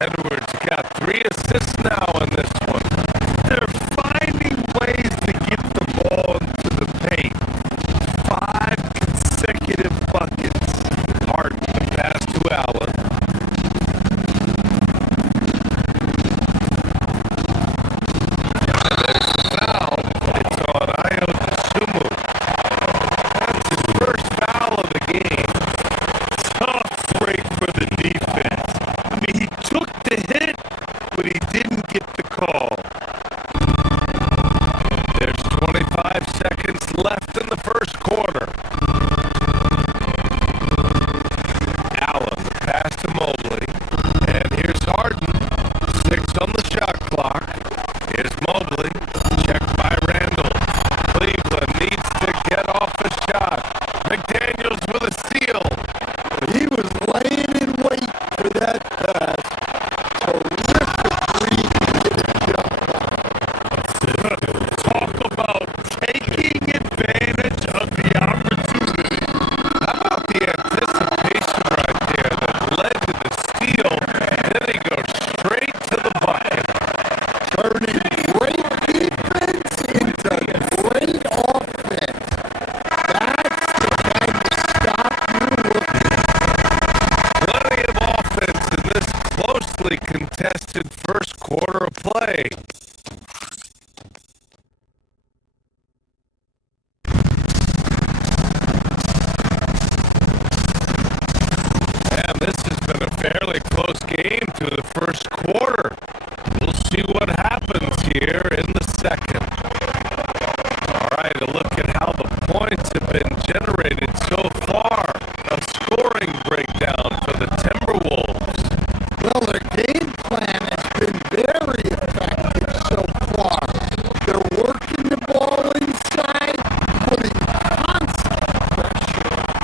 Edwards got 3 assists now in this one. They're finding ways to get the ball into the paint. 5 consecutive buckets. Hart, the pass to Allen. There's the foul. It's on Ayo Dosunmu. That's his first foul of the game. Tough break for the defense. I mean, he took the hit, but he didn't get the call. There's 25 seconds left in the first quarter. Allen, the pass to Mobley. And here's Harden. 6 on the shot clock. Here's Mobley. Checked by Randall. Cleveland needs to get off the shot. McDaniels with a steal. He was laying in wait for that pass. Terrifically Talk about taking advantage of the opportunity. How about the anticipation right there that led to the steal? Then he goes straight to the bucket. turning great defense into great offense. That's the kind of stop you're looking for. Plenty of offense in this closely contested first quarter of play. And this has been a fairly close game through the first quarter. We'll see what happens here in the second. All right, a look at how the points have been generated so far. A scoring breakdown for the Timberwolves. Well, their game plan has been very effective so far. They're working the ball inside, putting constant pressure on.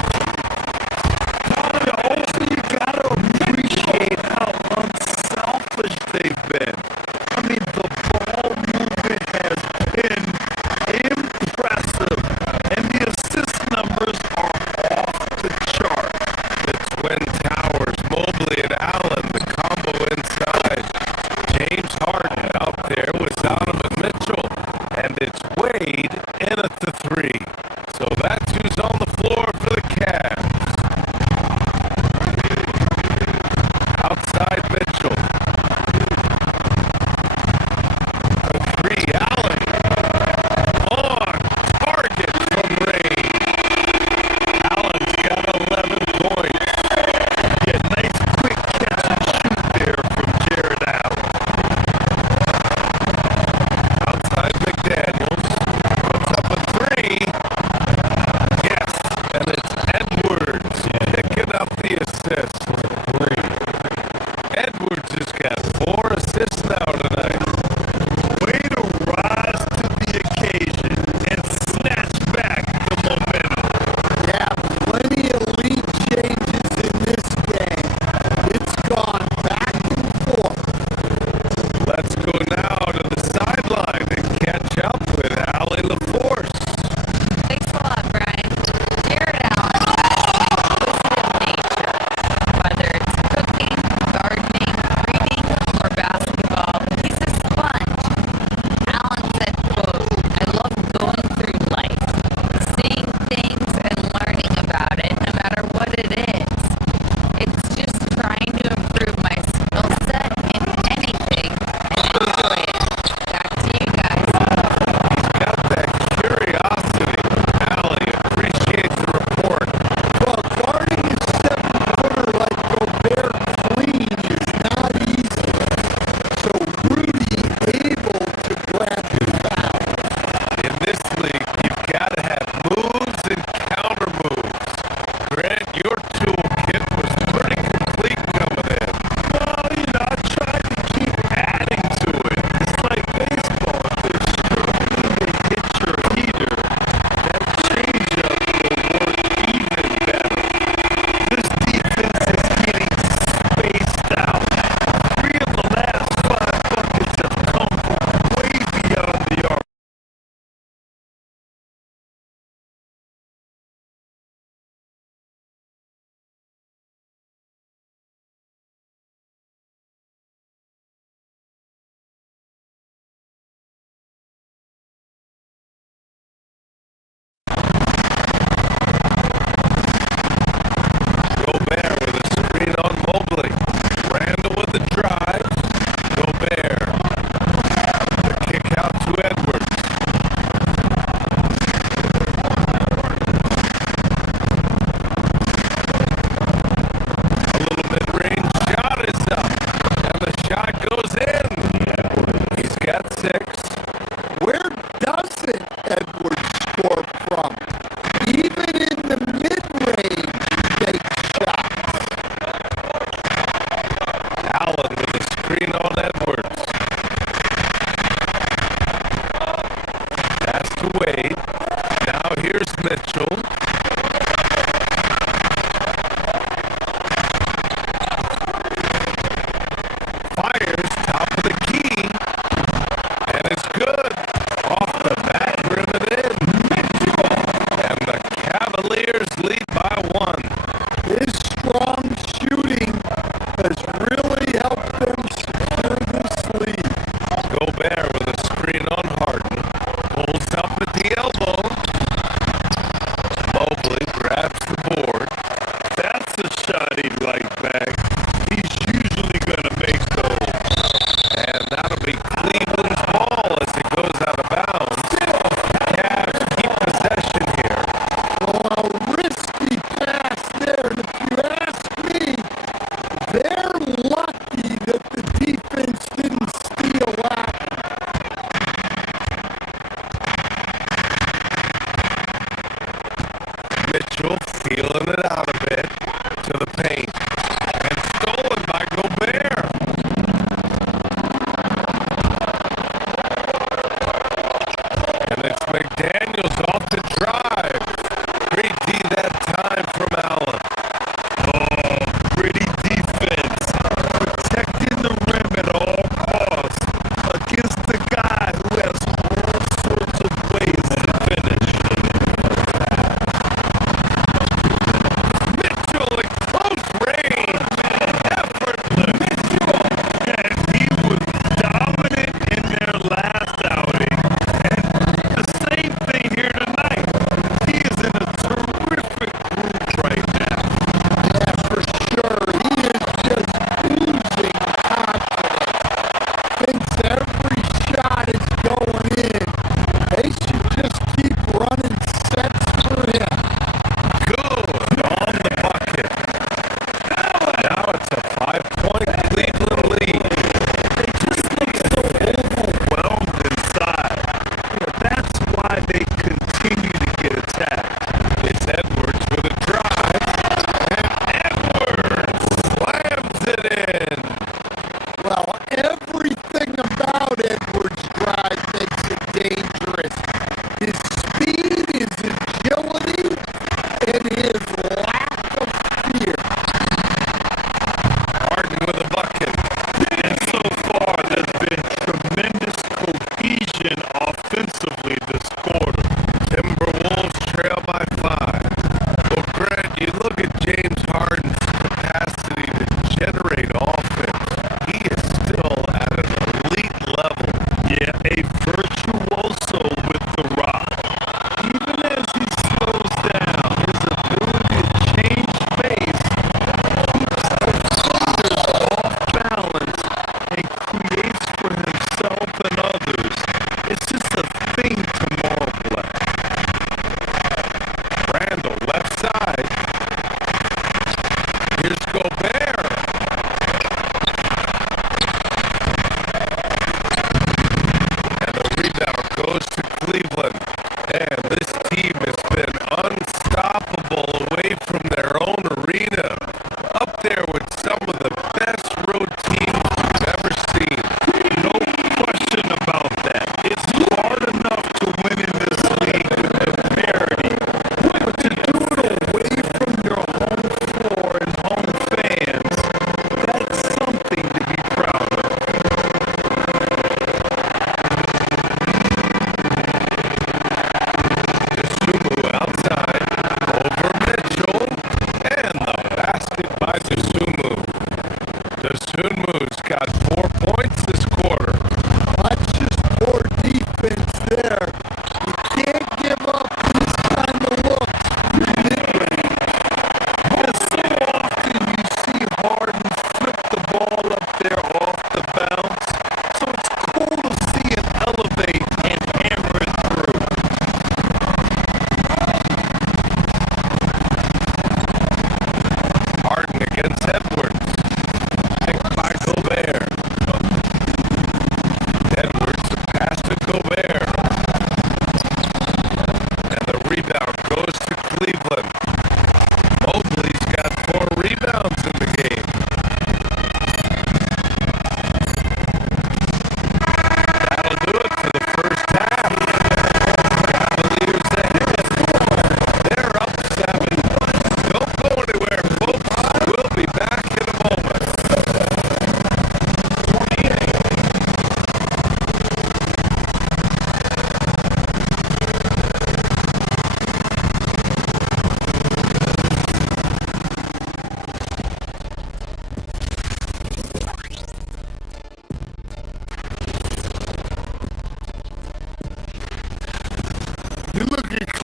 You gotta appreciate how unselfish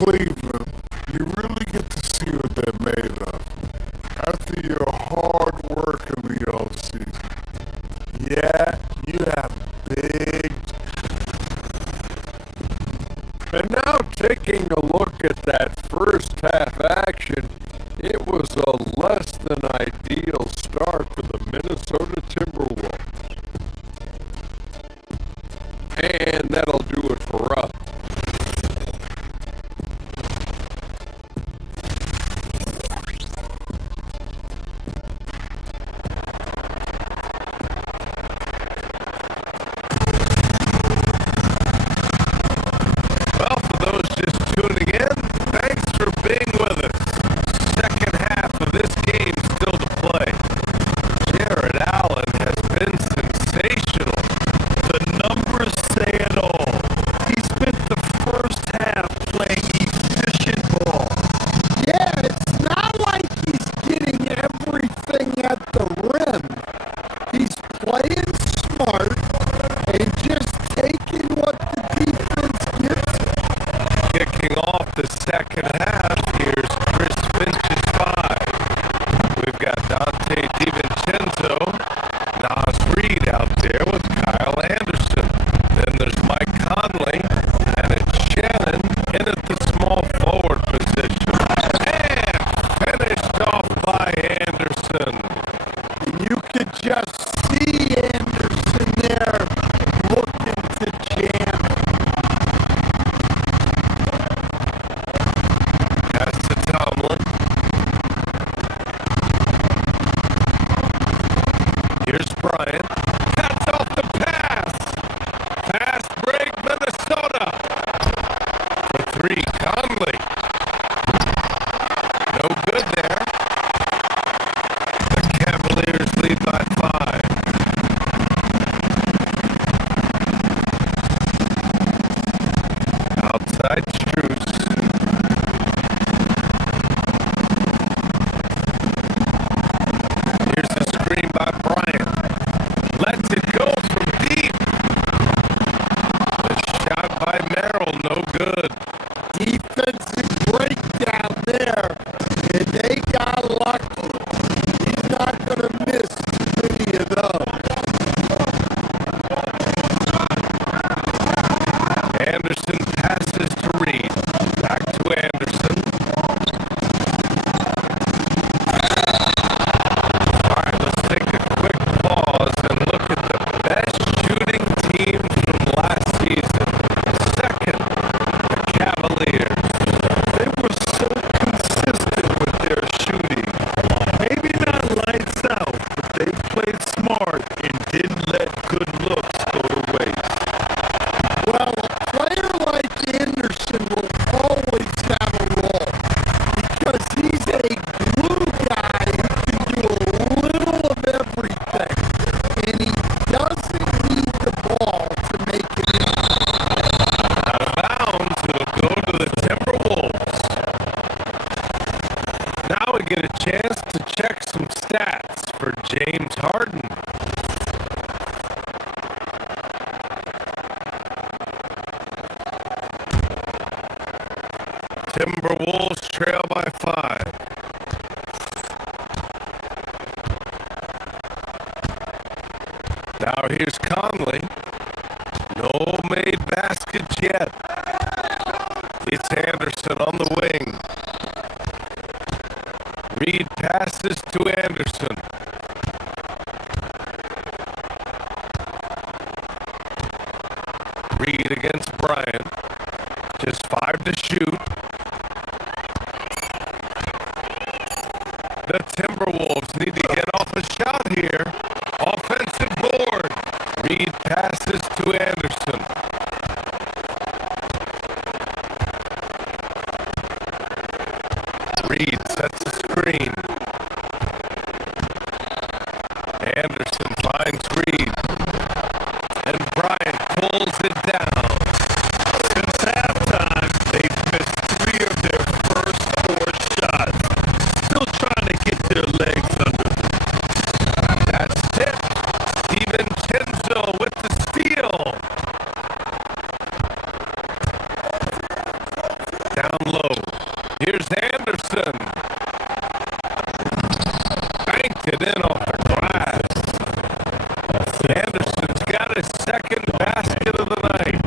Cleveland, you really get to see what they're made of. After your hard work in the offseason, yeah, you have big. And now taking a look at that first half action, it was a less than ideal start for the Minnesota Timberwolves. And that'll do it for us. Well, for those just tuning in, thanks for being with us. Second half of this game still to play. Jared Allen has been sensational. The numbers say it all. He spent the first half playing efficient ball. Yeah, it's not like he's getting everything at the rim. He's playing smart and just taking what the defense gives him. Kicking off the second half, here's Chris Finch's 5. We've got Dante DiVincenzo, Nas Reed out there with Kyle Anderson. Then there's Mike Conley, and it's Shannon in at the small forward position. And finished off by Anderson. You could just see Anderson there looking to jam. Pass to Tomlin. Here's Bryant. Cuts off the pass. Fast break, Minnesota. For 3, Conley. No good there. The Cavaliers lead by 5. Outside Strus. Here's the screen by Bryant. Lets it go from deep. The shot by Merrill, no good. Defensive breakdown there, and they got lucky. He's not going to miss many of those. Anderson passes to Reed. Back to Anderson. All right, let's take a quick pause and look at the best shooting team from last season. Second, the Cavaliers. They were so consistent with their shooting. Maybe not lights out, but they played smart and didn't let good looks go to waste. Well, a player like Anderson will always have a role because he's a glue guy who can do a little of everything, and he doesn't need the ball to make it in. Out of bounds, it'll go to the Timberwolves. Now we get a chance to check some stats for James Harden. Timberwolves trail by 5. Now here's Conley. No made baskets yet. It's Anderson on the wing. Reed passes to Anderson. Reed against Bryant. Just 5 to shoot. The Timberwolves need to get off a shot here. Offensive board. Reed passes to Anderson. Reed sets a screen. Anderson finds Reed. And Bryant pulls it down. Since halftime, they've missed 3 of their first 4 shots. Still trying to get their legs under them. That's tipped. DiVincenzo with the steal. second basket of the night.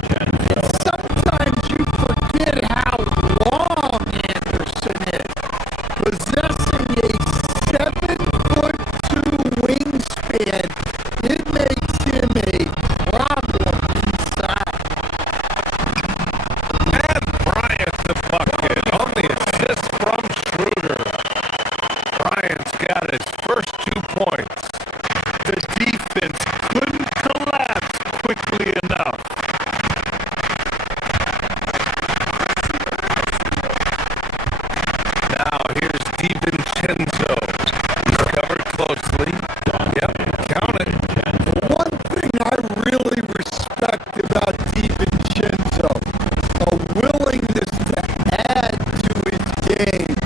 Sometimes you forget how long Anderson is. Possessing a 7'2" wingspan, it makes him a problem inside. And Bryant the bucket on the assist from Schroeder. Bryant's got his first 2 points. The defense couldn't collapse quickly enough. Now here's DiVincenzo. Covered closely. Yep, count it. One thing I really respect about DiVincenzo, a willingness to add to his game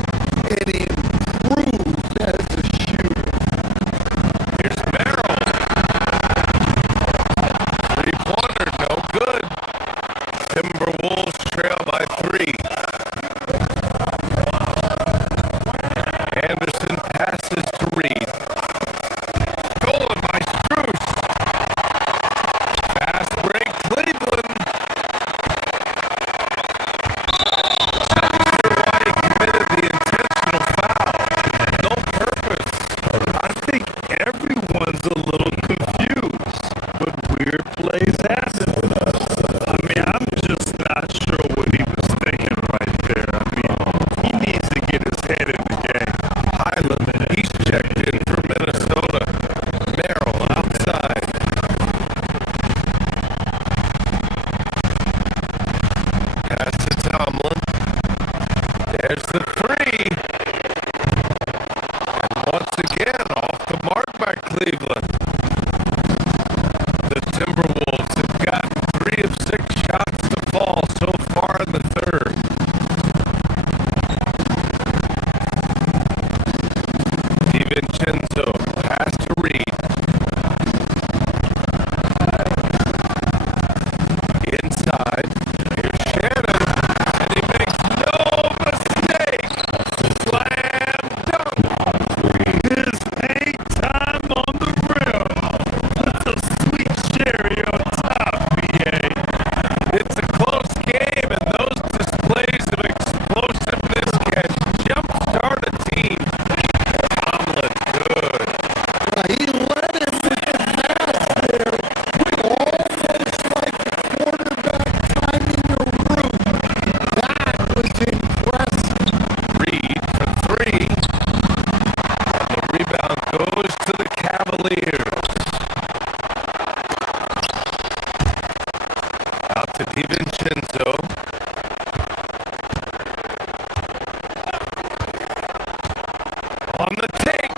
and improve as a shooter. Here's Merrill. Three-pointer, no good. Timberwolves trail by 3. Anderson passes to Reed. Stolen by Strus. Fast break, Cleveland. Spencer White committed the intentional foul. No purpose. I think everyone's a little confused, but weird plays happen. I mean, I'm just not sure what he was thinking right there. I mean, he needs to get his head in the game. Highland, he's checked in for Minnesota. Merrill outside. Pass to Tomlin. There's the 3. And once again, off the mark by Cleveland. The Timberwolves have gotten 3 of 6 shots to fall so far in the third. DiVincenzo, pass to Reed. Inside, here's Shannon, and he makes no mistake. Slam dunk. His 8 time on the rim. That's a sweet cherry on top, BA. It's a close game, and those displays of explosiveness can jumpstart a team. Tomlin, good. He led him with the pass there, almost like the quarterback timing a route. That was impressive. Reed for 3. And the rebound goes to the Cavaliers. Out to DiVincenzo. On the take.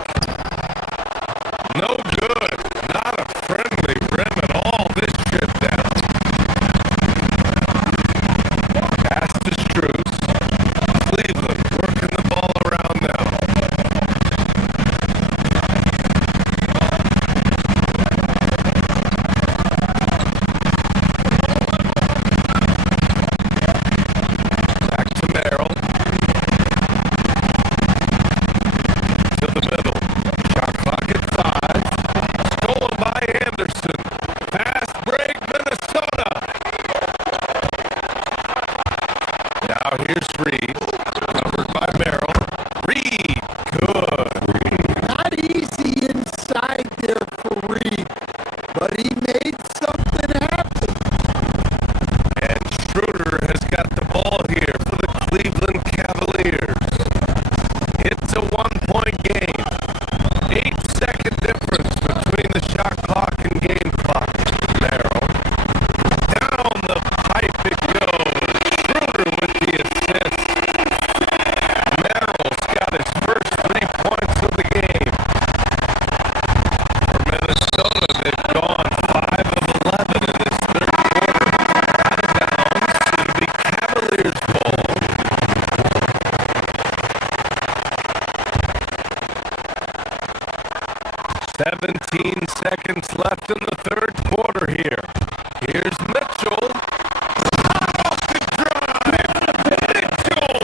No good. Not a friendly rim at all this trip down. Pass to Strus. Cleveland working the ball around now. Back to Merrill. To the middle. Shot clock at 5. Stolen by Anderson. Fast break, Minnesota. Now here's Reed. Covered by Merrill. Reed. Good. Not easy inside there for Reed, but he made something happen. And Schroeder has got the ball here for the Cleveland Cavaliers. It's a 1-point game. 8-second difference between the shot clock and game clock. Merrill. Down the pipe it goes. Schroeder with the assist. Merrill's got his first 3 points of the game. For Minnesota, they've gone 5 of 11 in this third quarter. Out of bounds, it'll be Cavaliers ball. 17 seconds left in the third quarter here. Here's Mitchell. Off the drive. Mitchell.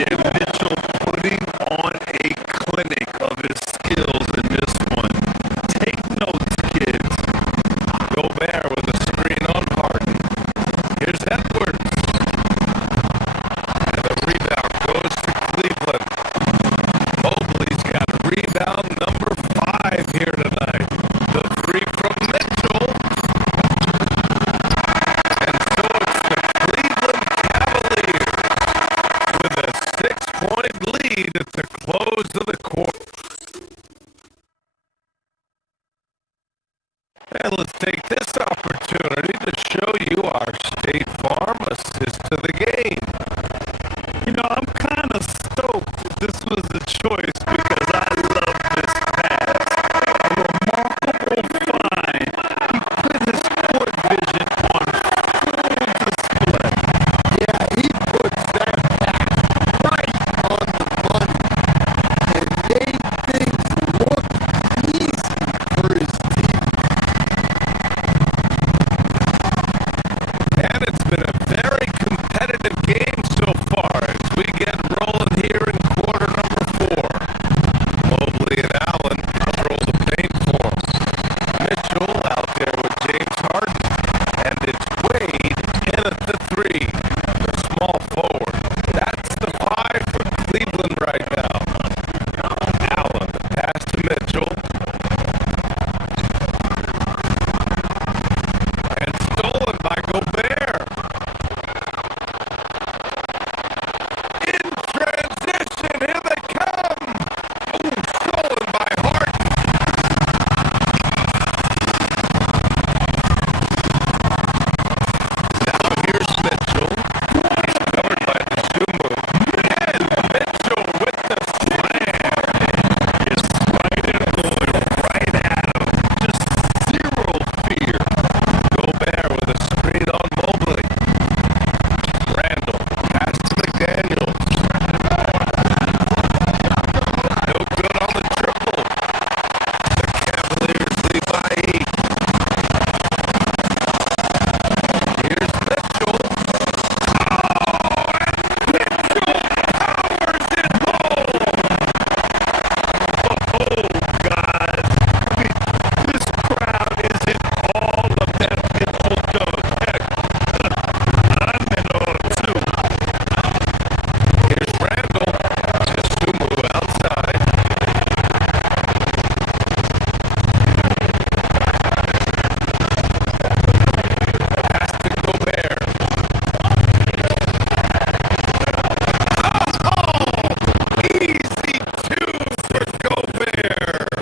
Yeah, Mitchell putting on a clinic of his skills in this one. Take notes, kids. Gobert with 6-point lead at the close of the quarter. And let's take this opportunity to show you our State Farm assist to the game. You know, I'm kind of stoked that this was a choice because I love this pass. A remarkable find. He put his court vision on full display. Yeah, he puts that back right on the money and made things look easy for his team. And it's been a very competitive game so far as we get rolling here in quarter number 4. Mobley and Allen control the paint for him. Mitchell out there with James Harden. And it's Wade in at the 3. The small forward. That's the 5 for Cleveland right now. Allen, the pass to Mitchell. And stolen by Gobert. In transition, here they come. Oh, stolen by Harden. Now here's Mitchell. He's covered by the Zumu. And Mitchell with the slam. Just Spider going right at him. Just zero fear. Gobert with a screen on Mobley. Randall, pass to McDaniels. No good on the triple. The Cavaliers lead by 8. Here's Mitchell. Oh, and Mitchell powers it home. Oh, God. This crowd isn't all of that Mitchell does. Heck, I'm in on too. Here's Randall. Just Sumu outside. Pass to Gobert. Oh, easy 2 for Gobert.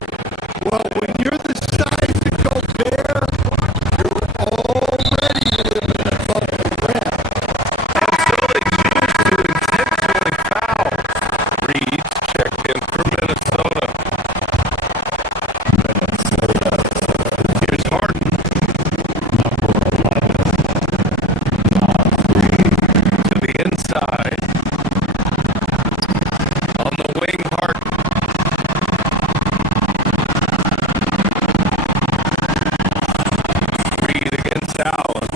Well, when you're the size of Gobert, you're already living above the rim. So they choose to intentionally foul. Reed's checked in for Minnesota. Here's Harden. To the inside. On the wing, Harden. Reed against Allen.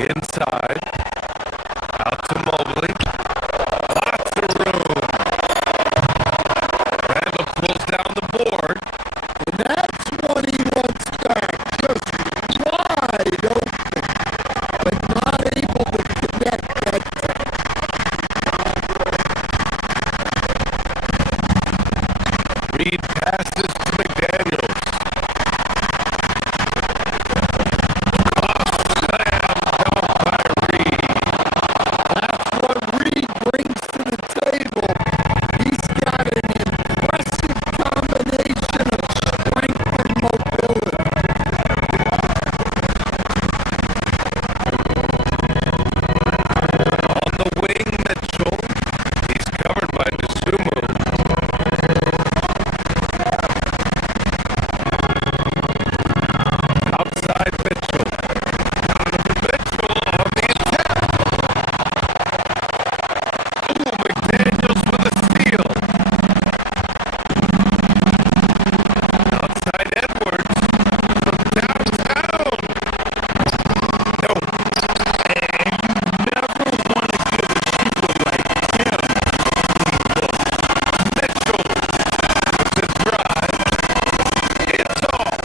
Inside. Out to Mobley. Lots of room. Randall pulls down the board. And that's what he wants back, just wide open, but not able to connect that time. Reed passes to McDaniels. Slam dunk by Reed. That's what Reed brings to the table. He's got an impressive combination of strength and mobility. On the wing, Mitchell. He's covered by Sumu. Outside Mitchell. Donovan Mitchell on the attack. Ooh, McDaniels with a steal. Outside Edwards. From downtown. No. Never want to get a shooter like him. Mitchell with the drive. It's off.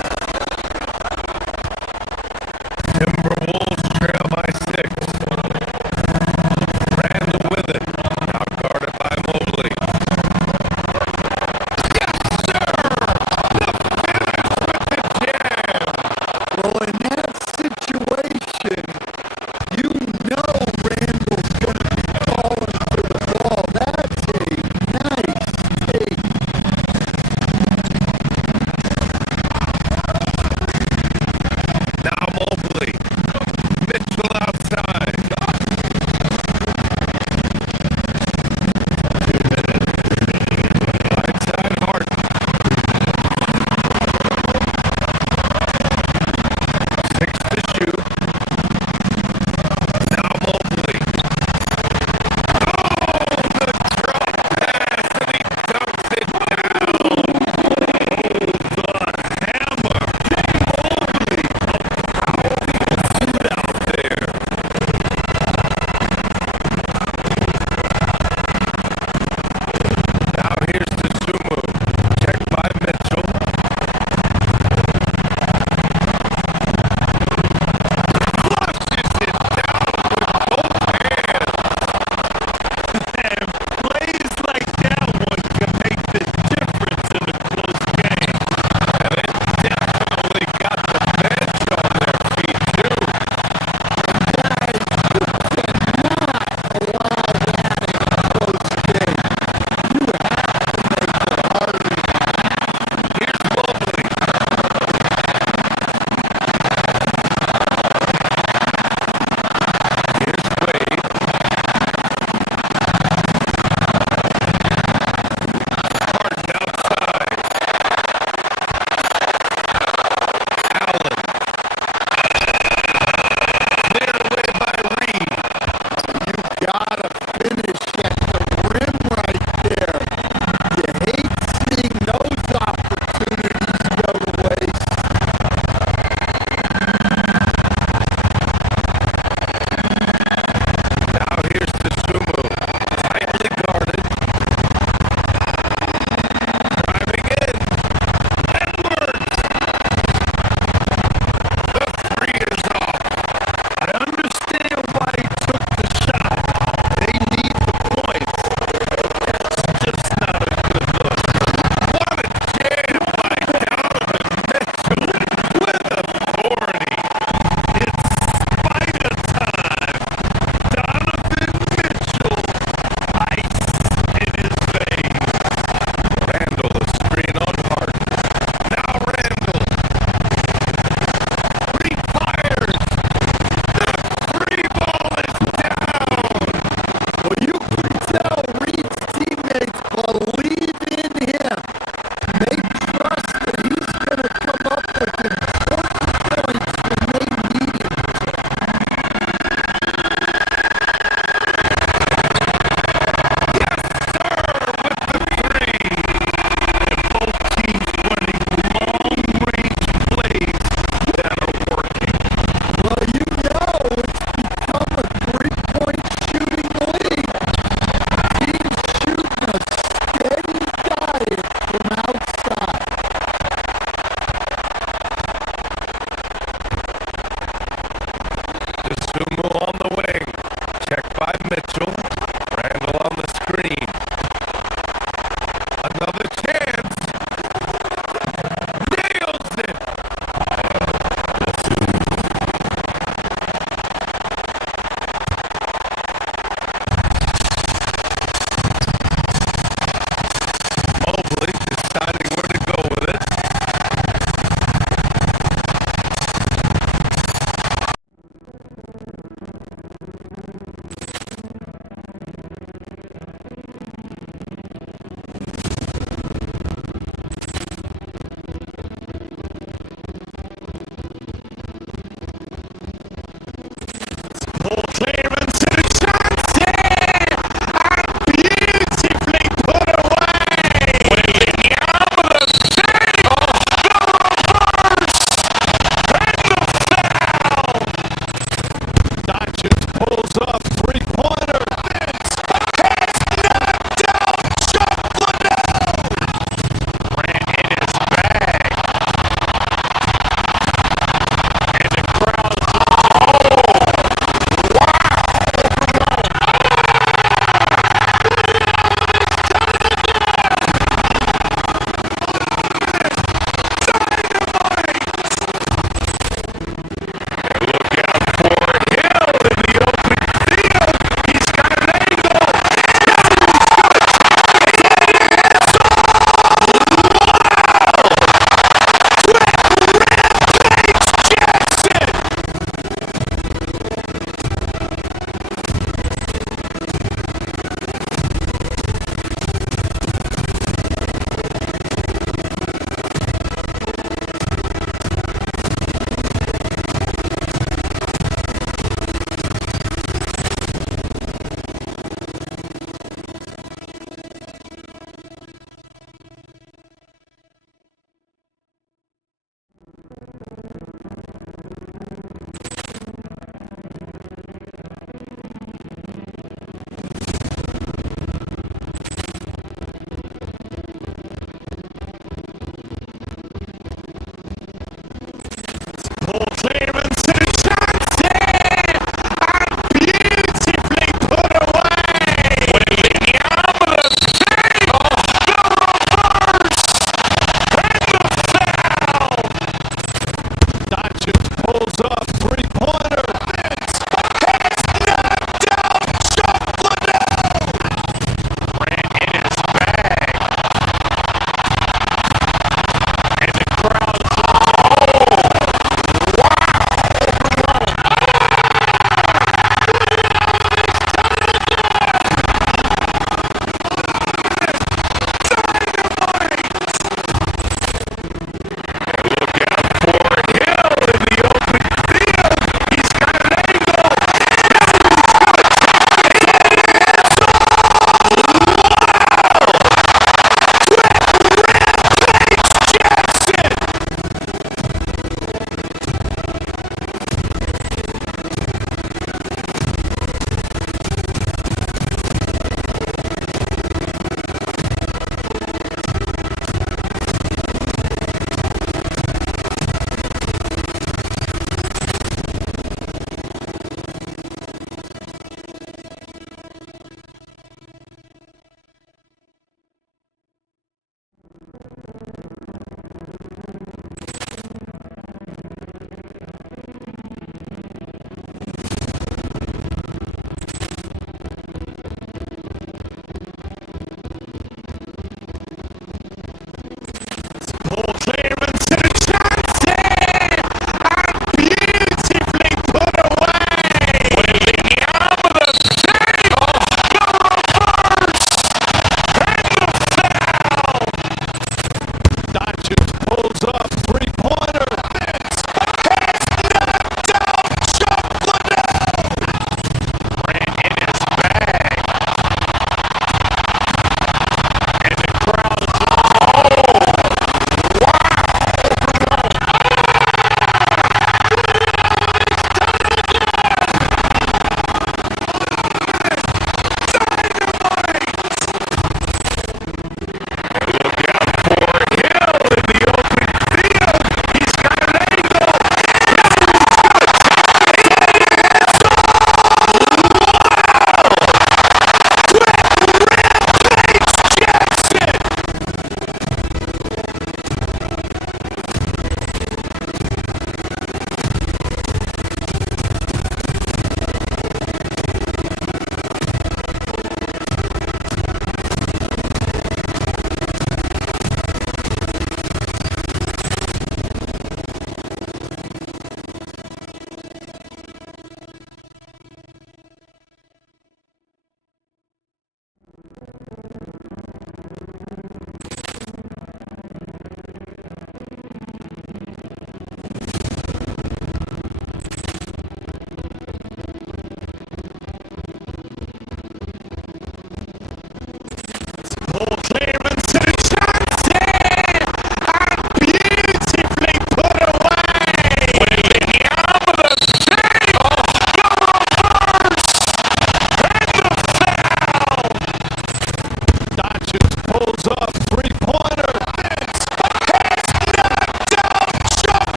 up, three-pointer.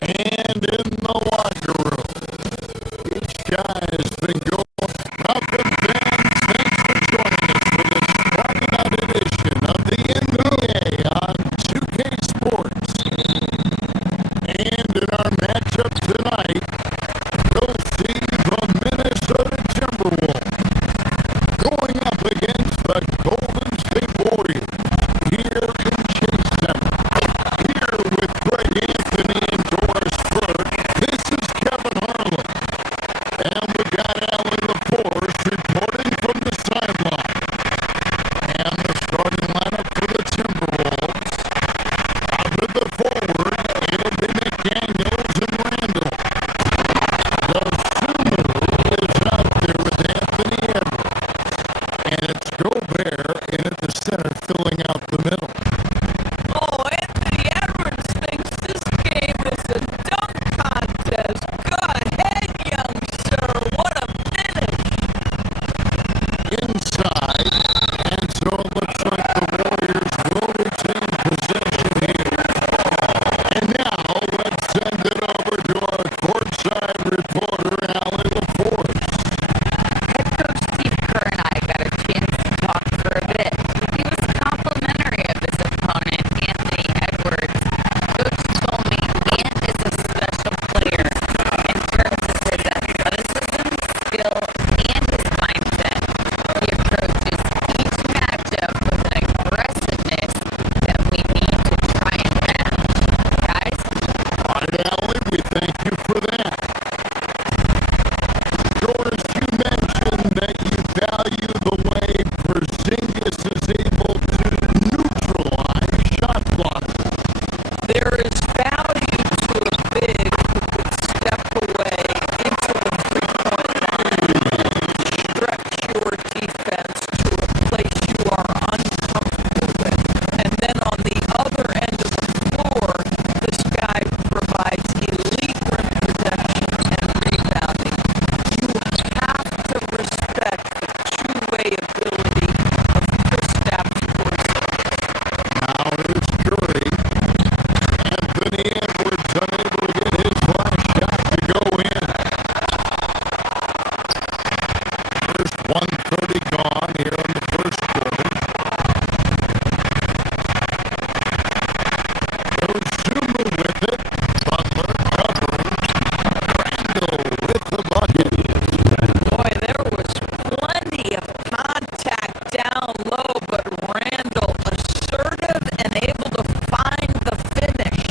And in the locker room, each guy has been going. Welcome, fans. Thanks for joining us for this Friday night edition of the NBA on 2K Sports. And in our matchup tonight, we'll see the Minnesota Timberwolves going up against the Golden State Warriors here in Chase Center. Here with Greg Anthony and Doris Burke, this is Kevin Harlan. And we got Allie LaForce reporting from the sideline. And the starting lineup for the Timberwolves. Out of the forward, it'll be McDaniels and Randall. The Sumu is out there with Anthony Edwards. And it's Gobert in at the center filling out the middle. Oh, Anthony Edwards thinks this game is a dunk contest. Go ahead, young sir. What a finish. Inside, and so it looks like the Warriors will retain possession here. And now let's send it over to our courtside reporter, Allie LaForce. Head coach Steve Kerr and I got a chance to talk for a bit. He was complimentary of his opponent, Anthony Edwards. Coach told me Ant is a special player in terms of his athleticism, skill, and his mindset. He approaches each matchup with an aggressiveness that we need to try and match. Guys, All right, Allie, we thank you for that. Doris, you mentioned that you value the way Porzingis is able to neutralize shot blocking. There is value to a big who could step away into the three-point line and stretch your defense to a place you are uncomfortable with. And then on the other end of the floor, this guy provides elite rim protection and rebounding. You have to respect the two-way ability of Kristaps Porzingis. Now here's Curry. Anthony Edwards unable to get his last shot to go in. First 1:30 gone here in the first quarter. Ozumu with it. Butler covering. Randall with the bucket. Boy, there was plenty of contact down low, but Randall assertive and able to find the finish.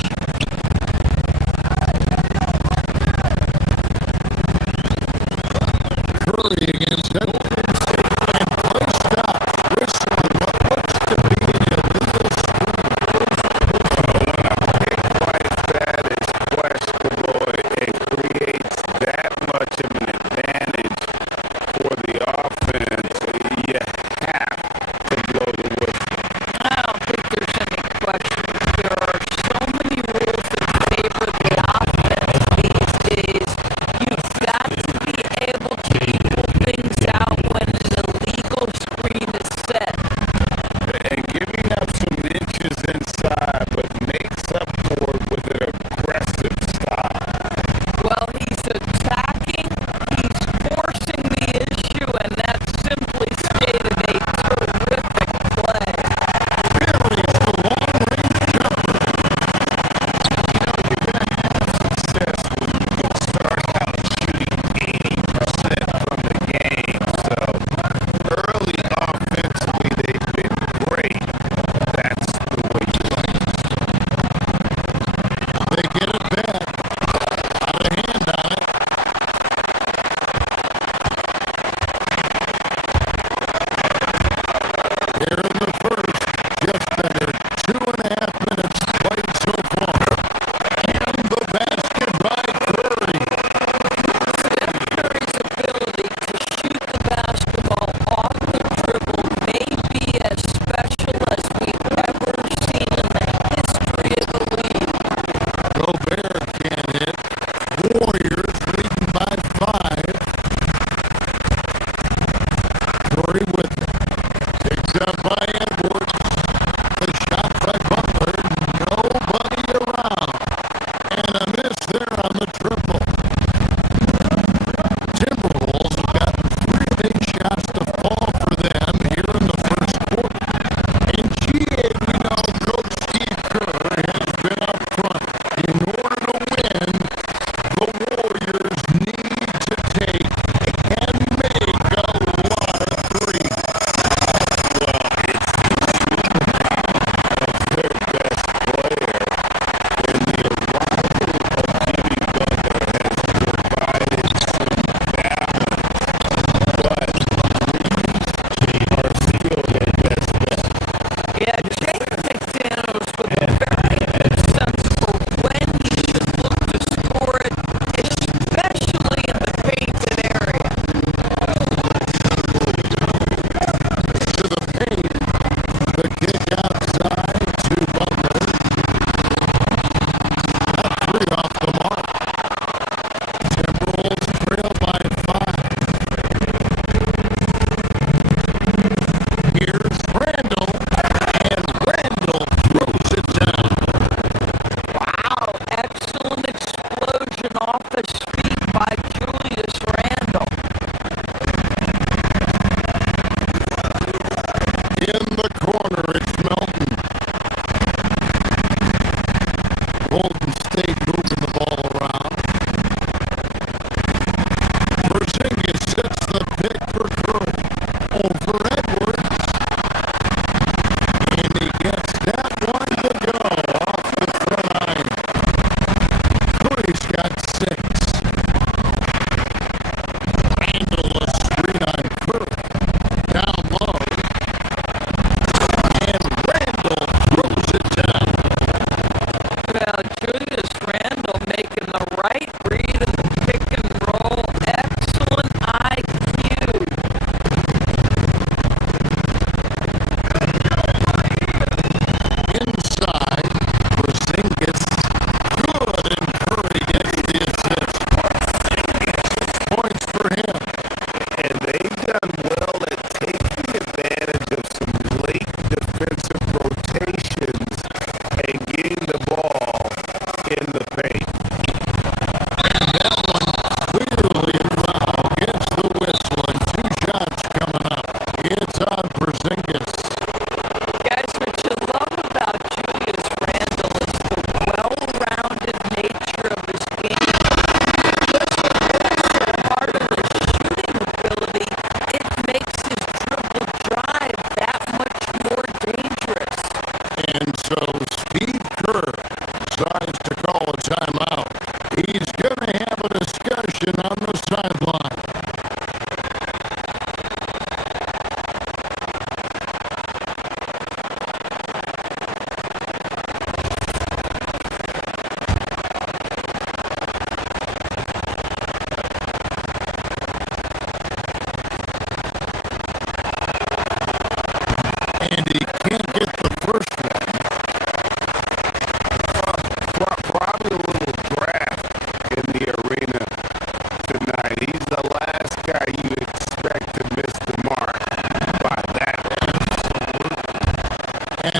Curry against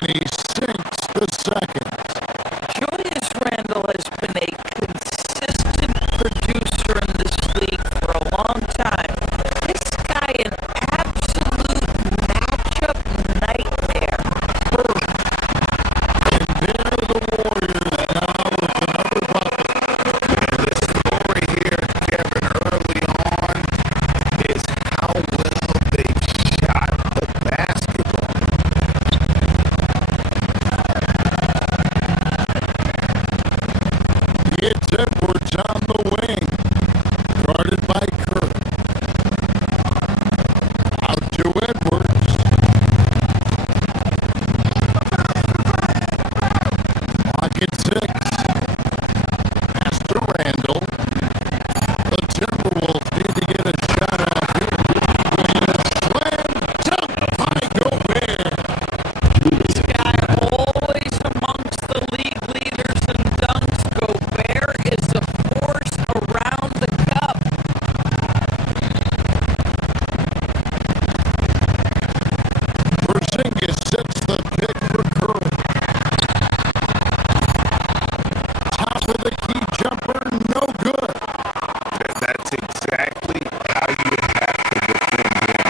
and he sinks the second. Julius Randle has been a consistent producer in this league for a long time. This guy, an absolute matchup nightmare. And there are the Warriors now with another bucket. The story here, Kevin, early on is how well they shot the basketball. It's Edwards on the wing, guarded by Kerr. Out to Edwards. Clock at 6. Pass to Randall. The Timberwolves need to get a shot off here. And a slam dunk by Gobert. This guy always amongst the league leaders in dunks. Gobert is a force around the cup. Porzingis sets the pick for Curry. Top of the key jumper, no good. That's exactly how you have to defend him.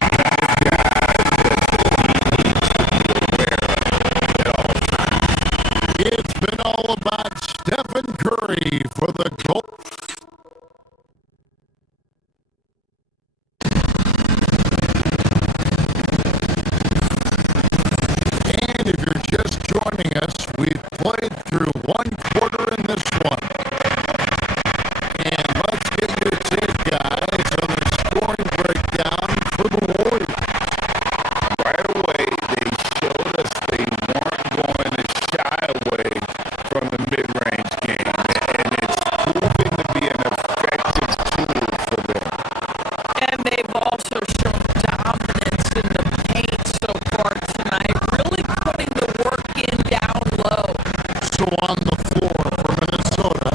It's been all about Stephen Curry for the goal. And if you're just joining us, we've played through one quarter in this one. And let's get your take, guys, on the scoring breakdown for the Warriors. Right away, they showed us they weren't going to shy away from the mid-range game, and it's proving to be an effective tool for them. And they've also shown dominance in the paint so far tonight, really putting the work in down low. So on the floor for Minnesota,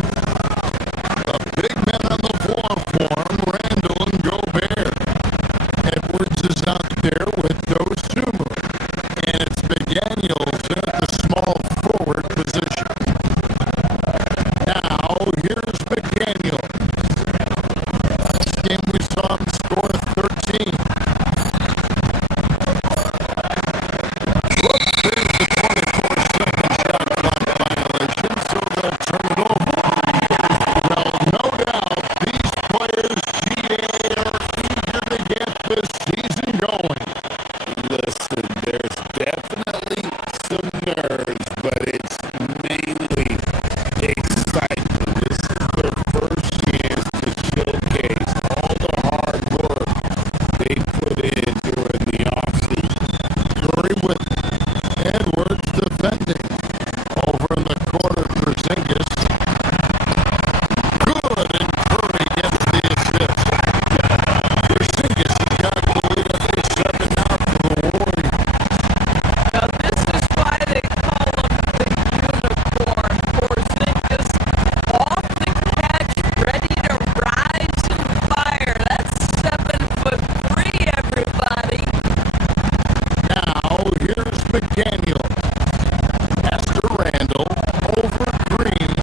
the big men on the floor for him, Randall and Gobert. Edwards is out there with Dosunmu, and it's McDaniels at the small forward position. Now, here's McDaniels. Last game we saw him score 13. Brooks there's the 24-second shot clock violation, so they'll turn it over. Well, no doubt, these players, GA, are eager to get this season going. Listen, there's definitely some nerves, but it's mainly excitement. This is their first chance to showcase all the hard work they put in during the offseason. Curry with Edwards defending. Over in the corner, Porzingis. Good, and Curry gets the assist. Porzingis has got the lead up to 7 now for the Warriors. Now this is why they call him the unicorn. Porzingis off the catch, ready to rise and fire. That's 7'3", everybody. Now, here's McDaniels. Pass to Randall. Over Green.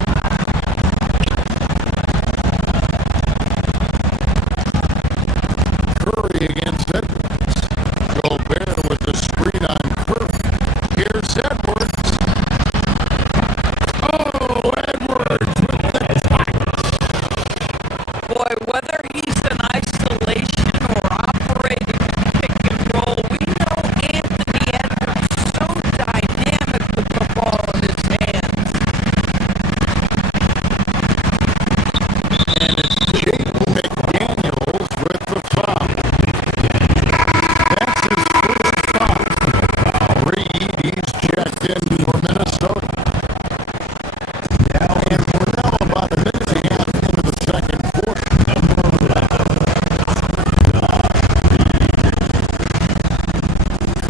Curry against Edwards. Gobert with the screen on Curry. Here's Edwards. Oh, Edwards with the Boy, whether he's in isolation or operating pick and roll, we know Anthony Edwards so dynamic with the ball in his hands. And it's Jaden McDaniels with the foul. That's his first foul. Reed, he's checked in for Minnesota. And we're now about a minute and a half into the second quarter.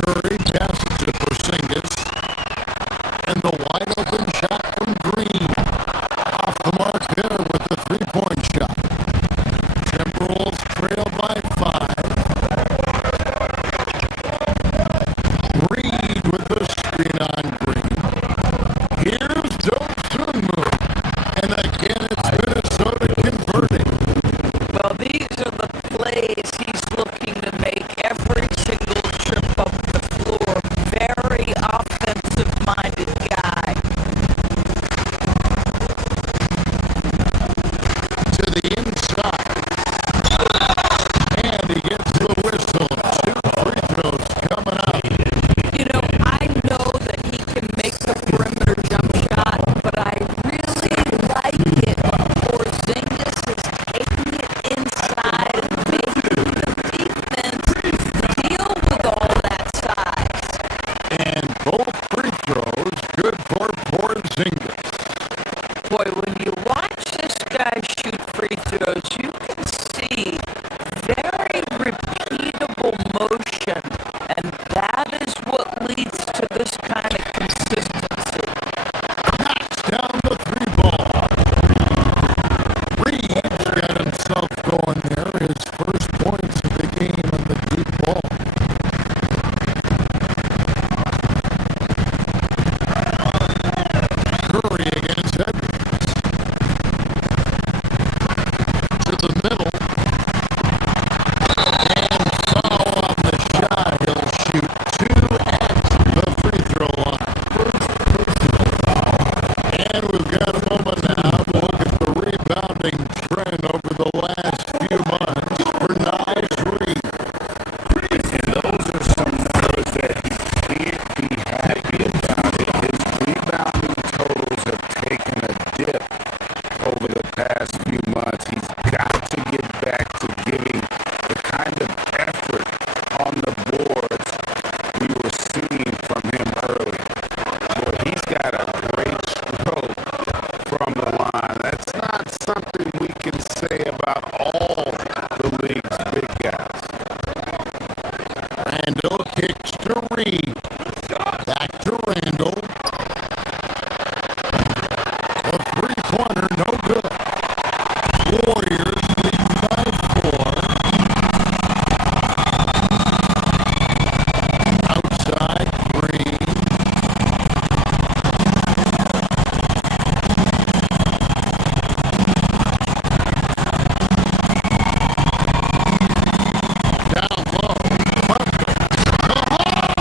Curry passes to Porzingis. And the wide open shot from Green. Off the mark there with the three-point shot. Timberwolves trail by 5. Reed with the screen on Porzingis. Boy, when you watch this guy shoot free throws, you can see very repeatable motion, and that is what leads to this kind of consistency. Down the three ball. Reeves got himself going there. His first points of the game on the deep ball. Curry against Edwards. To the middle. And foul on the shot. He'll shoot two at the free throw line. And we've got a moment now to look at the rebounding trend over the last few months for Nice Reed. And those are some numbers that he can't be happy about. His rebounding totals have taken a dip over the past few months. He's got to get back to giving the kind of effort on the boards we were seeing from him early. Boy, he's got a great stroke from the line. That's not something we can say about all the league's big guys. Randall kicks to Reed. Back to Randall. A three-pointer, no good. Warriors lead by 4. Outside, Green. Down low. Butler.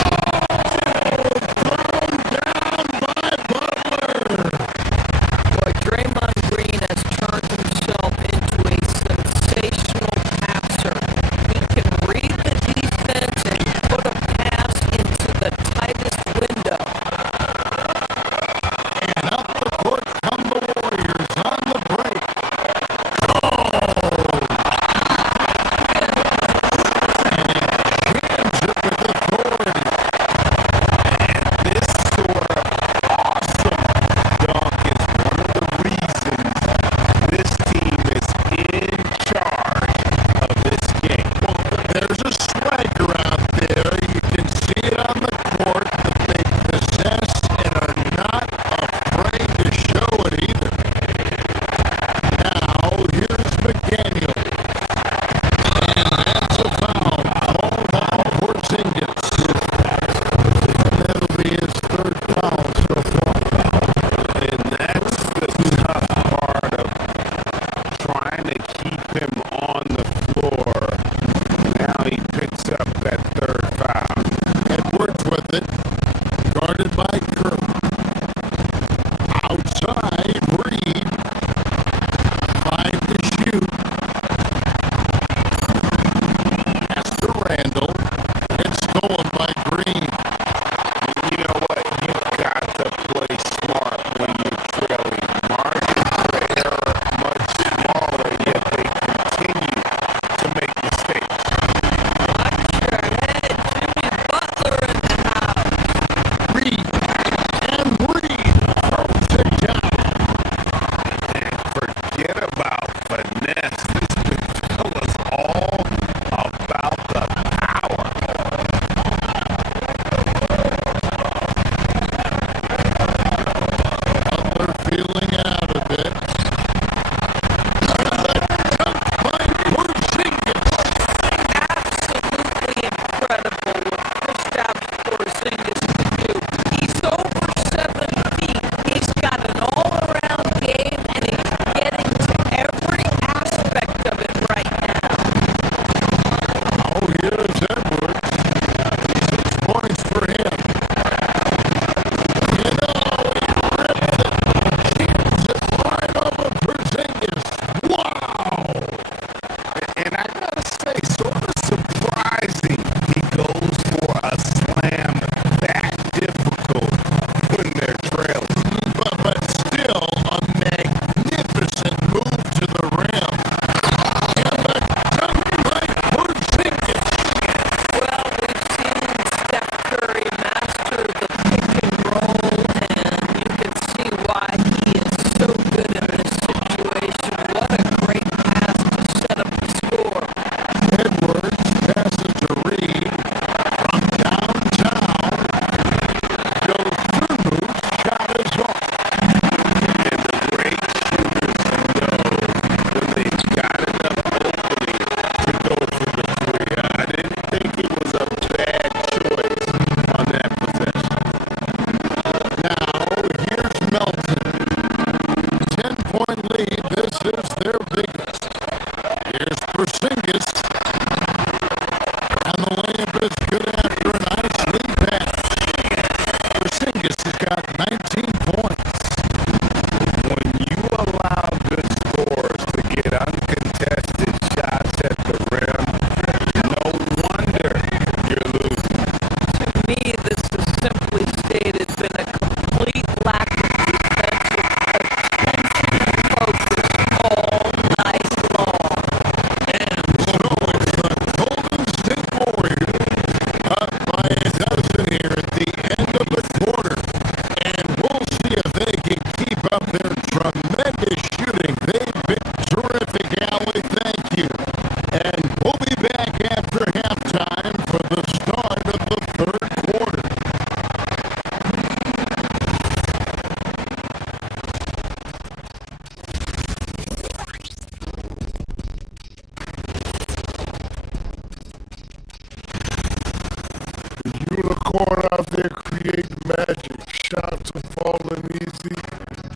out there creating magic. Shots are falling easy.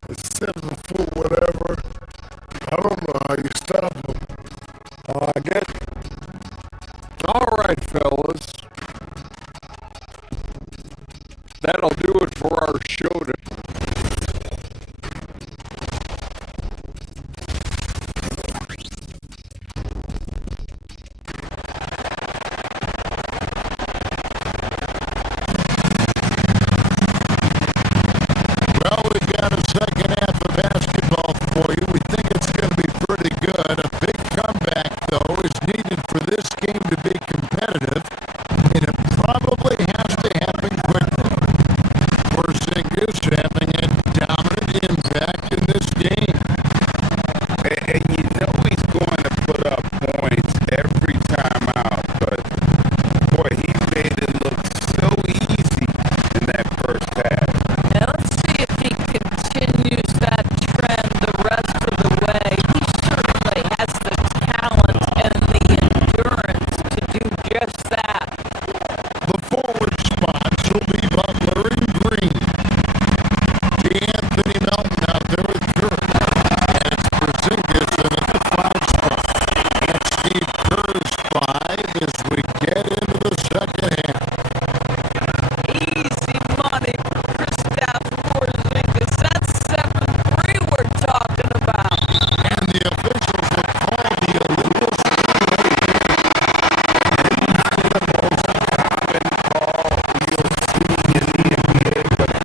It's 7 foot, whatever. I don't know how you stop him. I guess. All right, fellas. That'll do it for our show today. Well, we've got a second half of basketball for you. We think it's going to be pretty good. A big comeback, though, is needed for this game to be competitive, and it probably has to happen quickly. Porzingis having a dominant impact in this game. And you know he's going to put up points every time out, but boy, he made it look so easy in that first half. Now let's see if he continues that trend the rest of the way. He certainly has the talent and the endurance to do just that. The forward spots will be Butler and Green. D'Anthony Melton out there with Dirk. And it's Porzingis in at the 5 spot. That's Steve Kerr's 5 as we get into the second half. Easy money for Kristaps Porzingis. That's 7-3 we're talking about. And the officials have called the illegal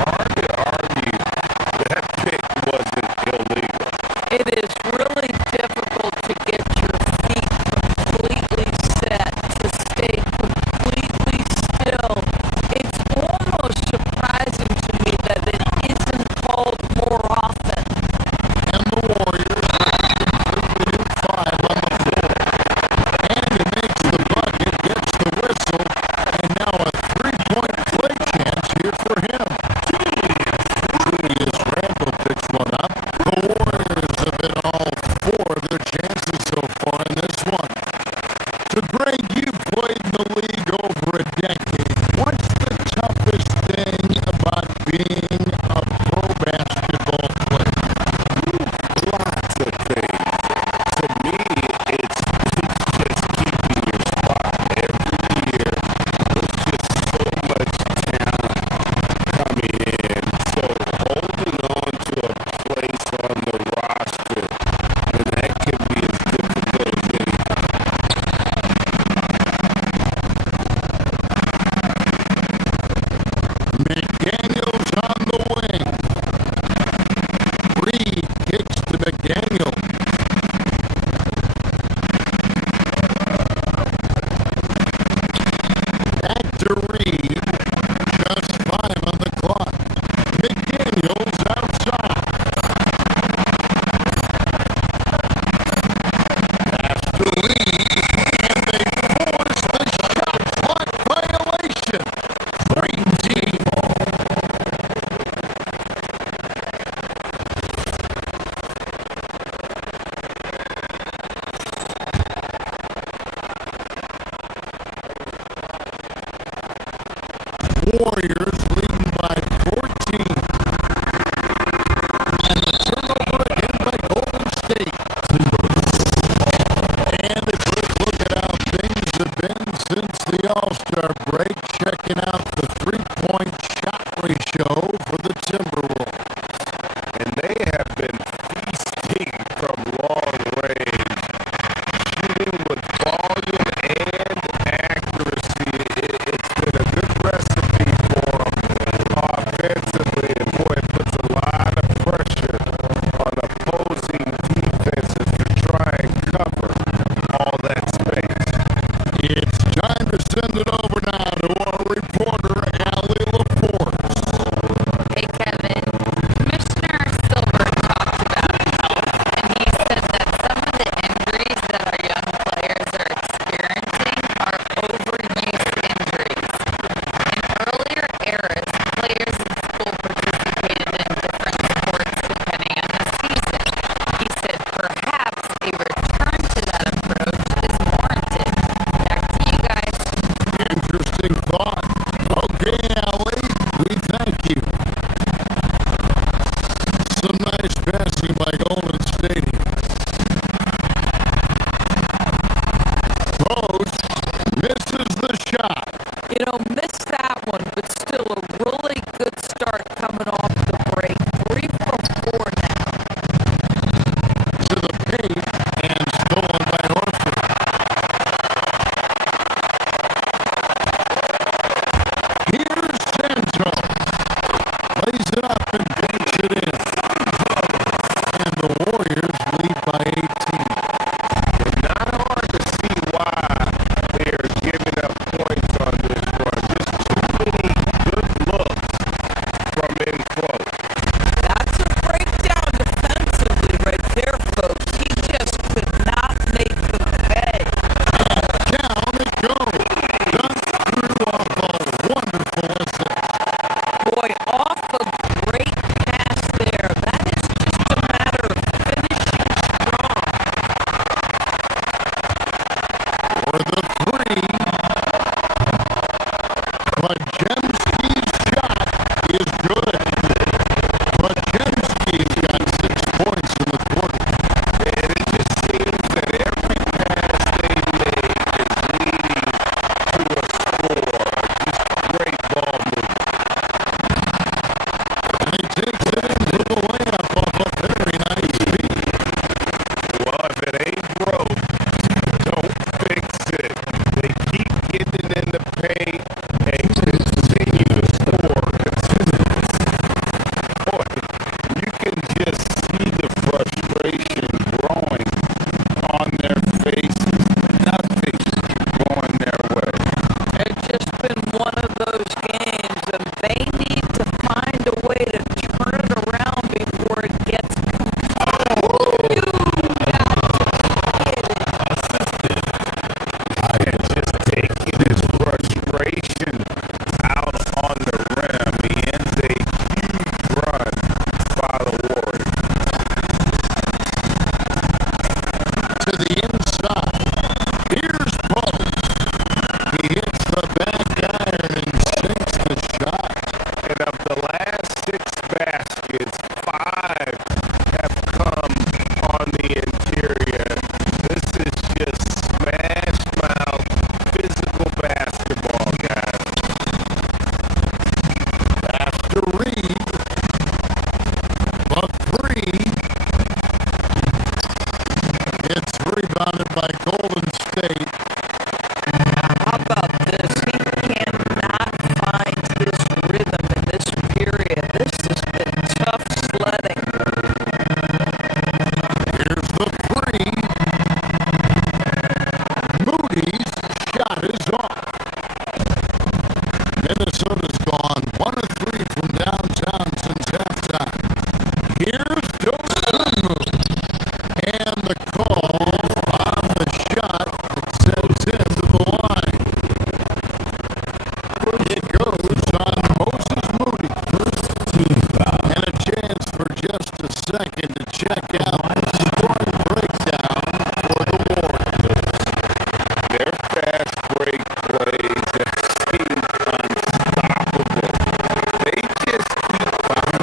Hard to argue that pick wasn't illegal. It is really difficult to get your feet completely set, to stay completely still. It's almost surprising to me that it isn't called more often. and the Warriors completely do 5 on the floor. And he makes the bucket, gets the whistle, and now a 3-point play chance here for him. Julius Randle picks one up. The Warriors have been all 4 of their chances so far in this one. So Greg, you played in the league over a decade. What's the toughest thing about being a pro basketball player? Lots of things. To me, it's just keeping your spot every year. There's just so much talent coming in. So holding on to a place on the roster, and that can be as difficult as anything. McDaniels on the wing. Reed kicks to McDaniel. Back to Reed. Just 5 on the clock. McDaniels outside. Pass to Reed. And they force the shot clock violation. 3-team. Warriors leading by 14. And the turnover again by Golden State. And a quick look at how things have been since the All-Star break. Checking out the 3-point shot ratio for the Timberwolves. And they have been feasting from long range, shooting with volume and accuracy. It's been a good recipe for them offensively, and boy, it puts a lot of pressure on opposing defenses to try and cover all that space. It's time to send it over now to our reporter, Allie LaForce. Hey one, but still a really good start coming off the break. 3 for 4 now. To the paint and stolen by Horford. Here's Sancho. Lays it up and banks it in. And the Warriors lead by 18. Not hard to see why they're giving up points on this run. Just too many good looks from in close. That's a breakdown defensively right there, folks. He just could not make them pay. Down it goes. Dunk through off a wonderful assist. Boy, off a great pass there. That is just a matter of finishing strong. For the three. Pajemski's shot is good. Pajemski's got 6 points in the quarter. And it just seems that every pass they make is leading to a score. Just great ball movement. And he takes it into the layup off a very nice feed. Well, if it ain't broke, don't fix it. They keep getting in the paint and continue to score consistently. Boy, you can just see the frustration growing on their faces. Nothing going their way. It's just been one of those games, and they need to find a way to turn it around before it gets you got to get it. And just taking his frustration out on the rim. He ends a huge run by the Warriors. To the inside. Here's Post. He hits the back iron and sinks the shot. And of the last 6 baskets, 5 have come on the interior. This is just smash mouth physical basketball, guys. Pass to Reed. The three. It's rebounded by Golden State. How about this? He cannot find his rhythm in this period. This has been tough sledding. Here's the three. Moody's shot is off. Minnesota's gone 1 of 3 from downtown since halftime. Here's Dosunmu. And the call on the shot that sends him to the line. It goes on Moses Moody. And a chance for just a second to check out the scoring breakdown for the Warriors. Their fast break plays have seemed unstoppable. They just keep finding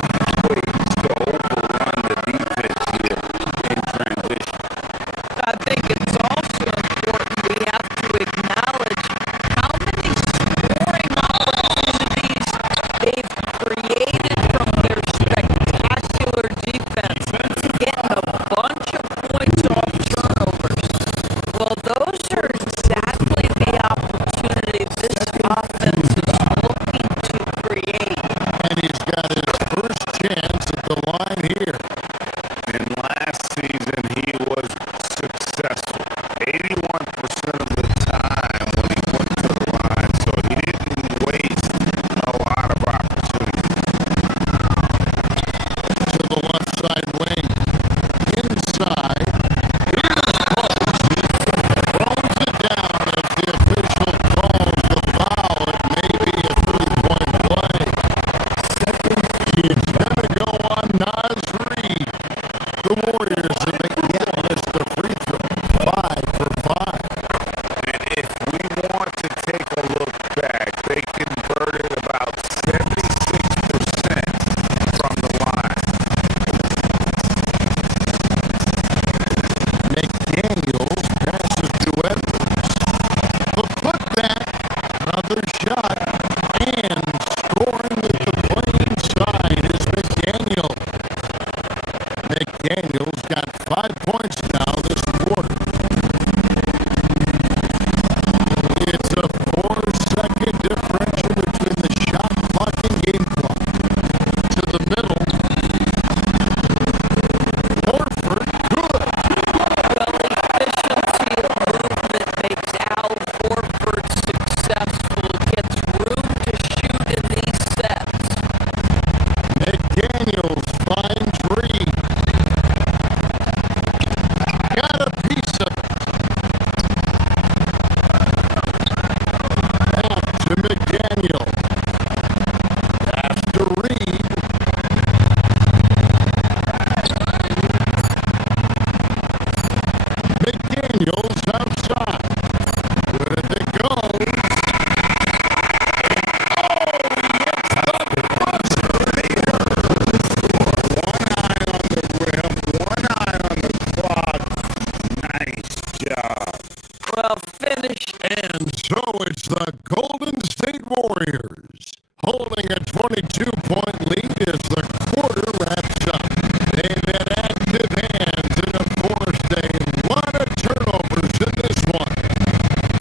holding a 22-point lead as the quarter wraps up. They've had active hands and, of course, a lot of turnovers in this one.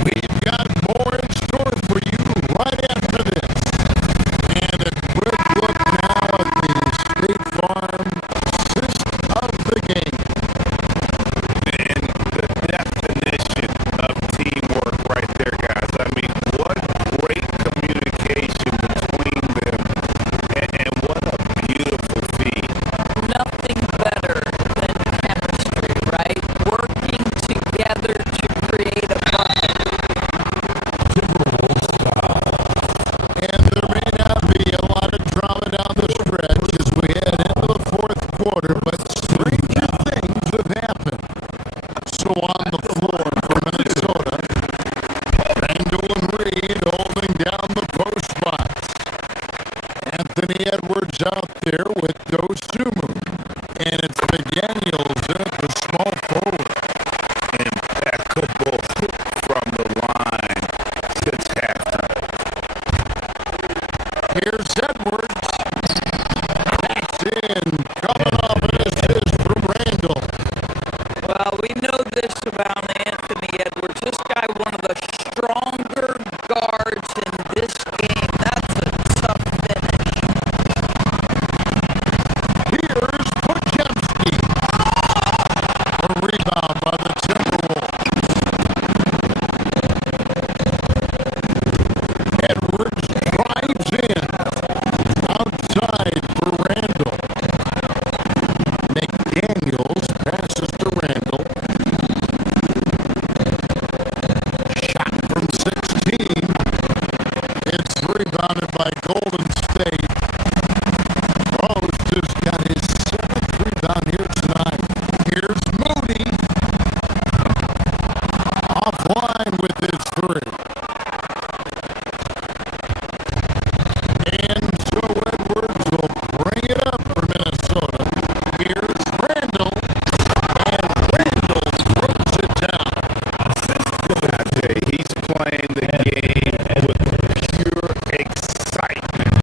We've got more in store for you right after this. And a quick look now at the State Farm assist of the game. And the definition of teamwork right there, guys. I mean, what great communication between them, and what a beautiful feed. Nothing better than chemistry, right? Working together to create a bucket. And there may not be a lot of drama down the stretch as we head into the fourth quarter, but stranger things have happened. So on the floor for Minnesota, Randall and Reed holding down the post spots. Anthony Edwards out there with Dosumu. And it's McDaniels at the small forward. Impeccable from the line since halftime. Here's Edwards. Backs in. Coming off an assist from Randall. Well, we know this about Anthony Edwards. This guy, one of the stronger guards in this game. That's a tough finish. Here's Podziemski. A rebound by the Timberwolves. Edwards drives in. Outside for Randall. McDaniels passes to Randall. Shot from 16. It's rebounded by Golden State. Post has got his 7th rebound here tonight. Here's Moody. Offline with his 3. And so Edwards will bring it up for Minnesota. Here's Randall. And Randall throws it down. He's playing the game with pure excitement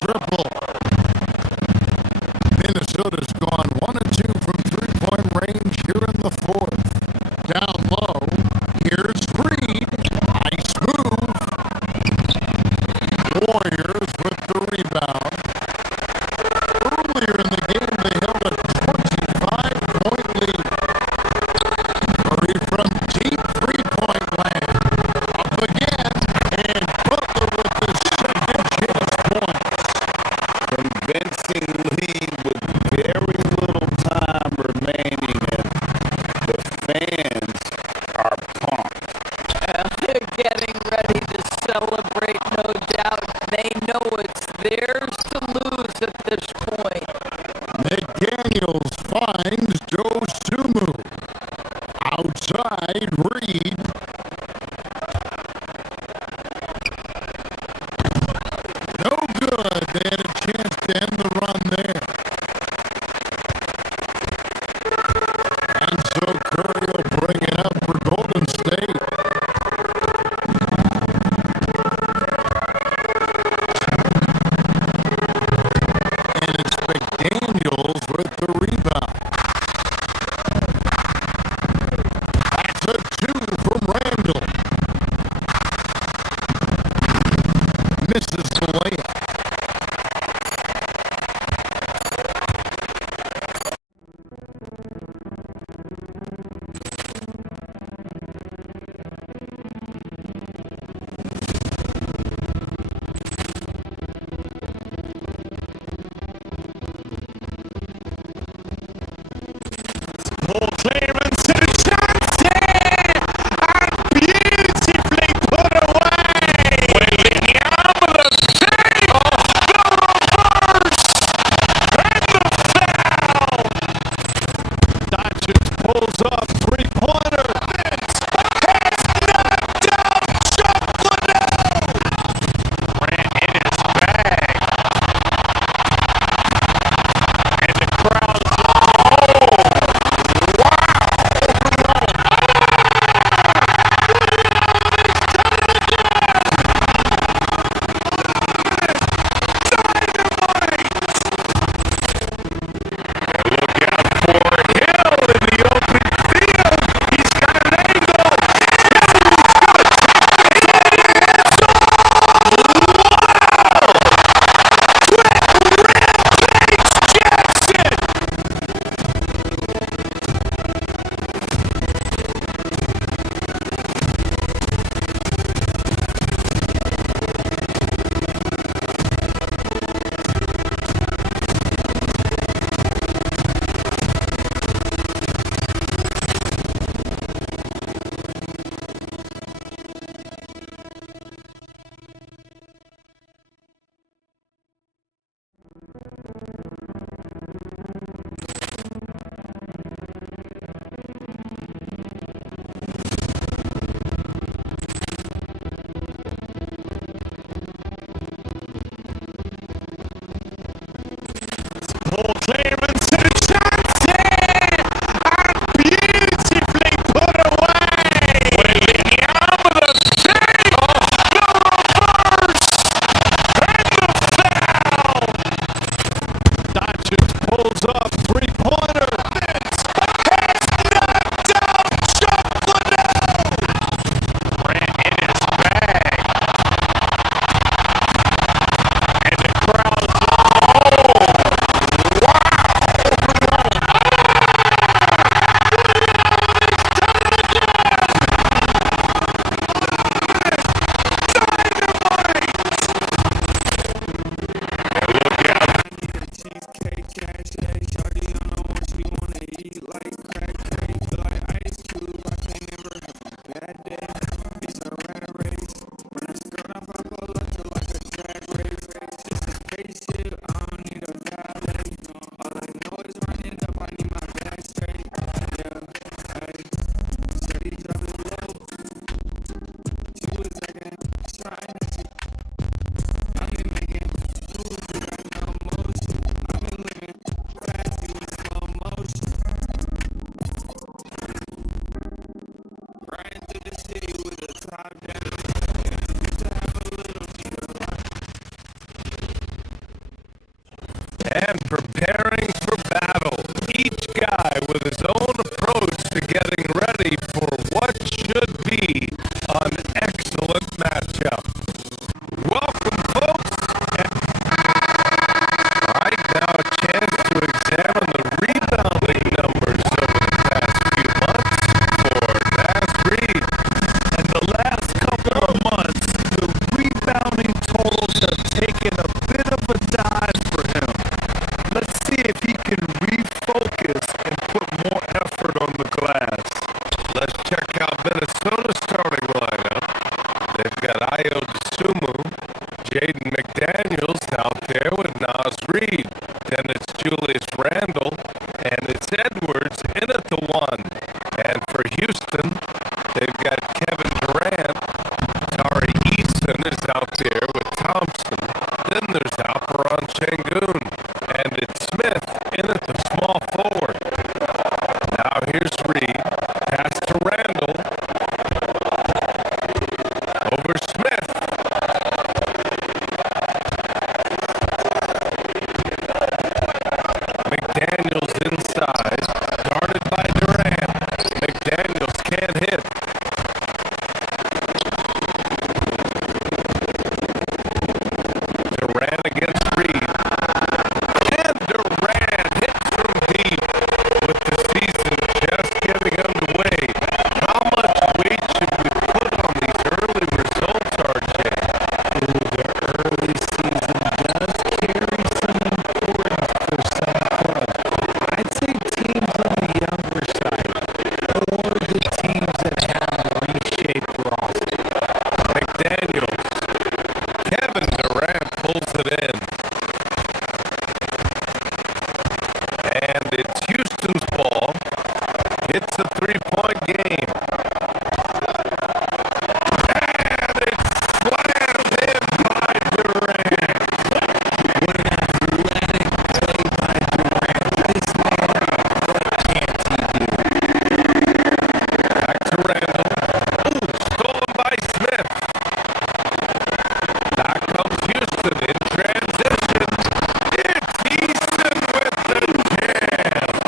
triple. Minnesota's gone 1 of 2 from three-point range here in the fourth. Down low, here's Reed. Nice move. Warriors with the rebound. Earlier in the game, they held a 25-point lead. Murray from deep three-point land. Up again, and Butler with the second chance points. Convincing lead with very little time remaining, and the fans are pumped. They're getting ready to celebrate, no doubt. They know it's theirs to lose at this point. McDaniels finds Dosumu. Outside, Reed. No good. They had a chance to end the run there. And so Curry will bring it up for Golden State. And it's McDaniels with the rebound. That's a 2 from Randall. Misses the layup. Ball clearance to Johnson! And beautifully put away! William, the save! The reverse! And the foul! Doncic pulls up, three-pointer. Has knocked out Chocolate! Ran in his bag. And the crowd. Ball clearance to Johnson! And beautifully put away! William, the save! The reverse! And the foul! Doncic pulls up, three-pointer. Has knocked out Chocolate! Ran in his bag. And the crowd. and preparing for battle. Each guy with his own approach to getting ready for what should be an excellent matchup. Welcome, folks. All right, now a chance to examine the rebounding numbers over the past few months for Nas Reed. And the last couple of months, the rebounding totals have taken a bit of a dive for him. Let's see if he can refocus and put more effort on the glass. Let's check out Minnesota's starting lineup. They've got Ayo Dosunmu, Jaden McDaniels out there with Nas Reed. Then it's Julius Randle, and it's Edwards in at the 1. And for Houston, they've got Kevin Durant. Tari Eason is out there with Thompson. Then there's Alperon Şengün, and it's Smith in at the small forward. Now here's Reed. Pass to Randle. Over Smith. McDaniels inside. Guarded by Durant. McDaniels can't hit. Durant against Reed. And Durant hits from deep. With the season just getting underway, how much weight should we put on these early results, RJ? The early season does carry some importance for some clubs. I'd say teams on the younger side, or the teams that have reshaped rosters. McDaniels. Kevin Durant pulls it in. And it's Houston's ball. It's a three-point game. And it's slammed in by Durant. What an athletic play by Durant. This man, what can't he do? Back to Randle. Ooh, stolen by Smith. Back comes Houston in transition. It's Easton with the jam.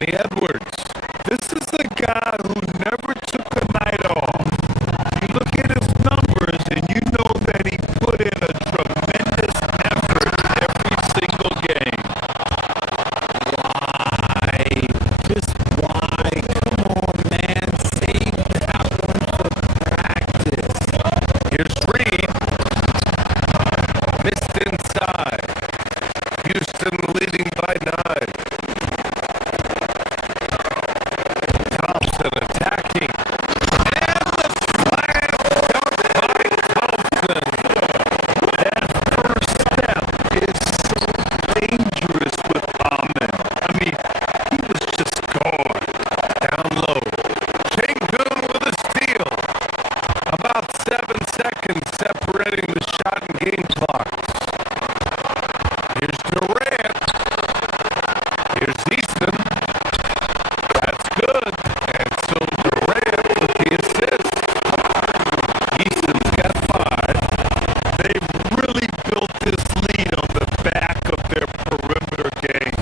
Anthony Edwards. This is a guy who never took a night off. You look at his numbers and you know that he put in a tremendous effort every single game. Why? Just why? Come on, man. Save that one for practice. Here's Reed. Missed inside. Houston leading by 9. Thompson attacking. And the slam dunk by Thompson. That first step is so dangerous with Ahmed. I mean, he was just gone. Down low. Şengün with a steal. About 7 seconds separating the shot and game clocks. Here's Durant. Here's Easton. That's good. And so Durant with the assist. Easton's got 5. They've really built this lead on the back of their perimeter game.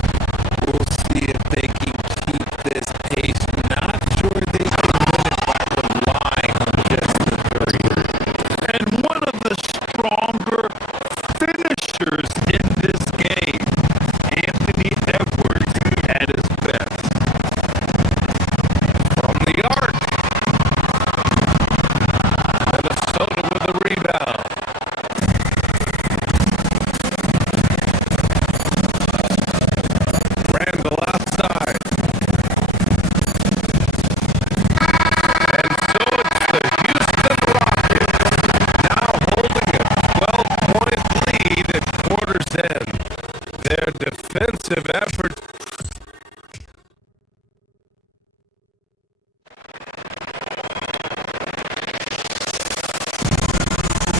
We'll see if they can keep this pace. Not sure they can win it by relying on just the three. And one of the stronger finishers in this game, Anthony Edwards, at his best. From the arc, Minnesota with the rebound. Randall outside. And so it's the Houston Rockets now holding a 12-point lead at quarter's end. Their defensive effort.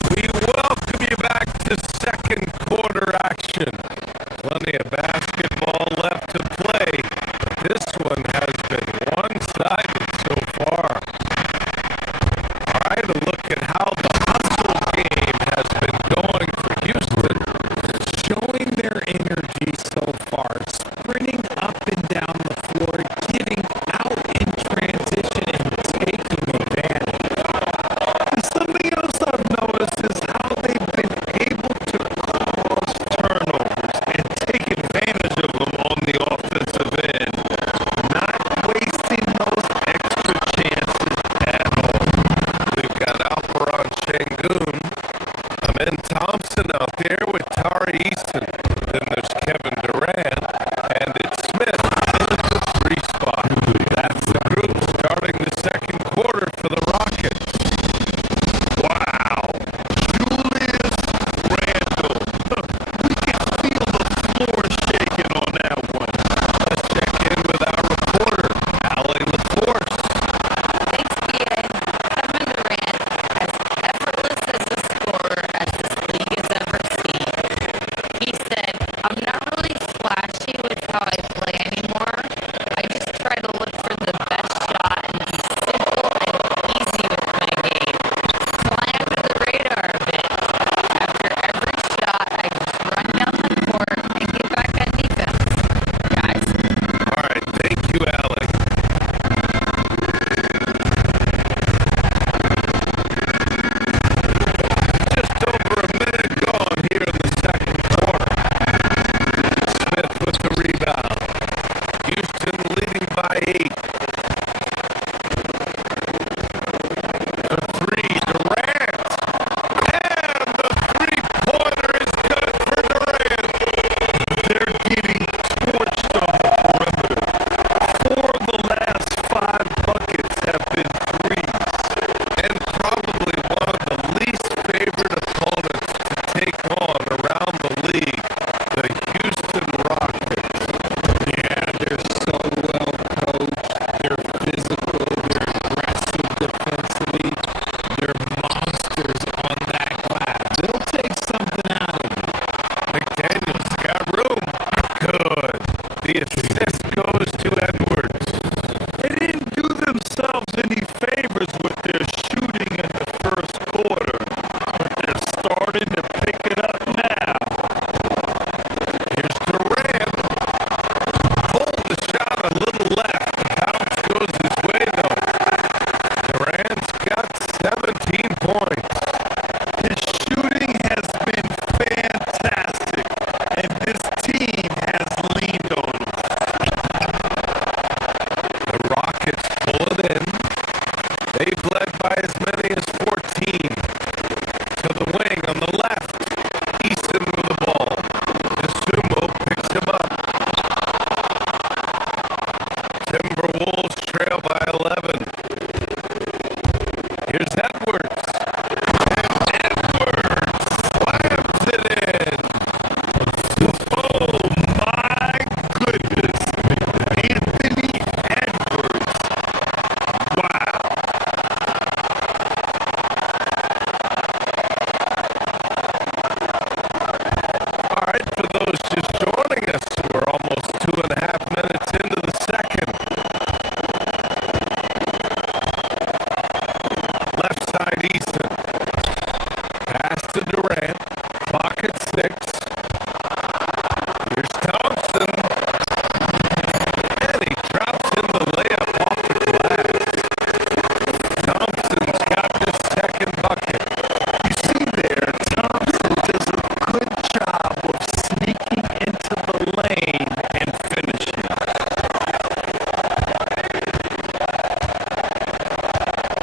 We welcome you back to second quarter action. Plenty of basketball left to play, but this one has been one-sided so far. All right, a look at how the hustle game has been going for Houston. Showing their energy so far, sprinting up and down the floor, getting out in transition and taking advantage. And something else I've noticed is how they've been able to cause turnovers and take advantage of them on the offensive end, not wasting those extra chances at all. We've got Alperon Şengün, and then Thompson out there with Tari Easton. Then there's Kevin Durant, and it's Smith in the 3 spot. That's the group starting the second quarter for the Rockets. Wow. Julius Randle. We can feel the floor shaking on that one. Let's check in with our reporter, Allie LaForce. Thanks, BA. Kevin Durant, as effortless as a scorer as this league has ever seen. He said, I'm not really flashy with how I play anymore. I just try to look for the best shot and be simple and easy with my game. Fly under the radar a bit. After every shot, I just run down the court and get back on defense. Guys, All right, thank you, Allie. Just over a minute gone here in the second quarter. Smith with the rebound. Houston leading by 8. The 3, Durant. And the 3-pointer is good for Durant. They're getting torched on the perimeter. 4 of the last 5 buckets have been threes. And probably one of the least favorite opponents to take on around the league, the Houston Rockets. Yeah, they're so well coached. They're physical. They're aggressive defensively. They're monsters on that glass. They'll take something out of you. McDaniel's got room. Good. The assist goes to Edwards. They didn't do themselves any favors with their shooting in the first quarter, but they're starting to pick it up now. Here's Durant. Pulled the shot a little They've led by as many as 14. To the wing on the left. Easton with the ball. Sumo picks him up. Timberwolves trail by 11. Here's Edwards. And Edwards slams it in. Oh my goodness. Anthony Edwards. Wow. All right, for those just joining us, we're almost 2.5 minutes into the second. Left side Easton. Pass to Durant. Pocket 6. Here's Thompson. And he drops in the layup off the glass. Thompson's got his second bucket. You see there, Thompson does a good job of sneaking into the lane and finishing.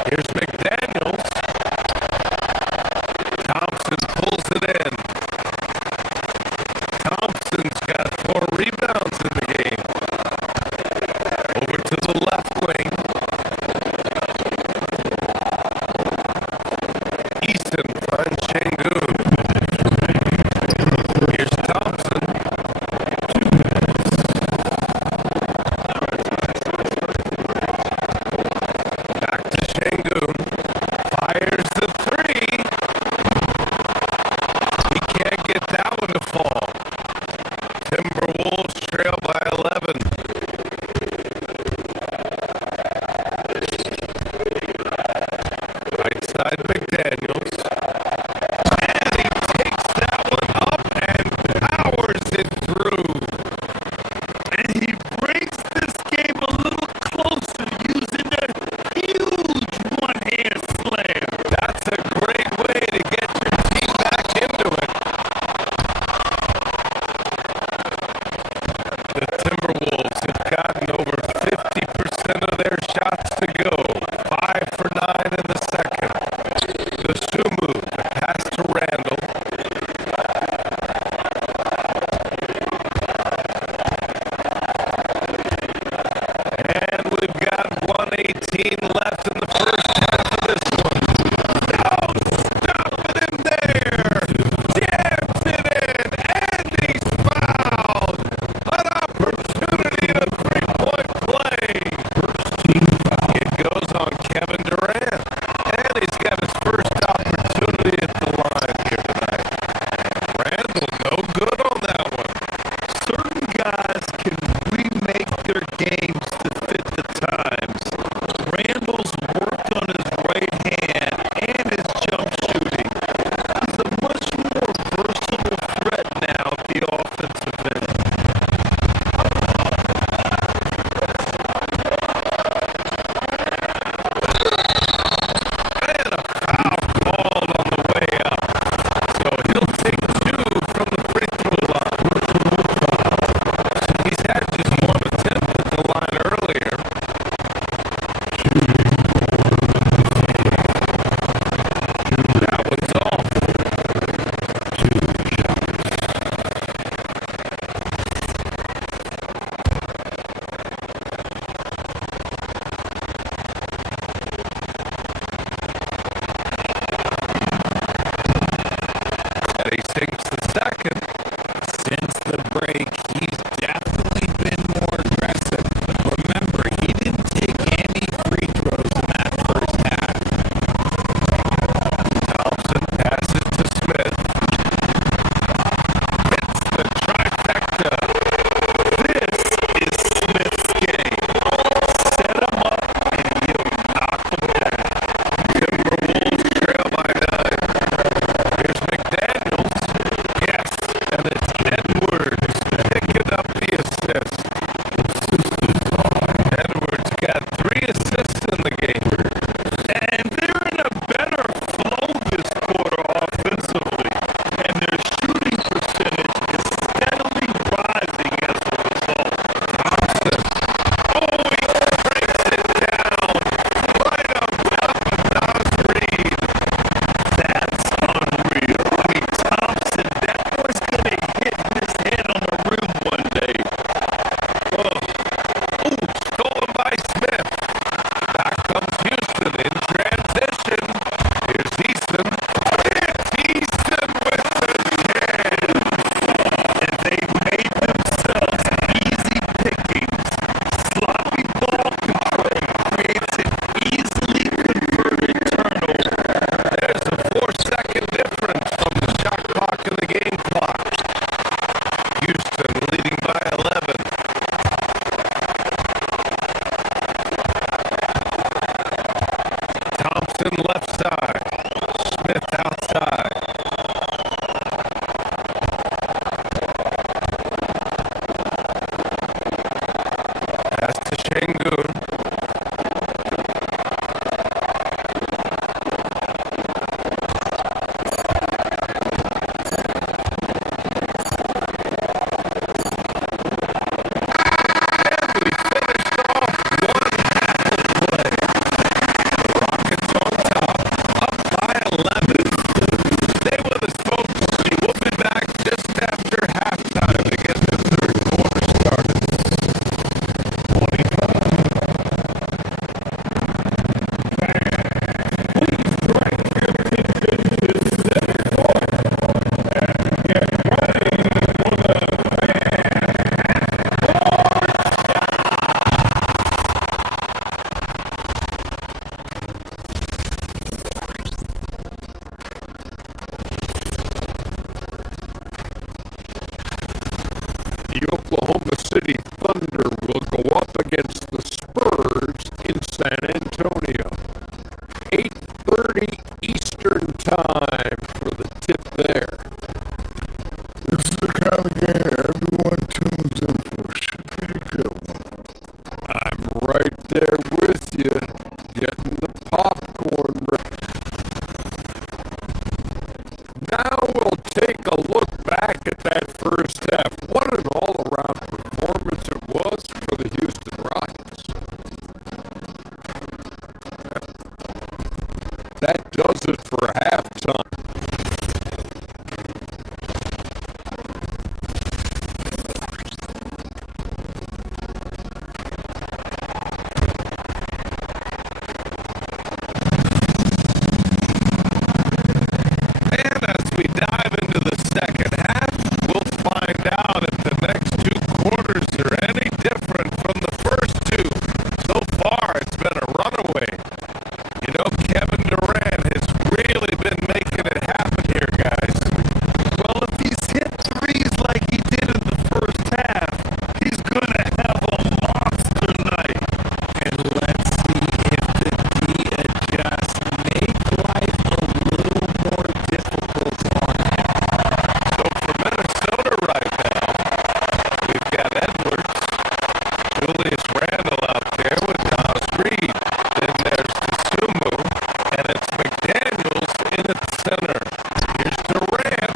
Here's McDaniels. Thompson pulls it in. Thompson's got 4 rebounds in the game. Over to the left wing. Easton finds Şengün. Here's Thompson. Back to Şengün. Fires the 3. He can't get that one to fall. Timberwolves trail by 11. Right side McDaniels. And he takes that one up and powers it through. And he brings this game a little closer using a huge one-hand slam. That's a great way to get your team back into it. The Timberwolves have gotten over 50% of their shots to go. 5 for 9 in the second. The Sumu, the pass to Randall. And we've got 1:18 left in the first half of this one. No, stopping him there. Jams it in, and he's fouled. An opportunity in a three-point play. It goes on Kevin Durant, and he's got his first opportunity at the line here tonight. Randall, no good on that one. Certain guys can remake their games to fit the times. Randall's outside. Smith outside. Pass to Şengün. Rockets on top, up by 11. Stay with us, folks. We'll be back just after halftime to get the third quarter started. The Oklahoma City Thunder will go up against the Spurs in San Antonio. 8:30 Eastern Time for the tip there. This is the kind of game everyone tunes in for. Should be a good one. I'm right there with you, getting the popcorn ready. Now we'll take a look back at that first half. What an all-around performance it was for the Houston Rockets. That does it for halftime. And as we dive into the second half, we'll find out if the next two quarters are any different from the first two. So far, it's been a runaway. You know, Kevin Durant has really been making it happen here, guys. Well, if he's hit threes like he did in the first half, he's going to have a monster night. And let's see if the D adjusts, make life a little more difficult on him. So for Minnesota right now, we've got Edwards, Julius Randle out there with Nas Reed. Then there's Sumu, and it's McDaniels in at center. Here's Durant.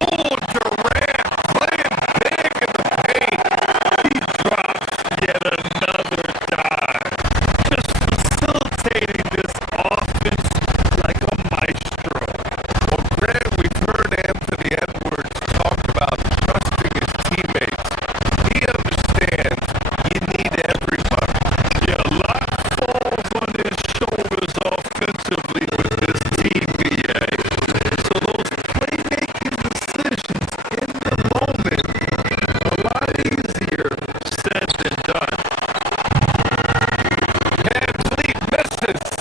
Oh, Durant playing big in the paint. He drops yet another dive. Just facilitating this offense like a maestro. Well, Grant, we've heard Anthony Edwards talk about trusting his teammates. He understands you need everybody. Yeah, a lot falls on his shoulders offensively with this team, BA. So those playmaking decisions in the moment are a lot easier said than done. Van Fleet misses.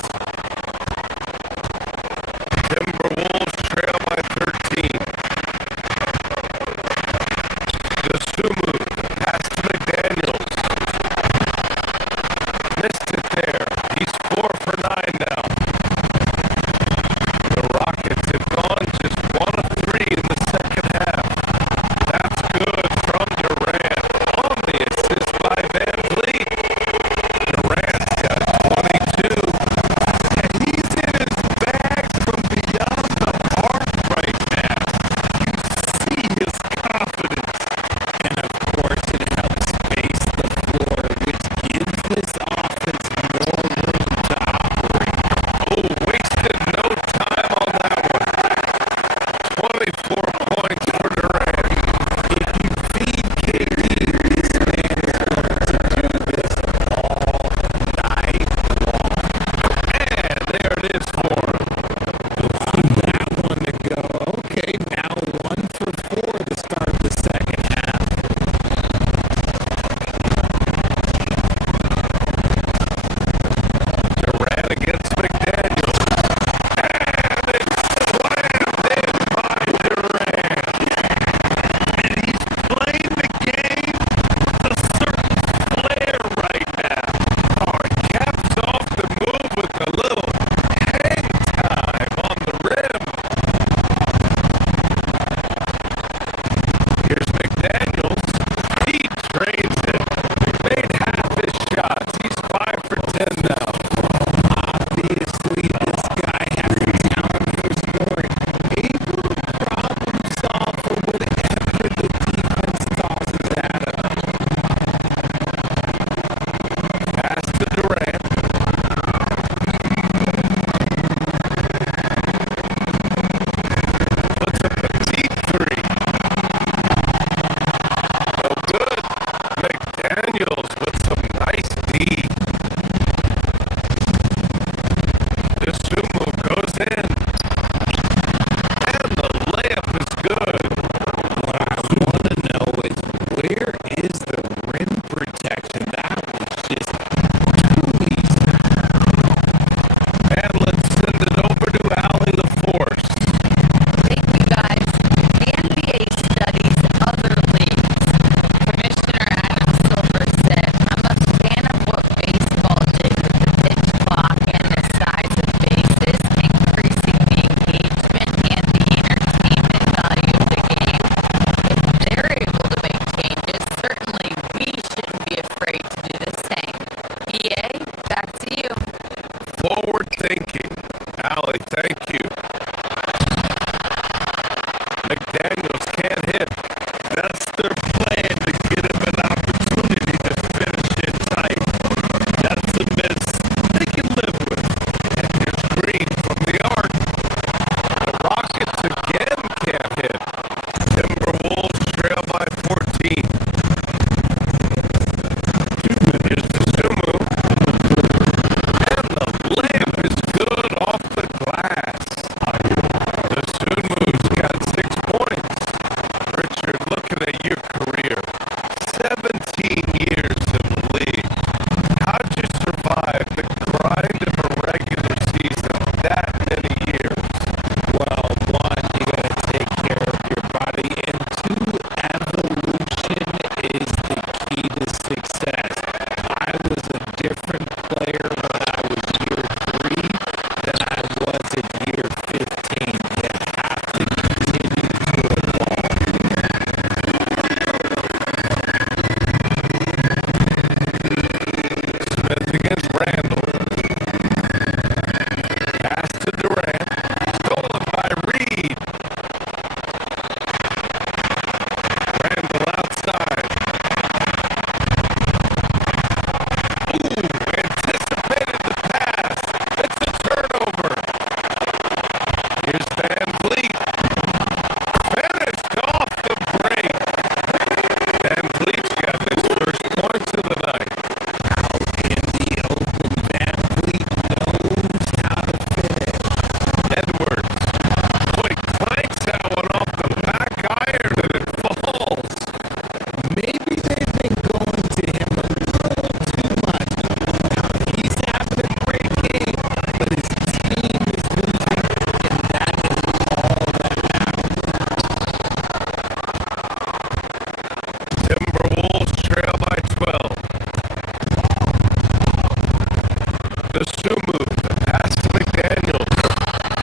The Sumu, the pass to McDaniels.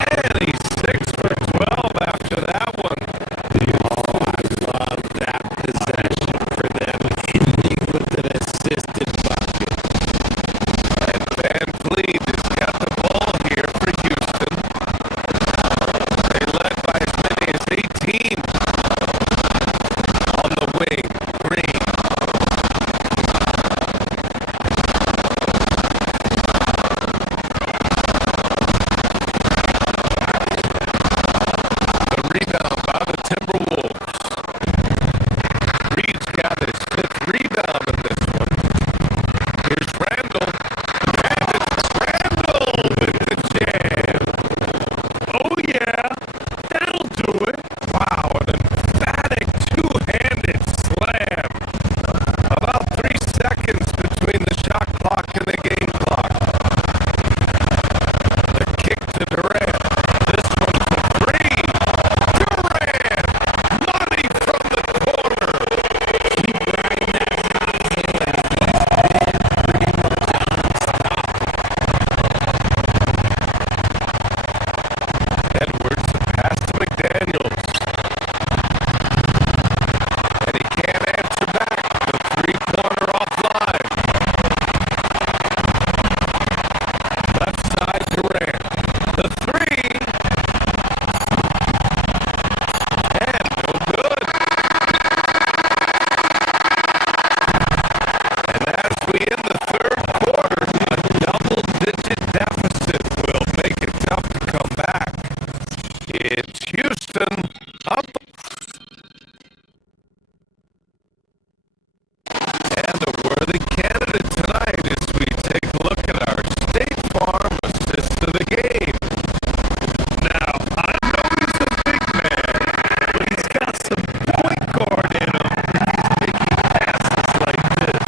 And he's 6 for 12 after that one. Oh, I love that possession for them. Ending with an assisted bucket. And Van Vliet has got the ball here for Houston. They led by as many as 18 on the wing. Green. The rebound by the Timberwolves. Reed's got his 5th rebound in this one. Here's Randall. And it's Randall with the jam. Oh yeah, that'll do it. Wow, an emphatic two-handed slam. About 3 seconds between the shot clock and the game clock. The kick to Durant. This one for 3. Durant! Money from the corner. Edwards, the pass to McDaniels. And he can't answer back. The 3-pointer offline. Left side Durant. The 3. And no good. And as we end the 3rd quarter, a double-digit deficit will make it tough to come back. It's Houston up. And a worthy candidate tonight as we take a look at our State Farm assist of the game. Now, I know he's a big man, but he's got some point guard in him. He's making passes like this.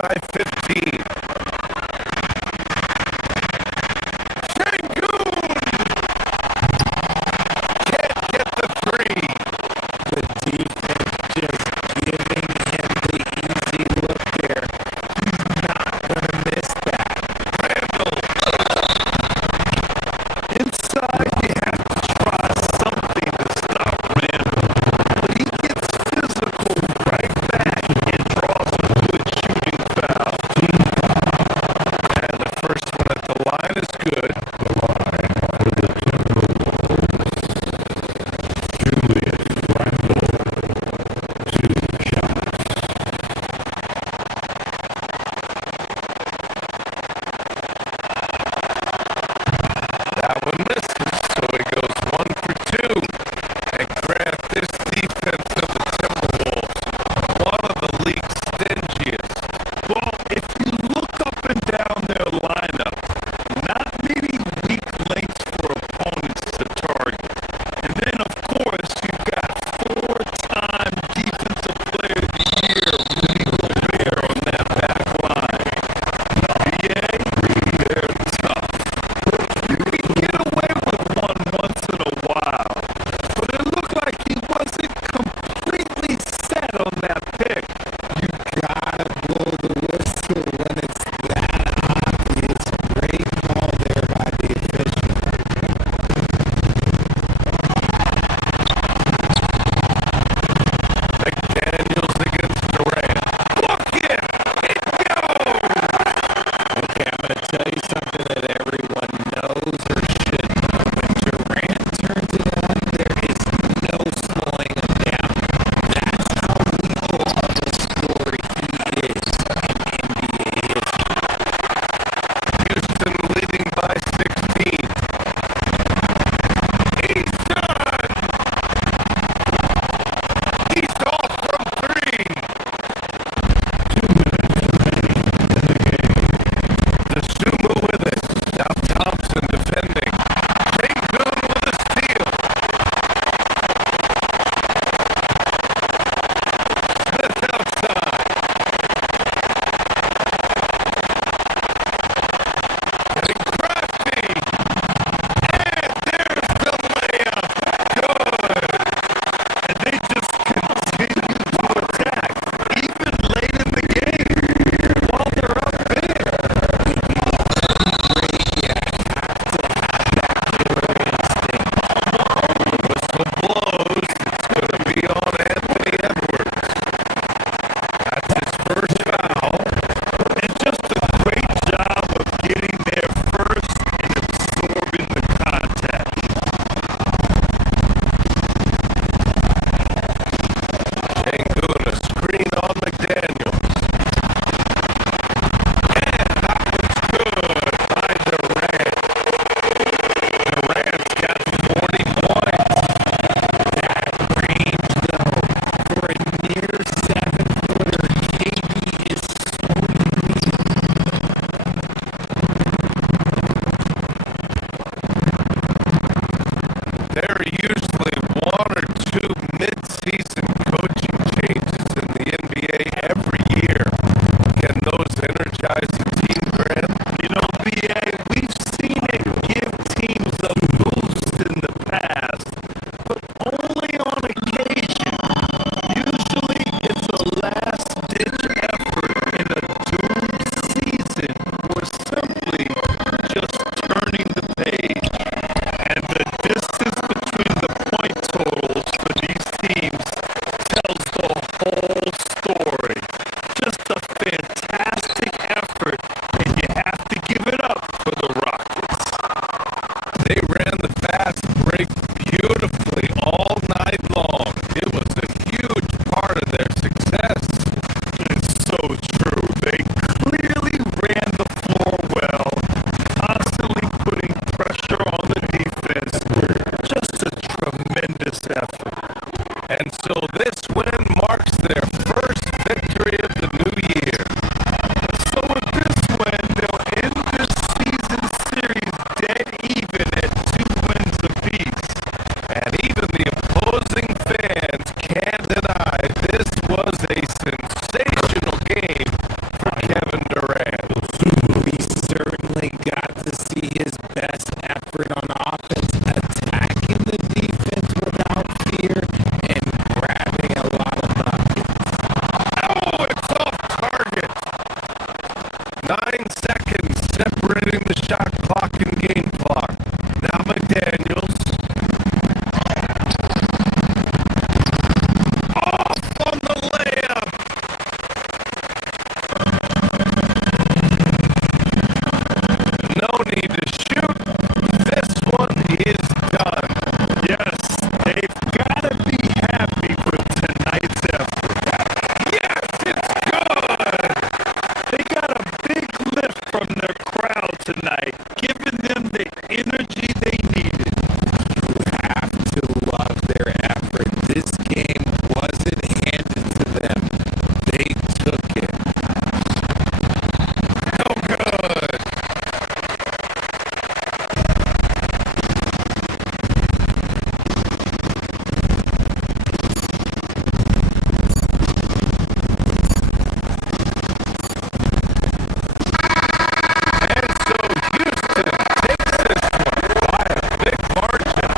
by 15. Shangoon! Can't get the three. The defense just giving him the easy look there. He's not going to miss that. Randall. Inside, you have to try something to stop Randall. But he gets physical right back and draws a good shooting foul. 9 seconds separating the shot clock and game clock. Now McDaniels. Off on the layup. No need to shoot. This one is done. Yes, they've got to be happy with tonight's effort. Yes, it's good. They got a big lift from their crowd tonight, giving them the energy they needed. Have to love their effort. This game wasn't handed to them. They took it. No good. And so Houston takes this one by a big margin.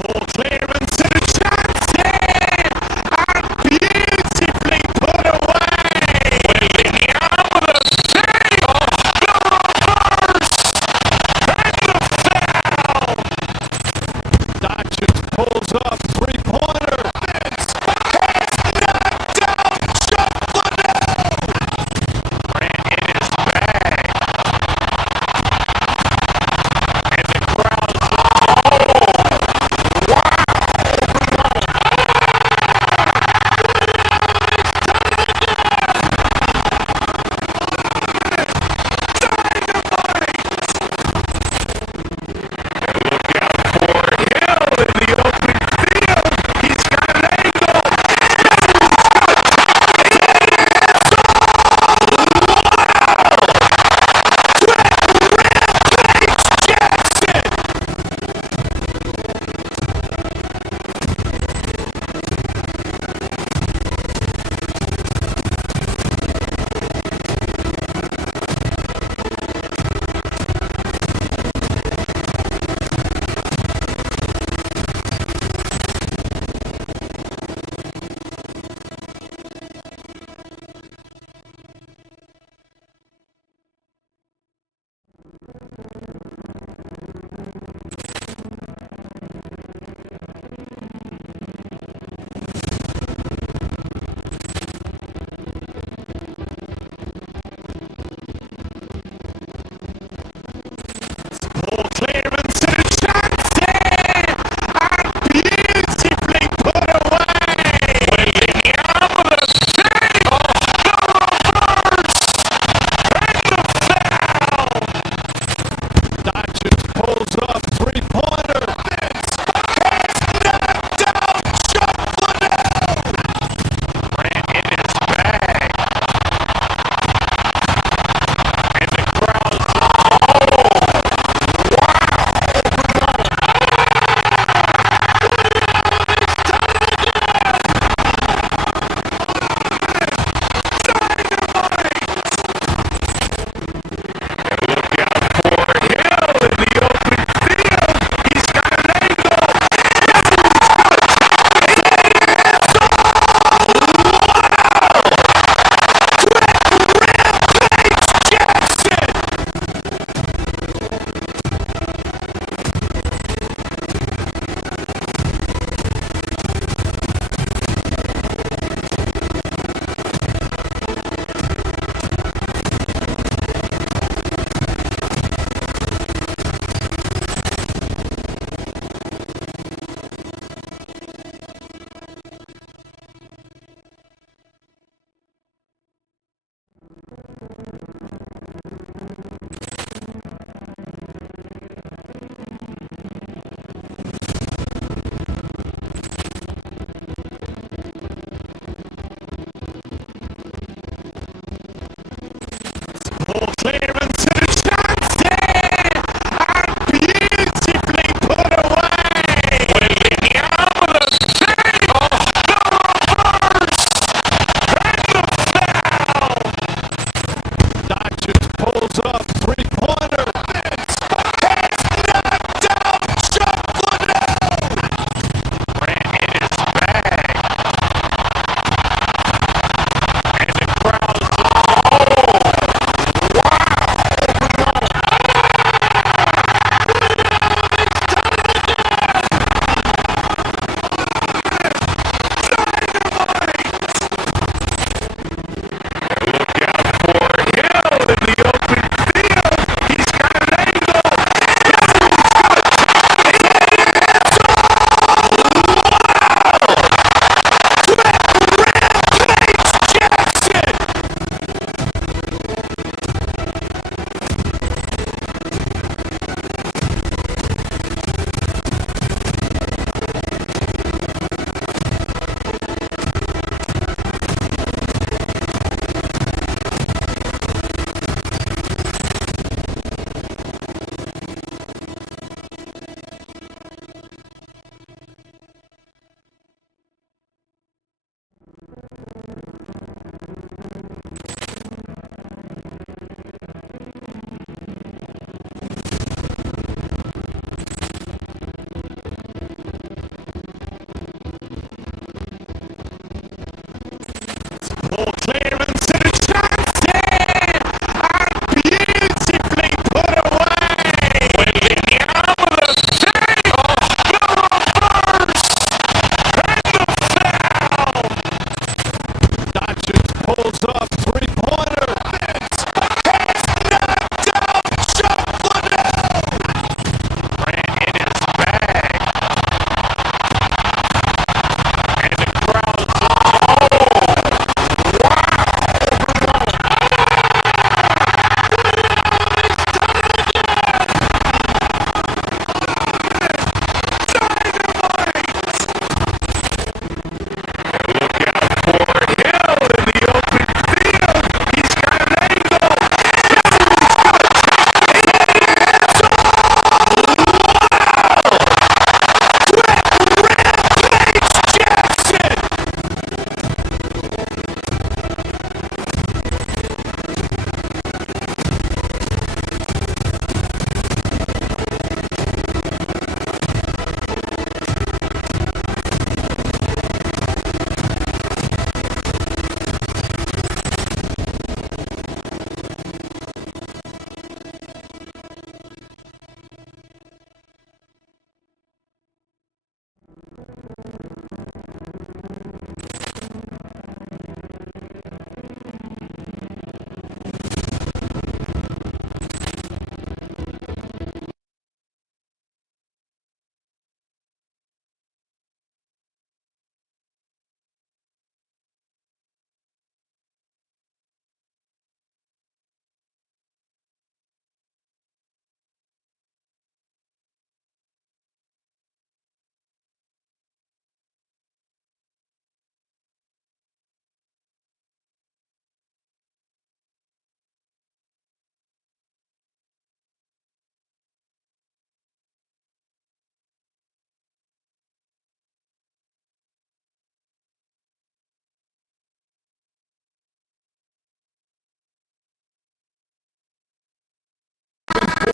Ball clearance and shots in! Beautifully put away! Williams save! And the foul! Doncic pulls up, three-pointer. It's knocked down, shuffling ran in his bag. And the crowd's ball clearance and shots in! Beautifully put away! Williams save! And the foul! Doncic pulls up, three-pointer. It's knocked down, shuffling ran in his bag. And the crowd's ball clearance and shots in! Beautifully put away! Williams save! And the foul!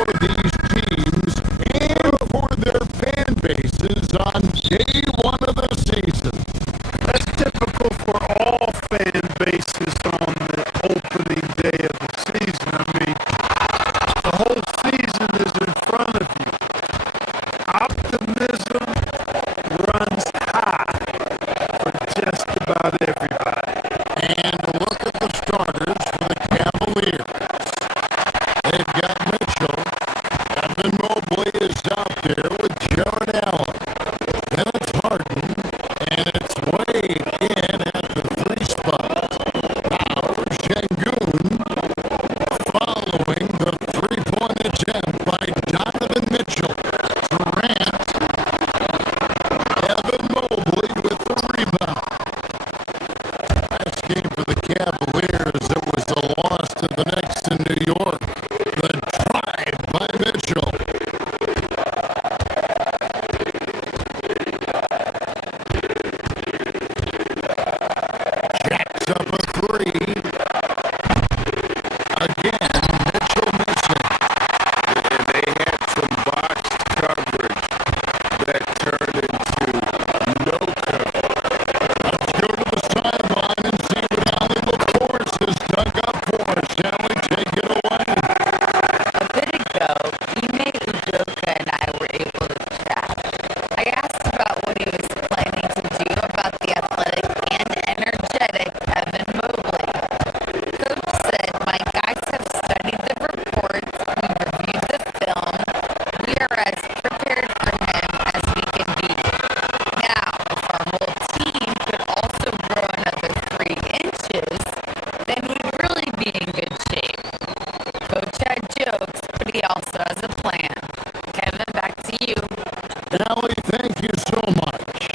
for these teams and for their fan bases on day one of the season. That's typical for all fan bases on the opening day of the season. I mean, the whole season is in front of you. Optimism runs high for just about everybody. And look at the starters for the Cavaliers. They've got Mitchell. Evan Mobley is out there with Jared Allen. Then it's Harden, and it's Wade in at the 3 spot. Now Şengün following the 3-point attempt by Donovan Mitchell. Durant, Evan Mobley with the rebound. Last game for the Cavaliers, it was a loss to the Knicks in New York. The drive by Mitchell. Jacks up a 3. Again, Mitchell missing. And they had some boxed coverage that turned into no cover. Let's go to the sideline and see what Allie LaForce has dug up for us. Shall we take it away? A bit ago, Ime Udoka and I were able to chat. I asked about what he was planning to do about the athletic and energetic Evan Mobley. Coach said, "My guys have studied the reports, we've reviewed the film, we are as prepared for him as we can be. Now, if our whole team could also grow another 3 inches, then we'd really be in good shape." Coach had jokes, but he also has a plan. Kevin, back to you. Allie, thank you so much.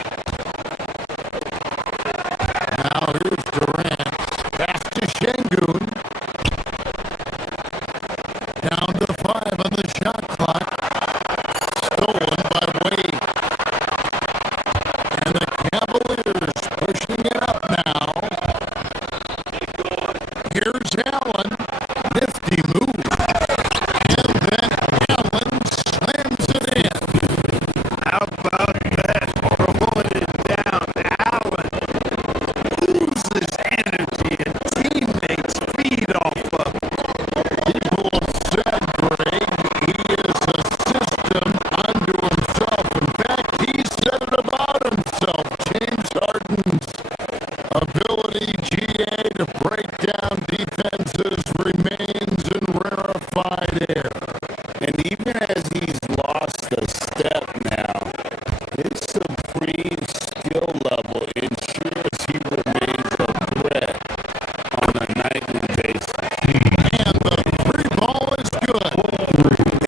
Now here's Durant. Pass to Şengün. Down to 5 on the shot clock. Stolen by Wade. And the Cavaliers pushing it up now. Here's Allen. Nifty move. And then Allen slams it in. How about that? Throwing it down. Allen loses energy and teammates feed off of it. People have said, Greg, he is a system unto himself. In fact, he said it about himself. James Harden's ability, GA, to break down defenses remains in rarefied air. And even as he's lost a step now, his supreme skill level ensures he remains a threat on a nightly basis. And the 3 ball is good.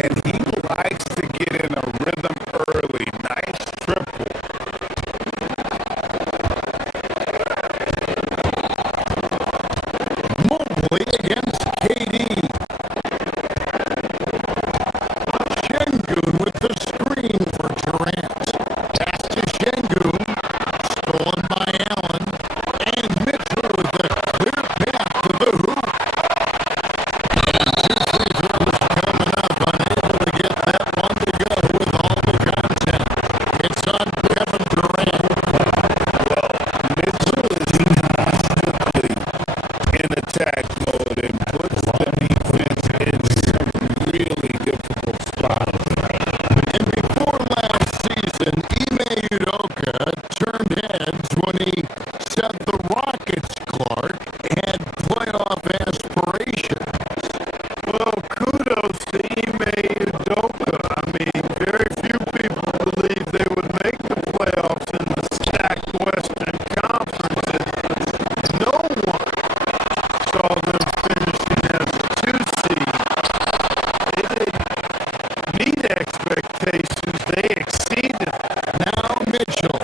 And he likes to get in a rhythm early. Nice triple. Mobley against KD. Şengün with the screen for Durant. Pass to Şengün. Stolen by Allen. And Mitchell with a clear path to the hoop. 2 free throws coming up. Unable to get that one to go with all the content. It's on Kevin Durant. Mitchell is constantly in attack mode and puts the defense in some really difficult spots. And before last season, Ime Udoka turned heads when he said the Rockets, Clark, had playoff aspirations. Well, kudos to Ime Udoka. I mean, very few people believe they would make the playoffs in the stacked Western Conference. And no one saw them finishing as a 2 seed. They didn't meet expectations. They exceeded. Now Mitchell,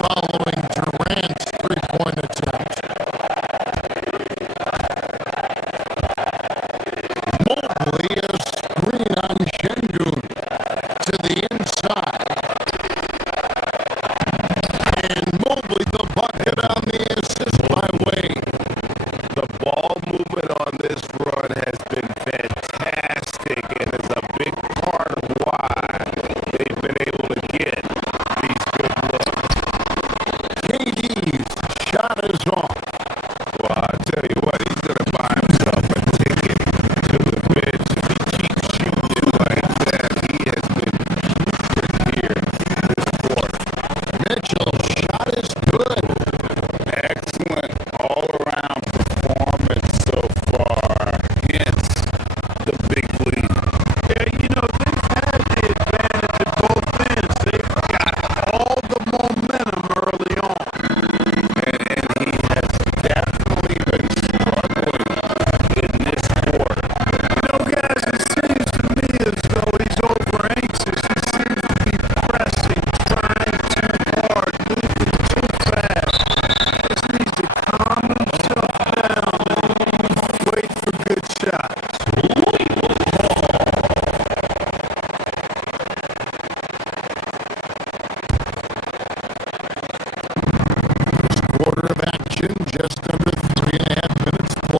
following Durant's 3-point attempt. Mobley a screen on Şengün to the inside. And Mobley the bucket on the assist by Wade. The ball movement on this run has been fantastic and is a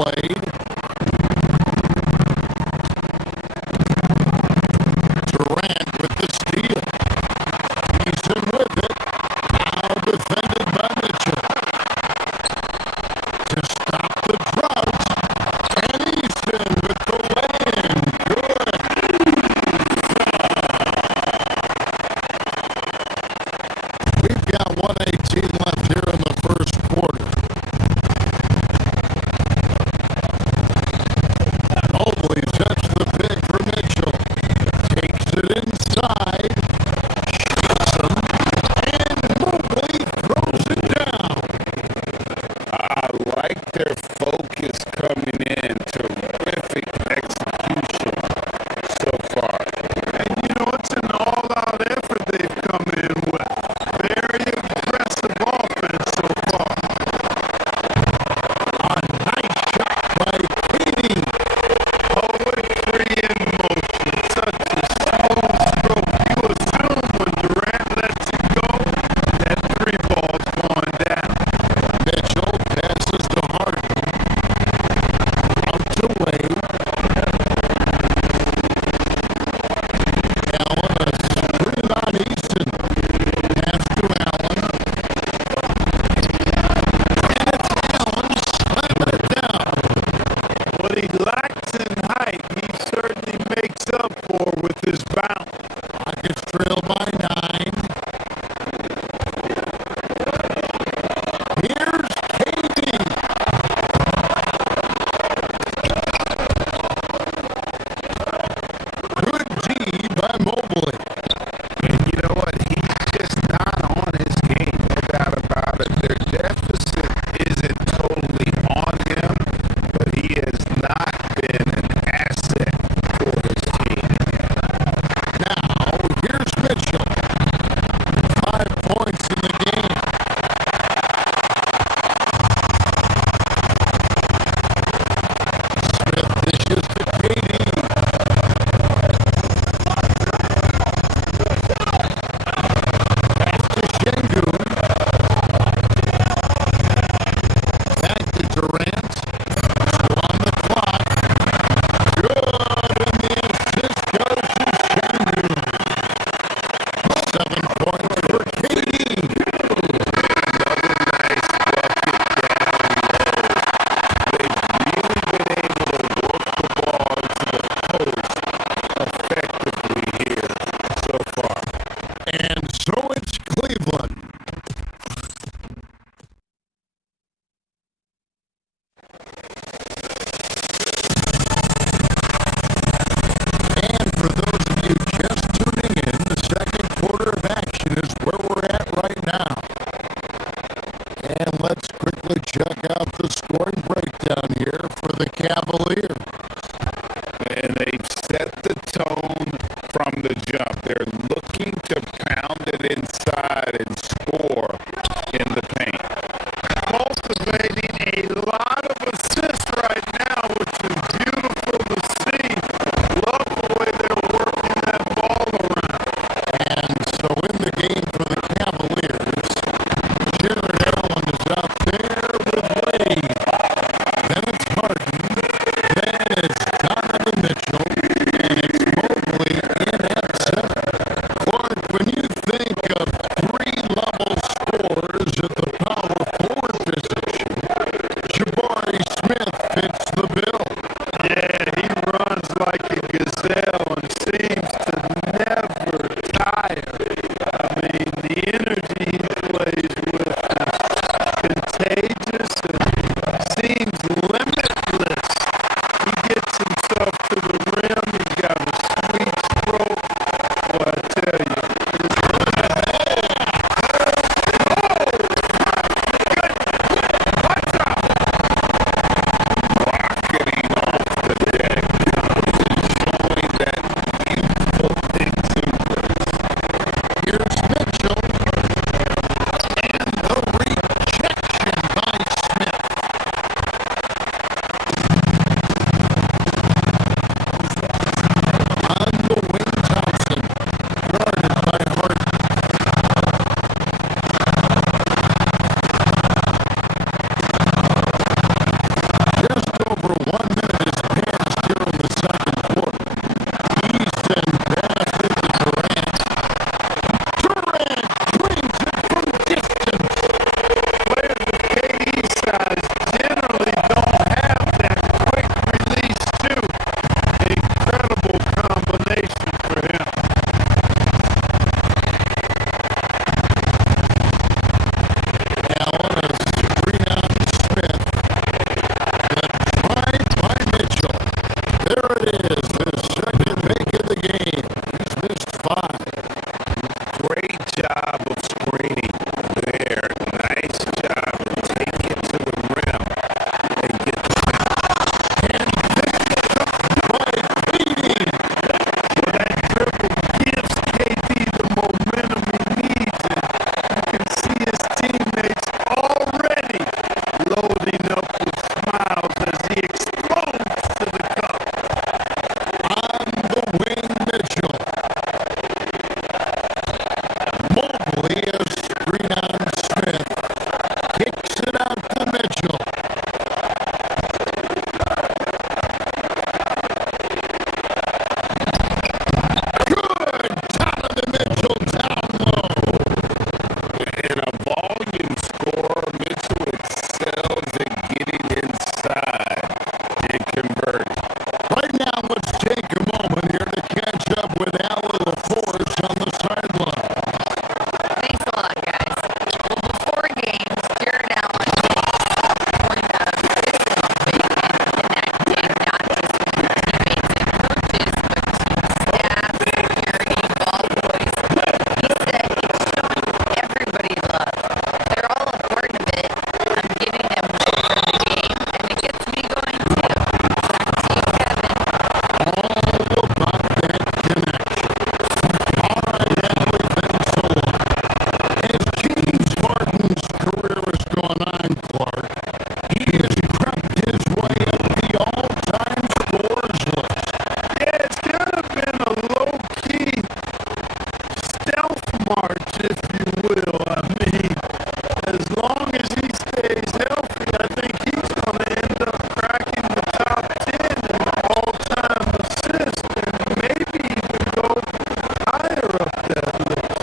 played. Durant with the steal. Eason with it. Now defended by Mitchell. To stop the drought. And Eason with the lay-in. Good. We've got 1:18 left here in the first quarter. Mobley sets the pick for Mitchell. Takes it inside. Shoots him. And Mobley throws it down. I like their focus coming in. Terrific execution so far. And it's an all-out effort they've come in with. Very impressive offense so far. A nice shot by Katie. Poetry in motion. Such a smooth stroke. You assume when Durant lets it go, that three ball's going down. Mitchell passes to Harden. Out to Wade. Allen, a screen on Eason. Pass to Allen. And it's Allen slamming it down. What he lacks in height, he certainly makes up for with his bounce. Rockets trail by 9. Here's Katie. Good D by Mobley. And you know what? He's just not on his game. No doubt about it. Their deficit isn't totally on him, but he has not been an asset for his team. Now, here's Mitchell. 5 points in the game. Smith dishes to Katie. Back to Şengün. Back to Durant. 2 on the clock. Good, and the assist goes to Şengün. 7 points for Katie. Another nice bucket down low. They've really been able to work the ball to the post effectively here so far. And so it's Cleveland. And for those of you just tuning in, the second quarter of action is where we're at right now. And let's quickly check out the scoring breakdown here for the Cavaliers. And they've set the tone from the jump. They're looking to pound it inside and score in the paint. Cultivating a lot of assists right now, which is beautiful to see. Love the way they're working that ball around. And so in the game for the Cavaliers, Jared Allen is out there with Wade. Then it's Harden. Then he explodes to the cup. On the wing, Mitchell. Mobley, a screen on Smith. Kicks it out to Mitchell. Good! Donovan Mitchell down low. And a volume scorer, Mitchell excels at getting inside and converting. Right now, let's take a moment here to catch up with Allie LaForce on the sideline. Thanks a lot, guys. Well, before games, Jared Allen makes a point of fist-bumping and connecting not just with teammates and coaches, but team staff, security, ball boys. He said he's showing everybody love. They're all a part of it. I'm giving them love for the game, and it gets me going too. Back to you, Kevin. All about that connection. All right, Allie, thanks a lot. As James Harden's career has gone on, Clark, he has crept his way up the all-time scorers list. Yeah, it's kind of been a low-key stealth march, if you will. I mean, as long as he stays healthy, I think he's going to end up cracking the top 10 in all-time assists and maybe even go higher up that list.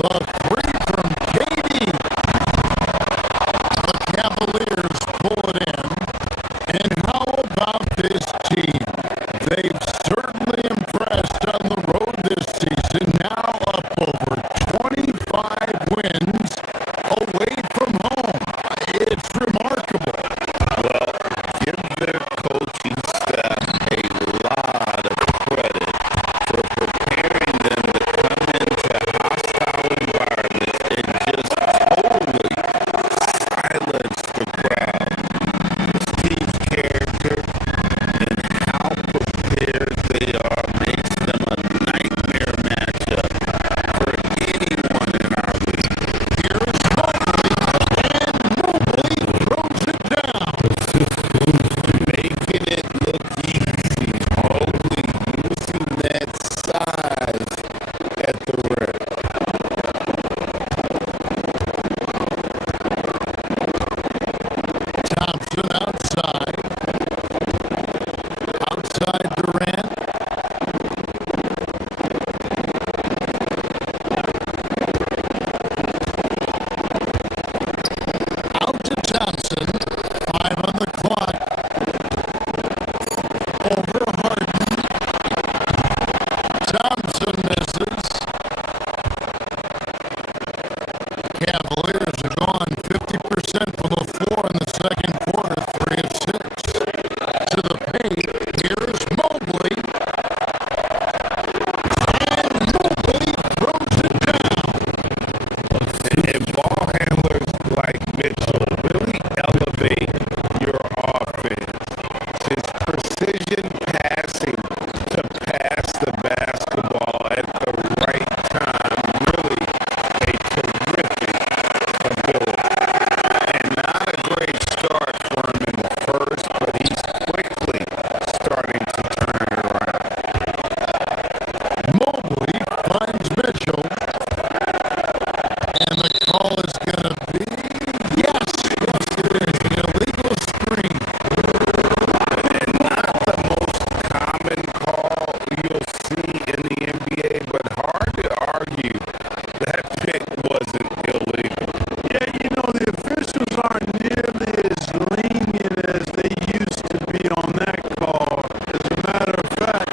The three from Katie. The Cavaliers pull it in. And how about this team? They've certainly impressed on the road this season. Now up over 25 wins away from home. It's remarkable. Well, give their coaching staff a lot of credit for preparing them to come into hostile environments and just totally silence the crowd. This team's character and how prepared they are makes them a nightmare matchup for anyone in our league. Here's Mobley. And Mobley throws it down. Making it look easy, only using that size at the rim. Thompson outside. Outside Durant. Out to Thompson. 5 on the clock. Over Harden. Thompson misses. Cavaliers are gone 50% from the floor in the second quarter, 3 of 6. To the paint, here's Mobley. And Mobley throws it down. And ball handlers like Mitchell really elevate your offense. His precision passing to pass the basketball at the right time, really a terrific ability. And not a great start for him in the first, but he's quickly starting to turn it around. Mobley finds Mitchell. And the call is going to be, yes, it is, illegal screen. And not the most common call you'll see in the NBA, but hard to argue that pick wasn't illegal. Yeah, you know, the officials aren't nearly as lenient as they used to be on that call. As a matter of fact,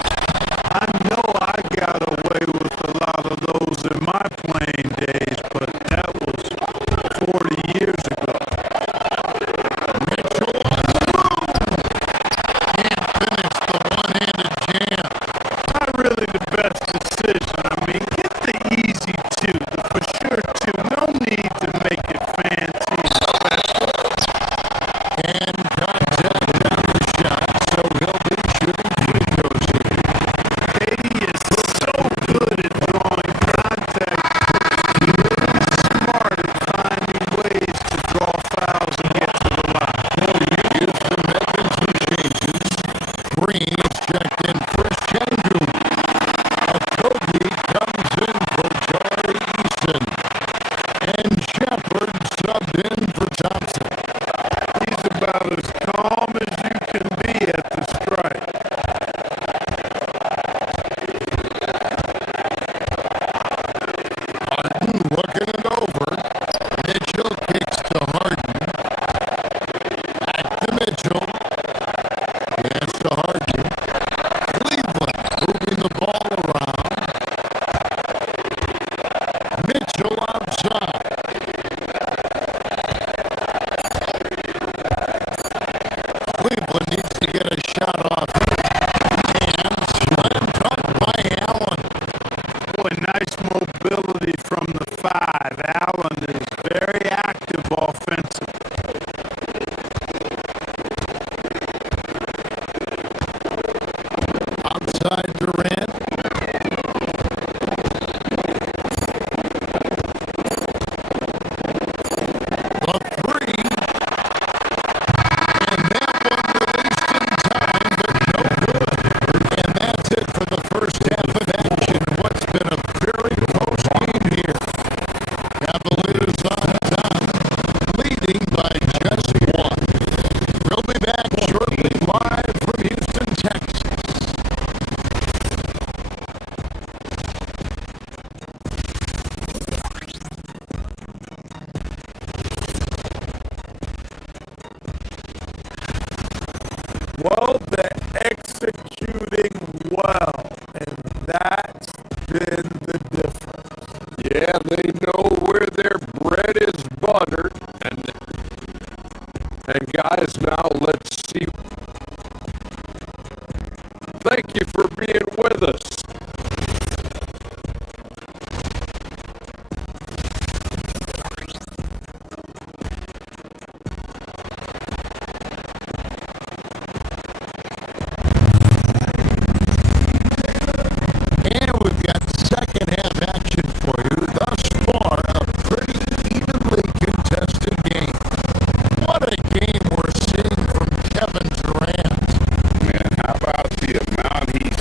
I know I got away with a lot of those in my playing days, but that was 40 years ago. Mitchell on the move. Can't finish the one-handed jam. Not really the best decision. I mean, get the easy two, the for sure two. No need to make it fancy shot off and slam dunk by Allen. Boy, nice mobility from the 5. Allen is very active offensively. Outside Durant. The 3. And that one released in time, but no good. And that's it for the first half of action. What's been a very close game here. Cavaliers on top, leading by just 1. We'll be back shortly live from Houston, Texas. Well, they're executing well, and that's been the difference. Yeah, they know where their bread is buttered. And guys, now let's see. Thank you for being with us. And we've got second half action for you. Thus far, a pretty evenly contested game. What a game we're seeing from Kevin Durant. Man, how about the amount he's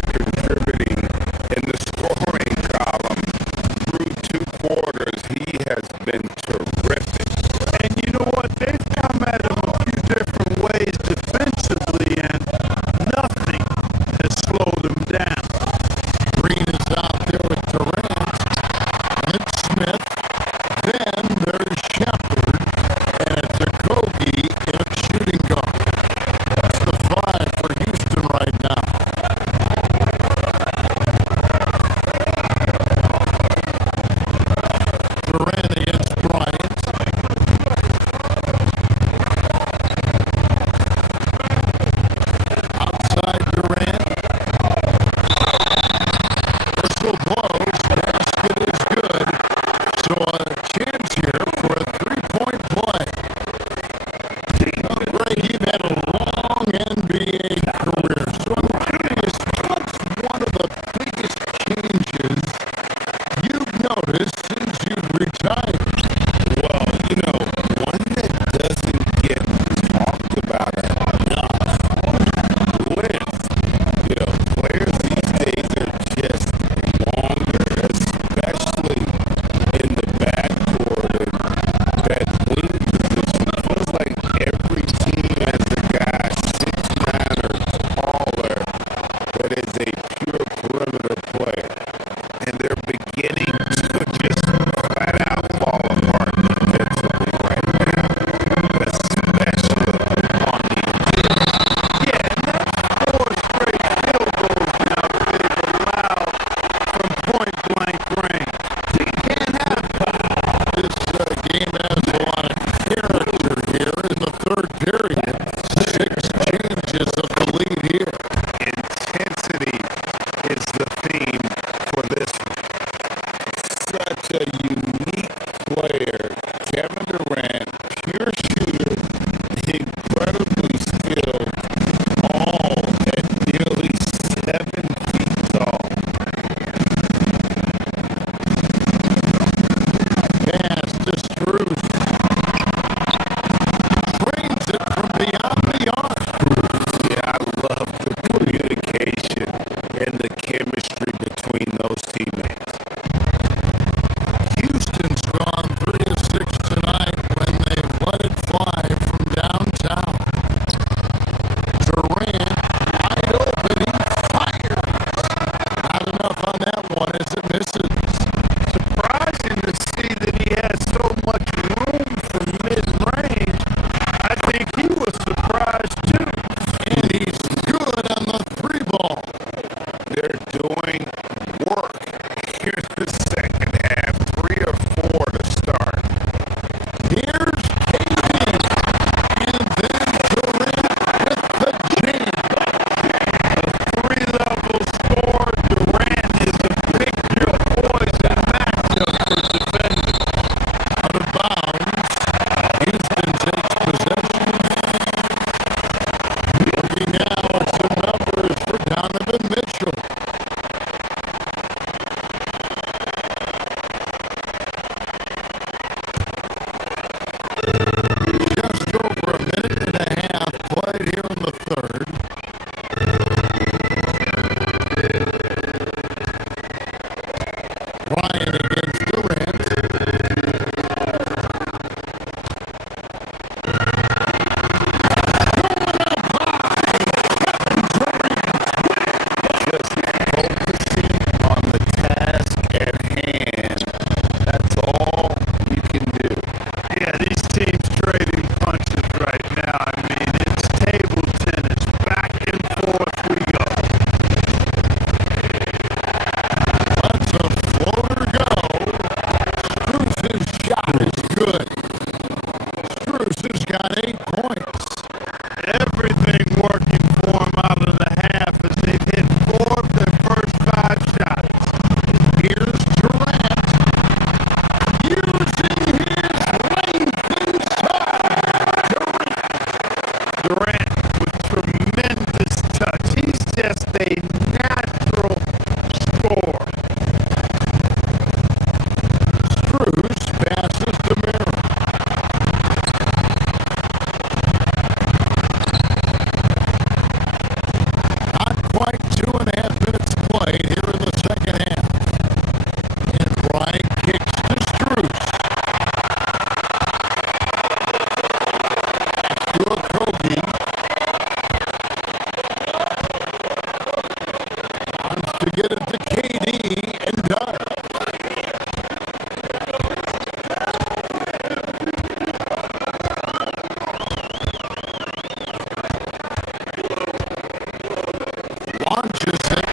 Hutchison.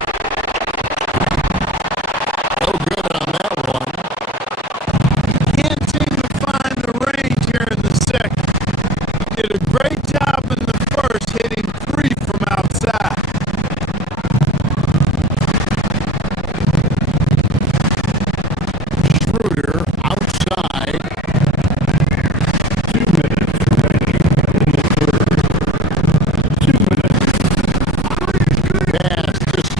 No good on that one. Can't seem to find the range here in the second. Did a great job in the first, hitting 3 from outside. Schroeder outside. 2 minutes remaining in the third. 2 minutes. Pass just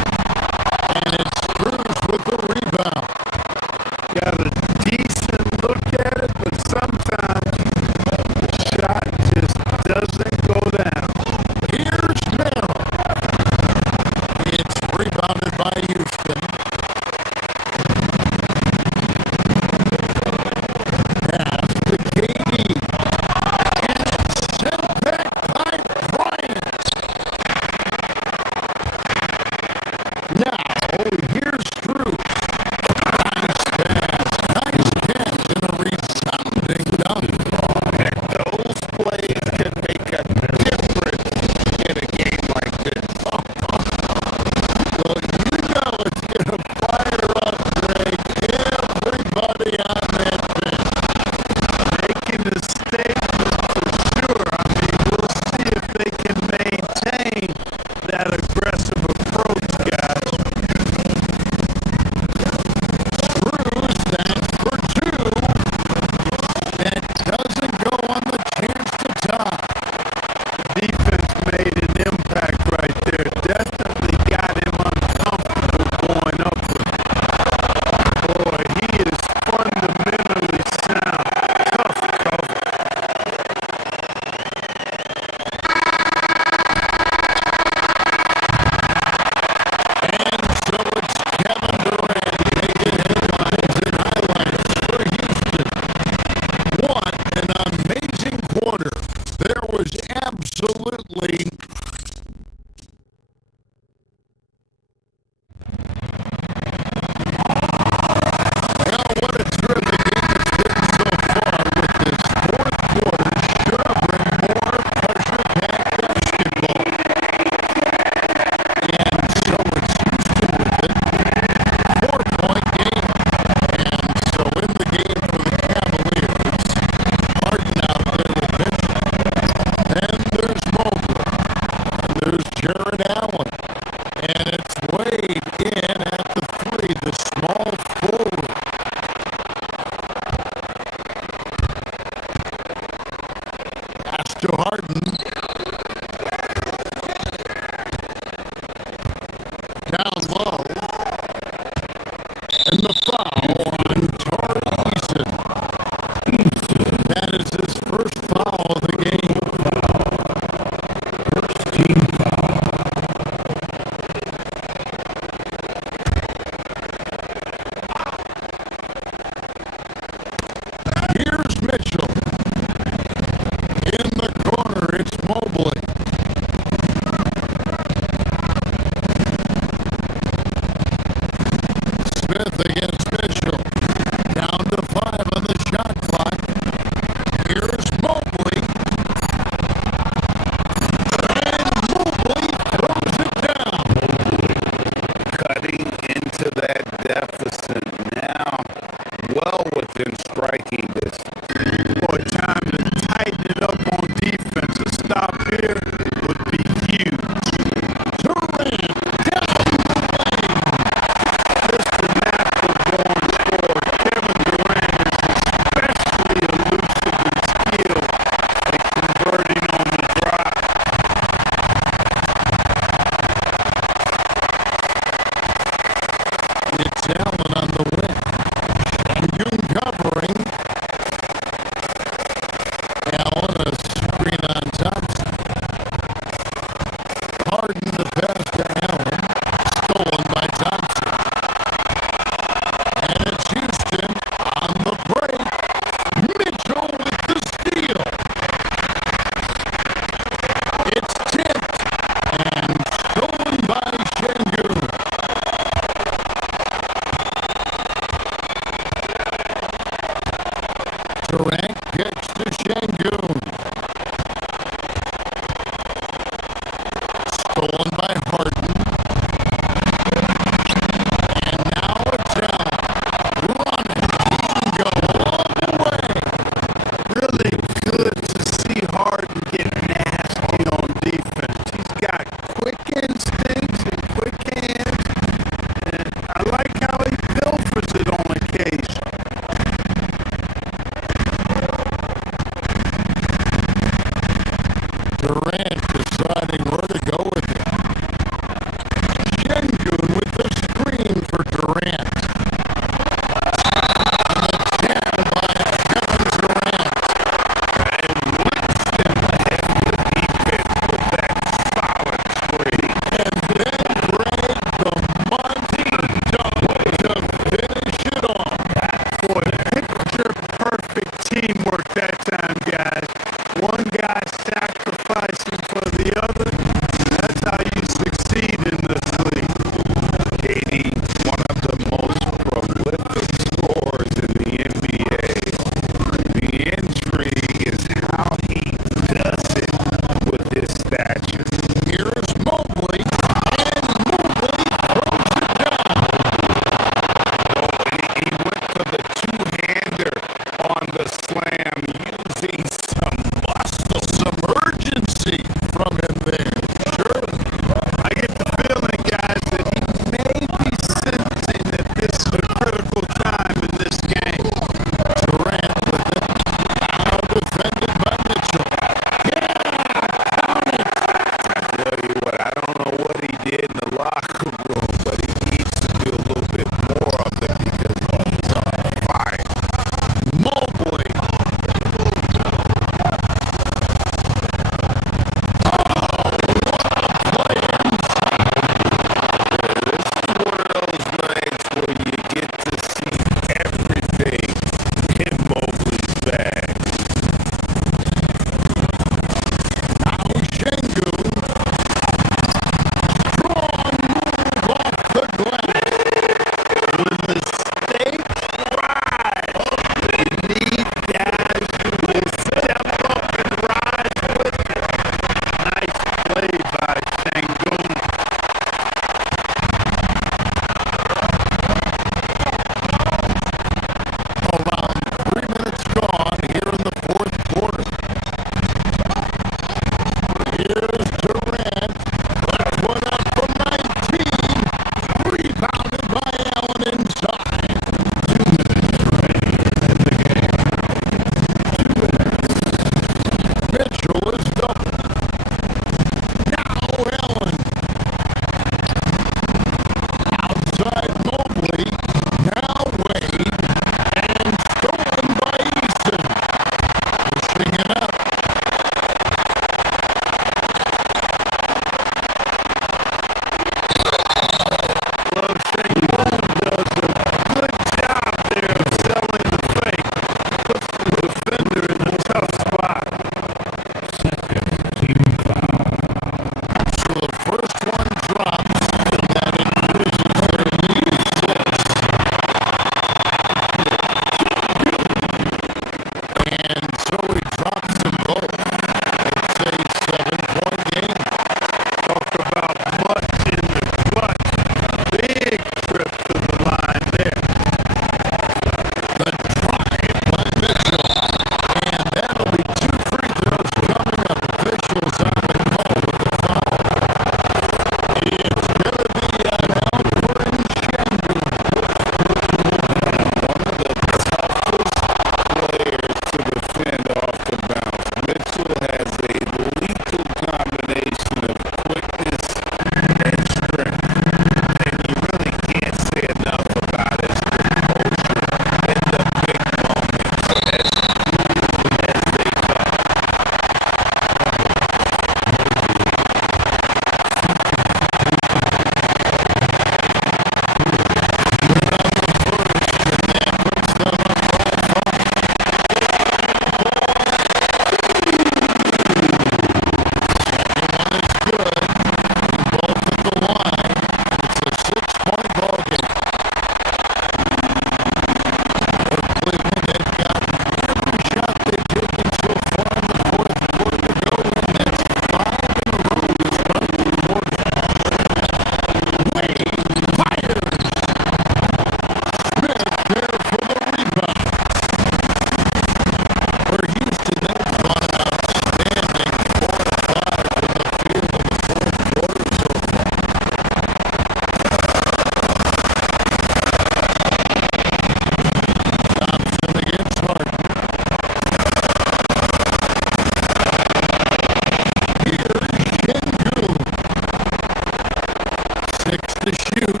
to shoot.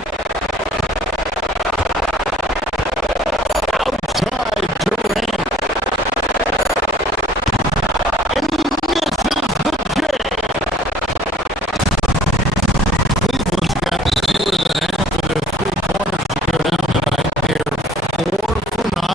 Outside Durant. And he misses the J. Cleveland's got fewer than half of their three-pointers to go down tonight. They're 4 for 9.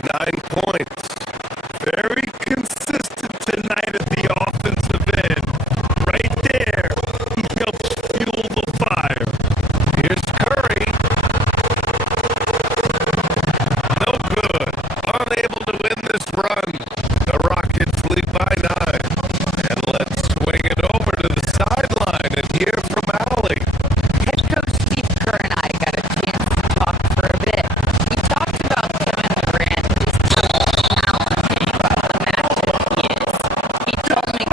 9 points. Very consistent tonight at the offensive end. Right there. He helps fuel the fire. Here's Curry. No good. Unable to win this run. The Rockets lead by 9. And let's swing it over to the sideline and hear from Allie. Head coach Steve Kerr and I got a chance to talk for a bit. We talked about Kevin Durant, just how big of a matchup he is. He told me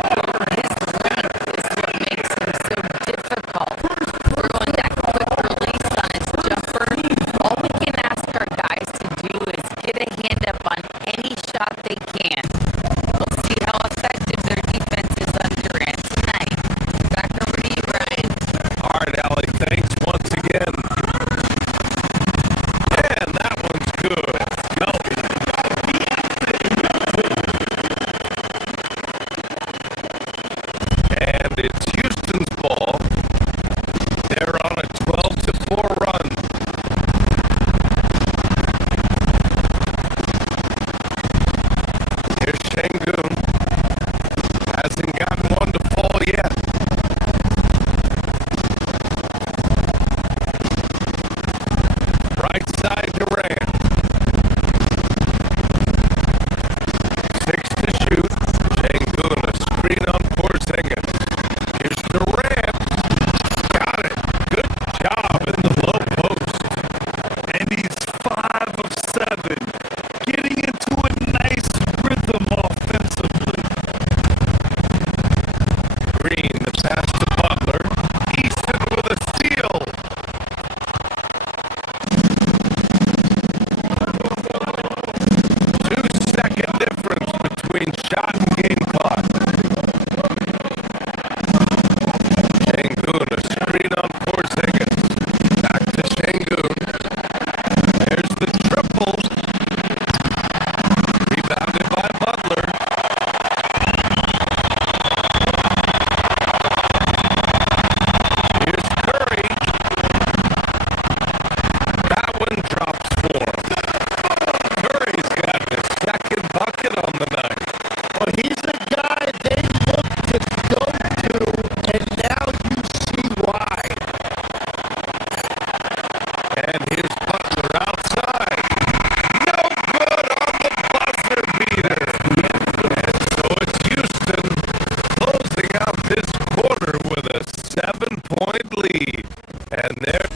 his length is what makes him so difficult. Throwing that quick release on his jumper. All we can ask our guys to do is get a hand up on any shot they can. We'll see how effective their defense is on Durant tonight. Back over to you, Brian. All right, Allie, thanks once again. And that one's good. No. And it's Houston's ball. They're on a 12-4 run. Here's Şengün. Hasn't gotten one to fall yet. Right side Durant. 6 to shoot. Şengün, a screen on Porzingis. Here's Durant. Got it. Good job in the low post. And he's 5 of 7. Getting into a nice rhythm offensively. Green, the pass to Butler. Easton with a steal. 2-second difference between shot and game clock. Şengün, a screen on Porzingis. Back to Şengün. There's the triple. Rebounded by Butler. Here's Curry. That one drops for him. Curry's got his second bucket on the night. Well, he's a guy they look to go to, and now you see why. And here's Butler outside. No good on the buzzer beater. And so it's Houston closing out this quarter with a 7-point lead. And they're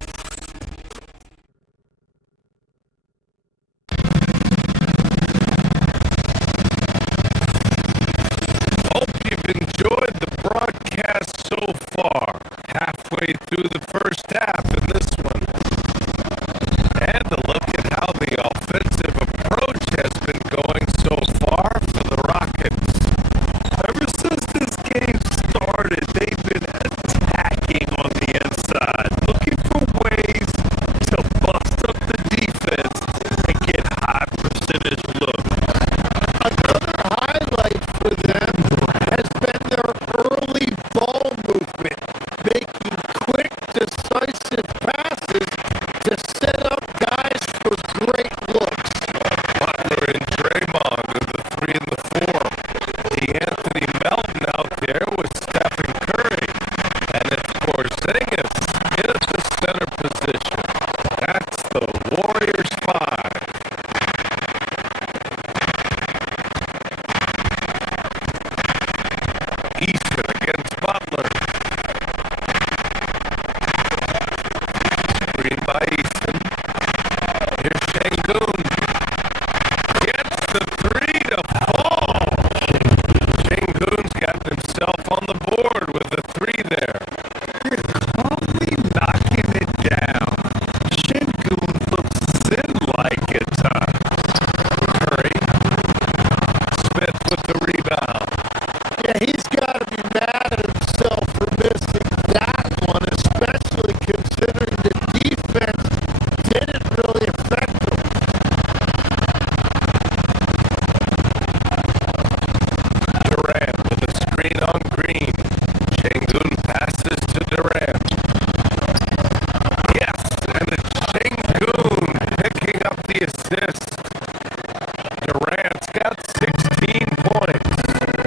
Hope you've enjoyed the broadcast so far. Halfway through the first half in this one. And a look at how the offensive approach has been going so far for the Rockets. Ever since this game started, they've been attacking on the inside, looking for ways to bust up the defense and get high percentage looks. Another highlight for them has been their early ball movement, making quick, decisive passes to set up guys for great looks. Butler and Draymond are the 3 and the 4. Anthony Melton out there with Stephen Curry. And it's Porzingis in at the center position. That's the Warriors 5. Easton against Butler. Screen by Easton. Here's Şengün. Gets the 3 to fall. Şengün's got himself on the board with the 3 there. Calmly knocking it down. Şengün looks zen-like at times. Curry. Smith with the rebound. Yeah, he's got to be mad at himself for missing that one, especially considering the defense didn't really affect him. Durant with a screen on Green. Şengün passes to Durant. Yes, and it's Şengün picking up the assist.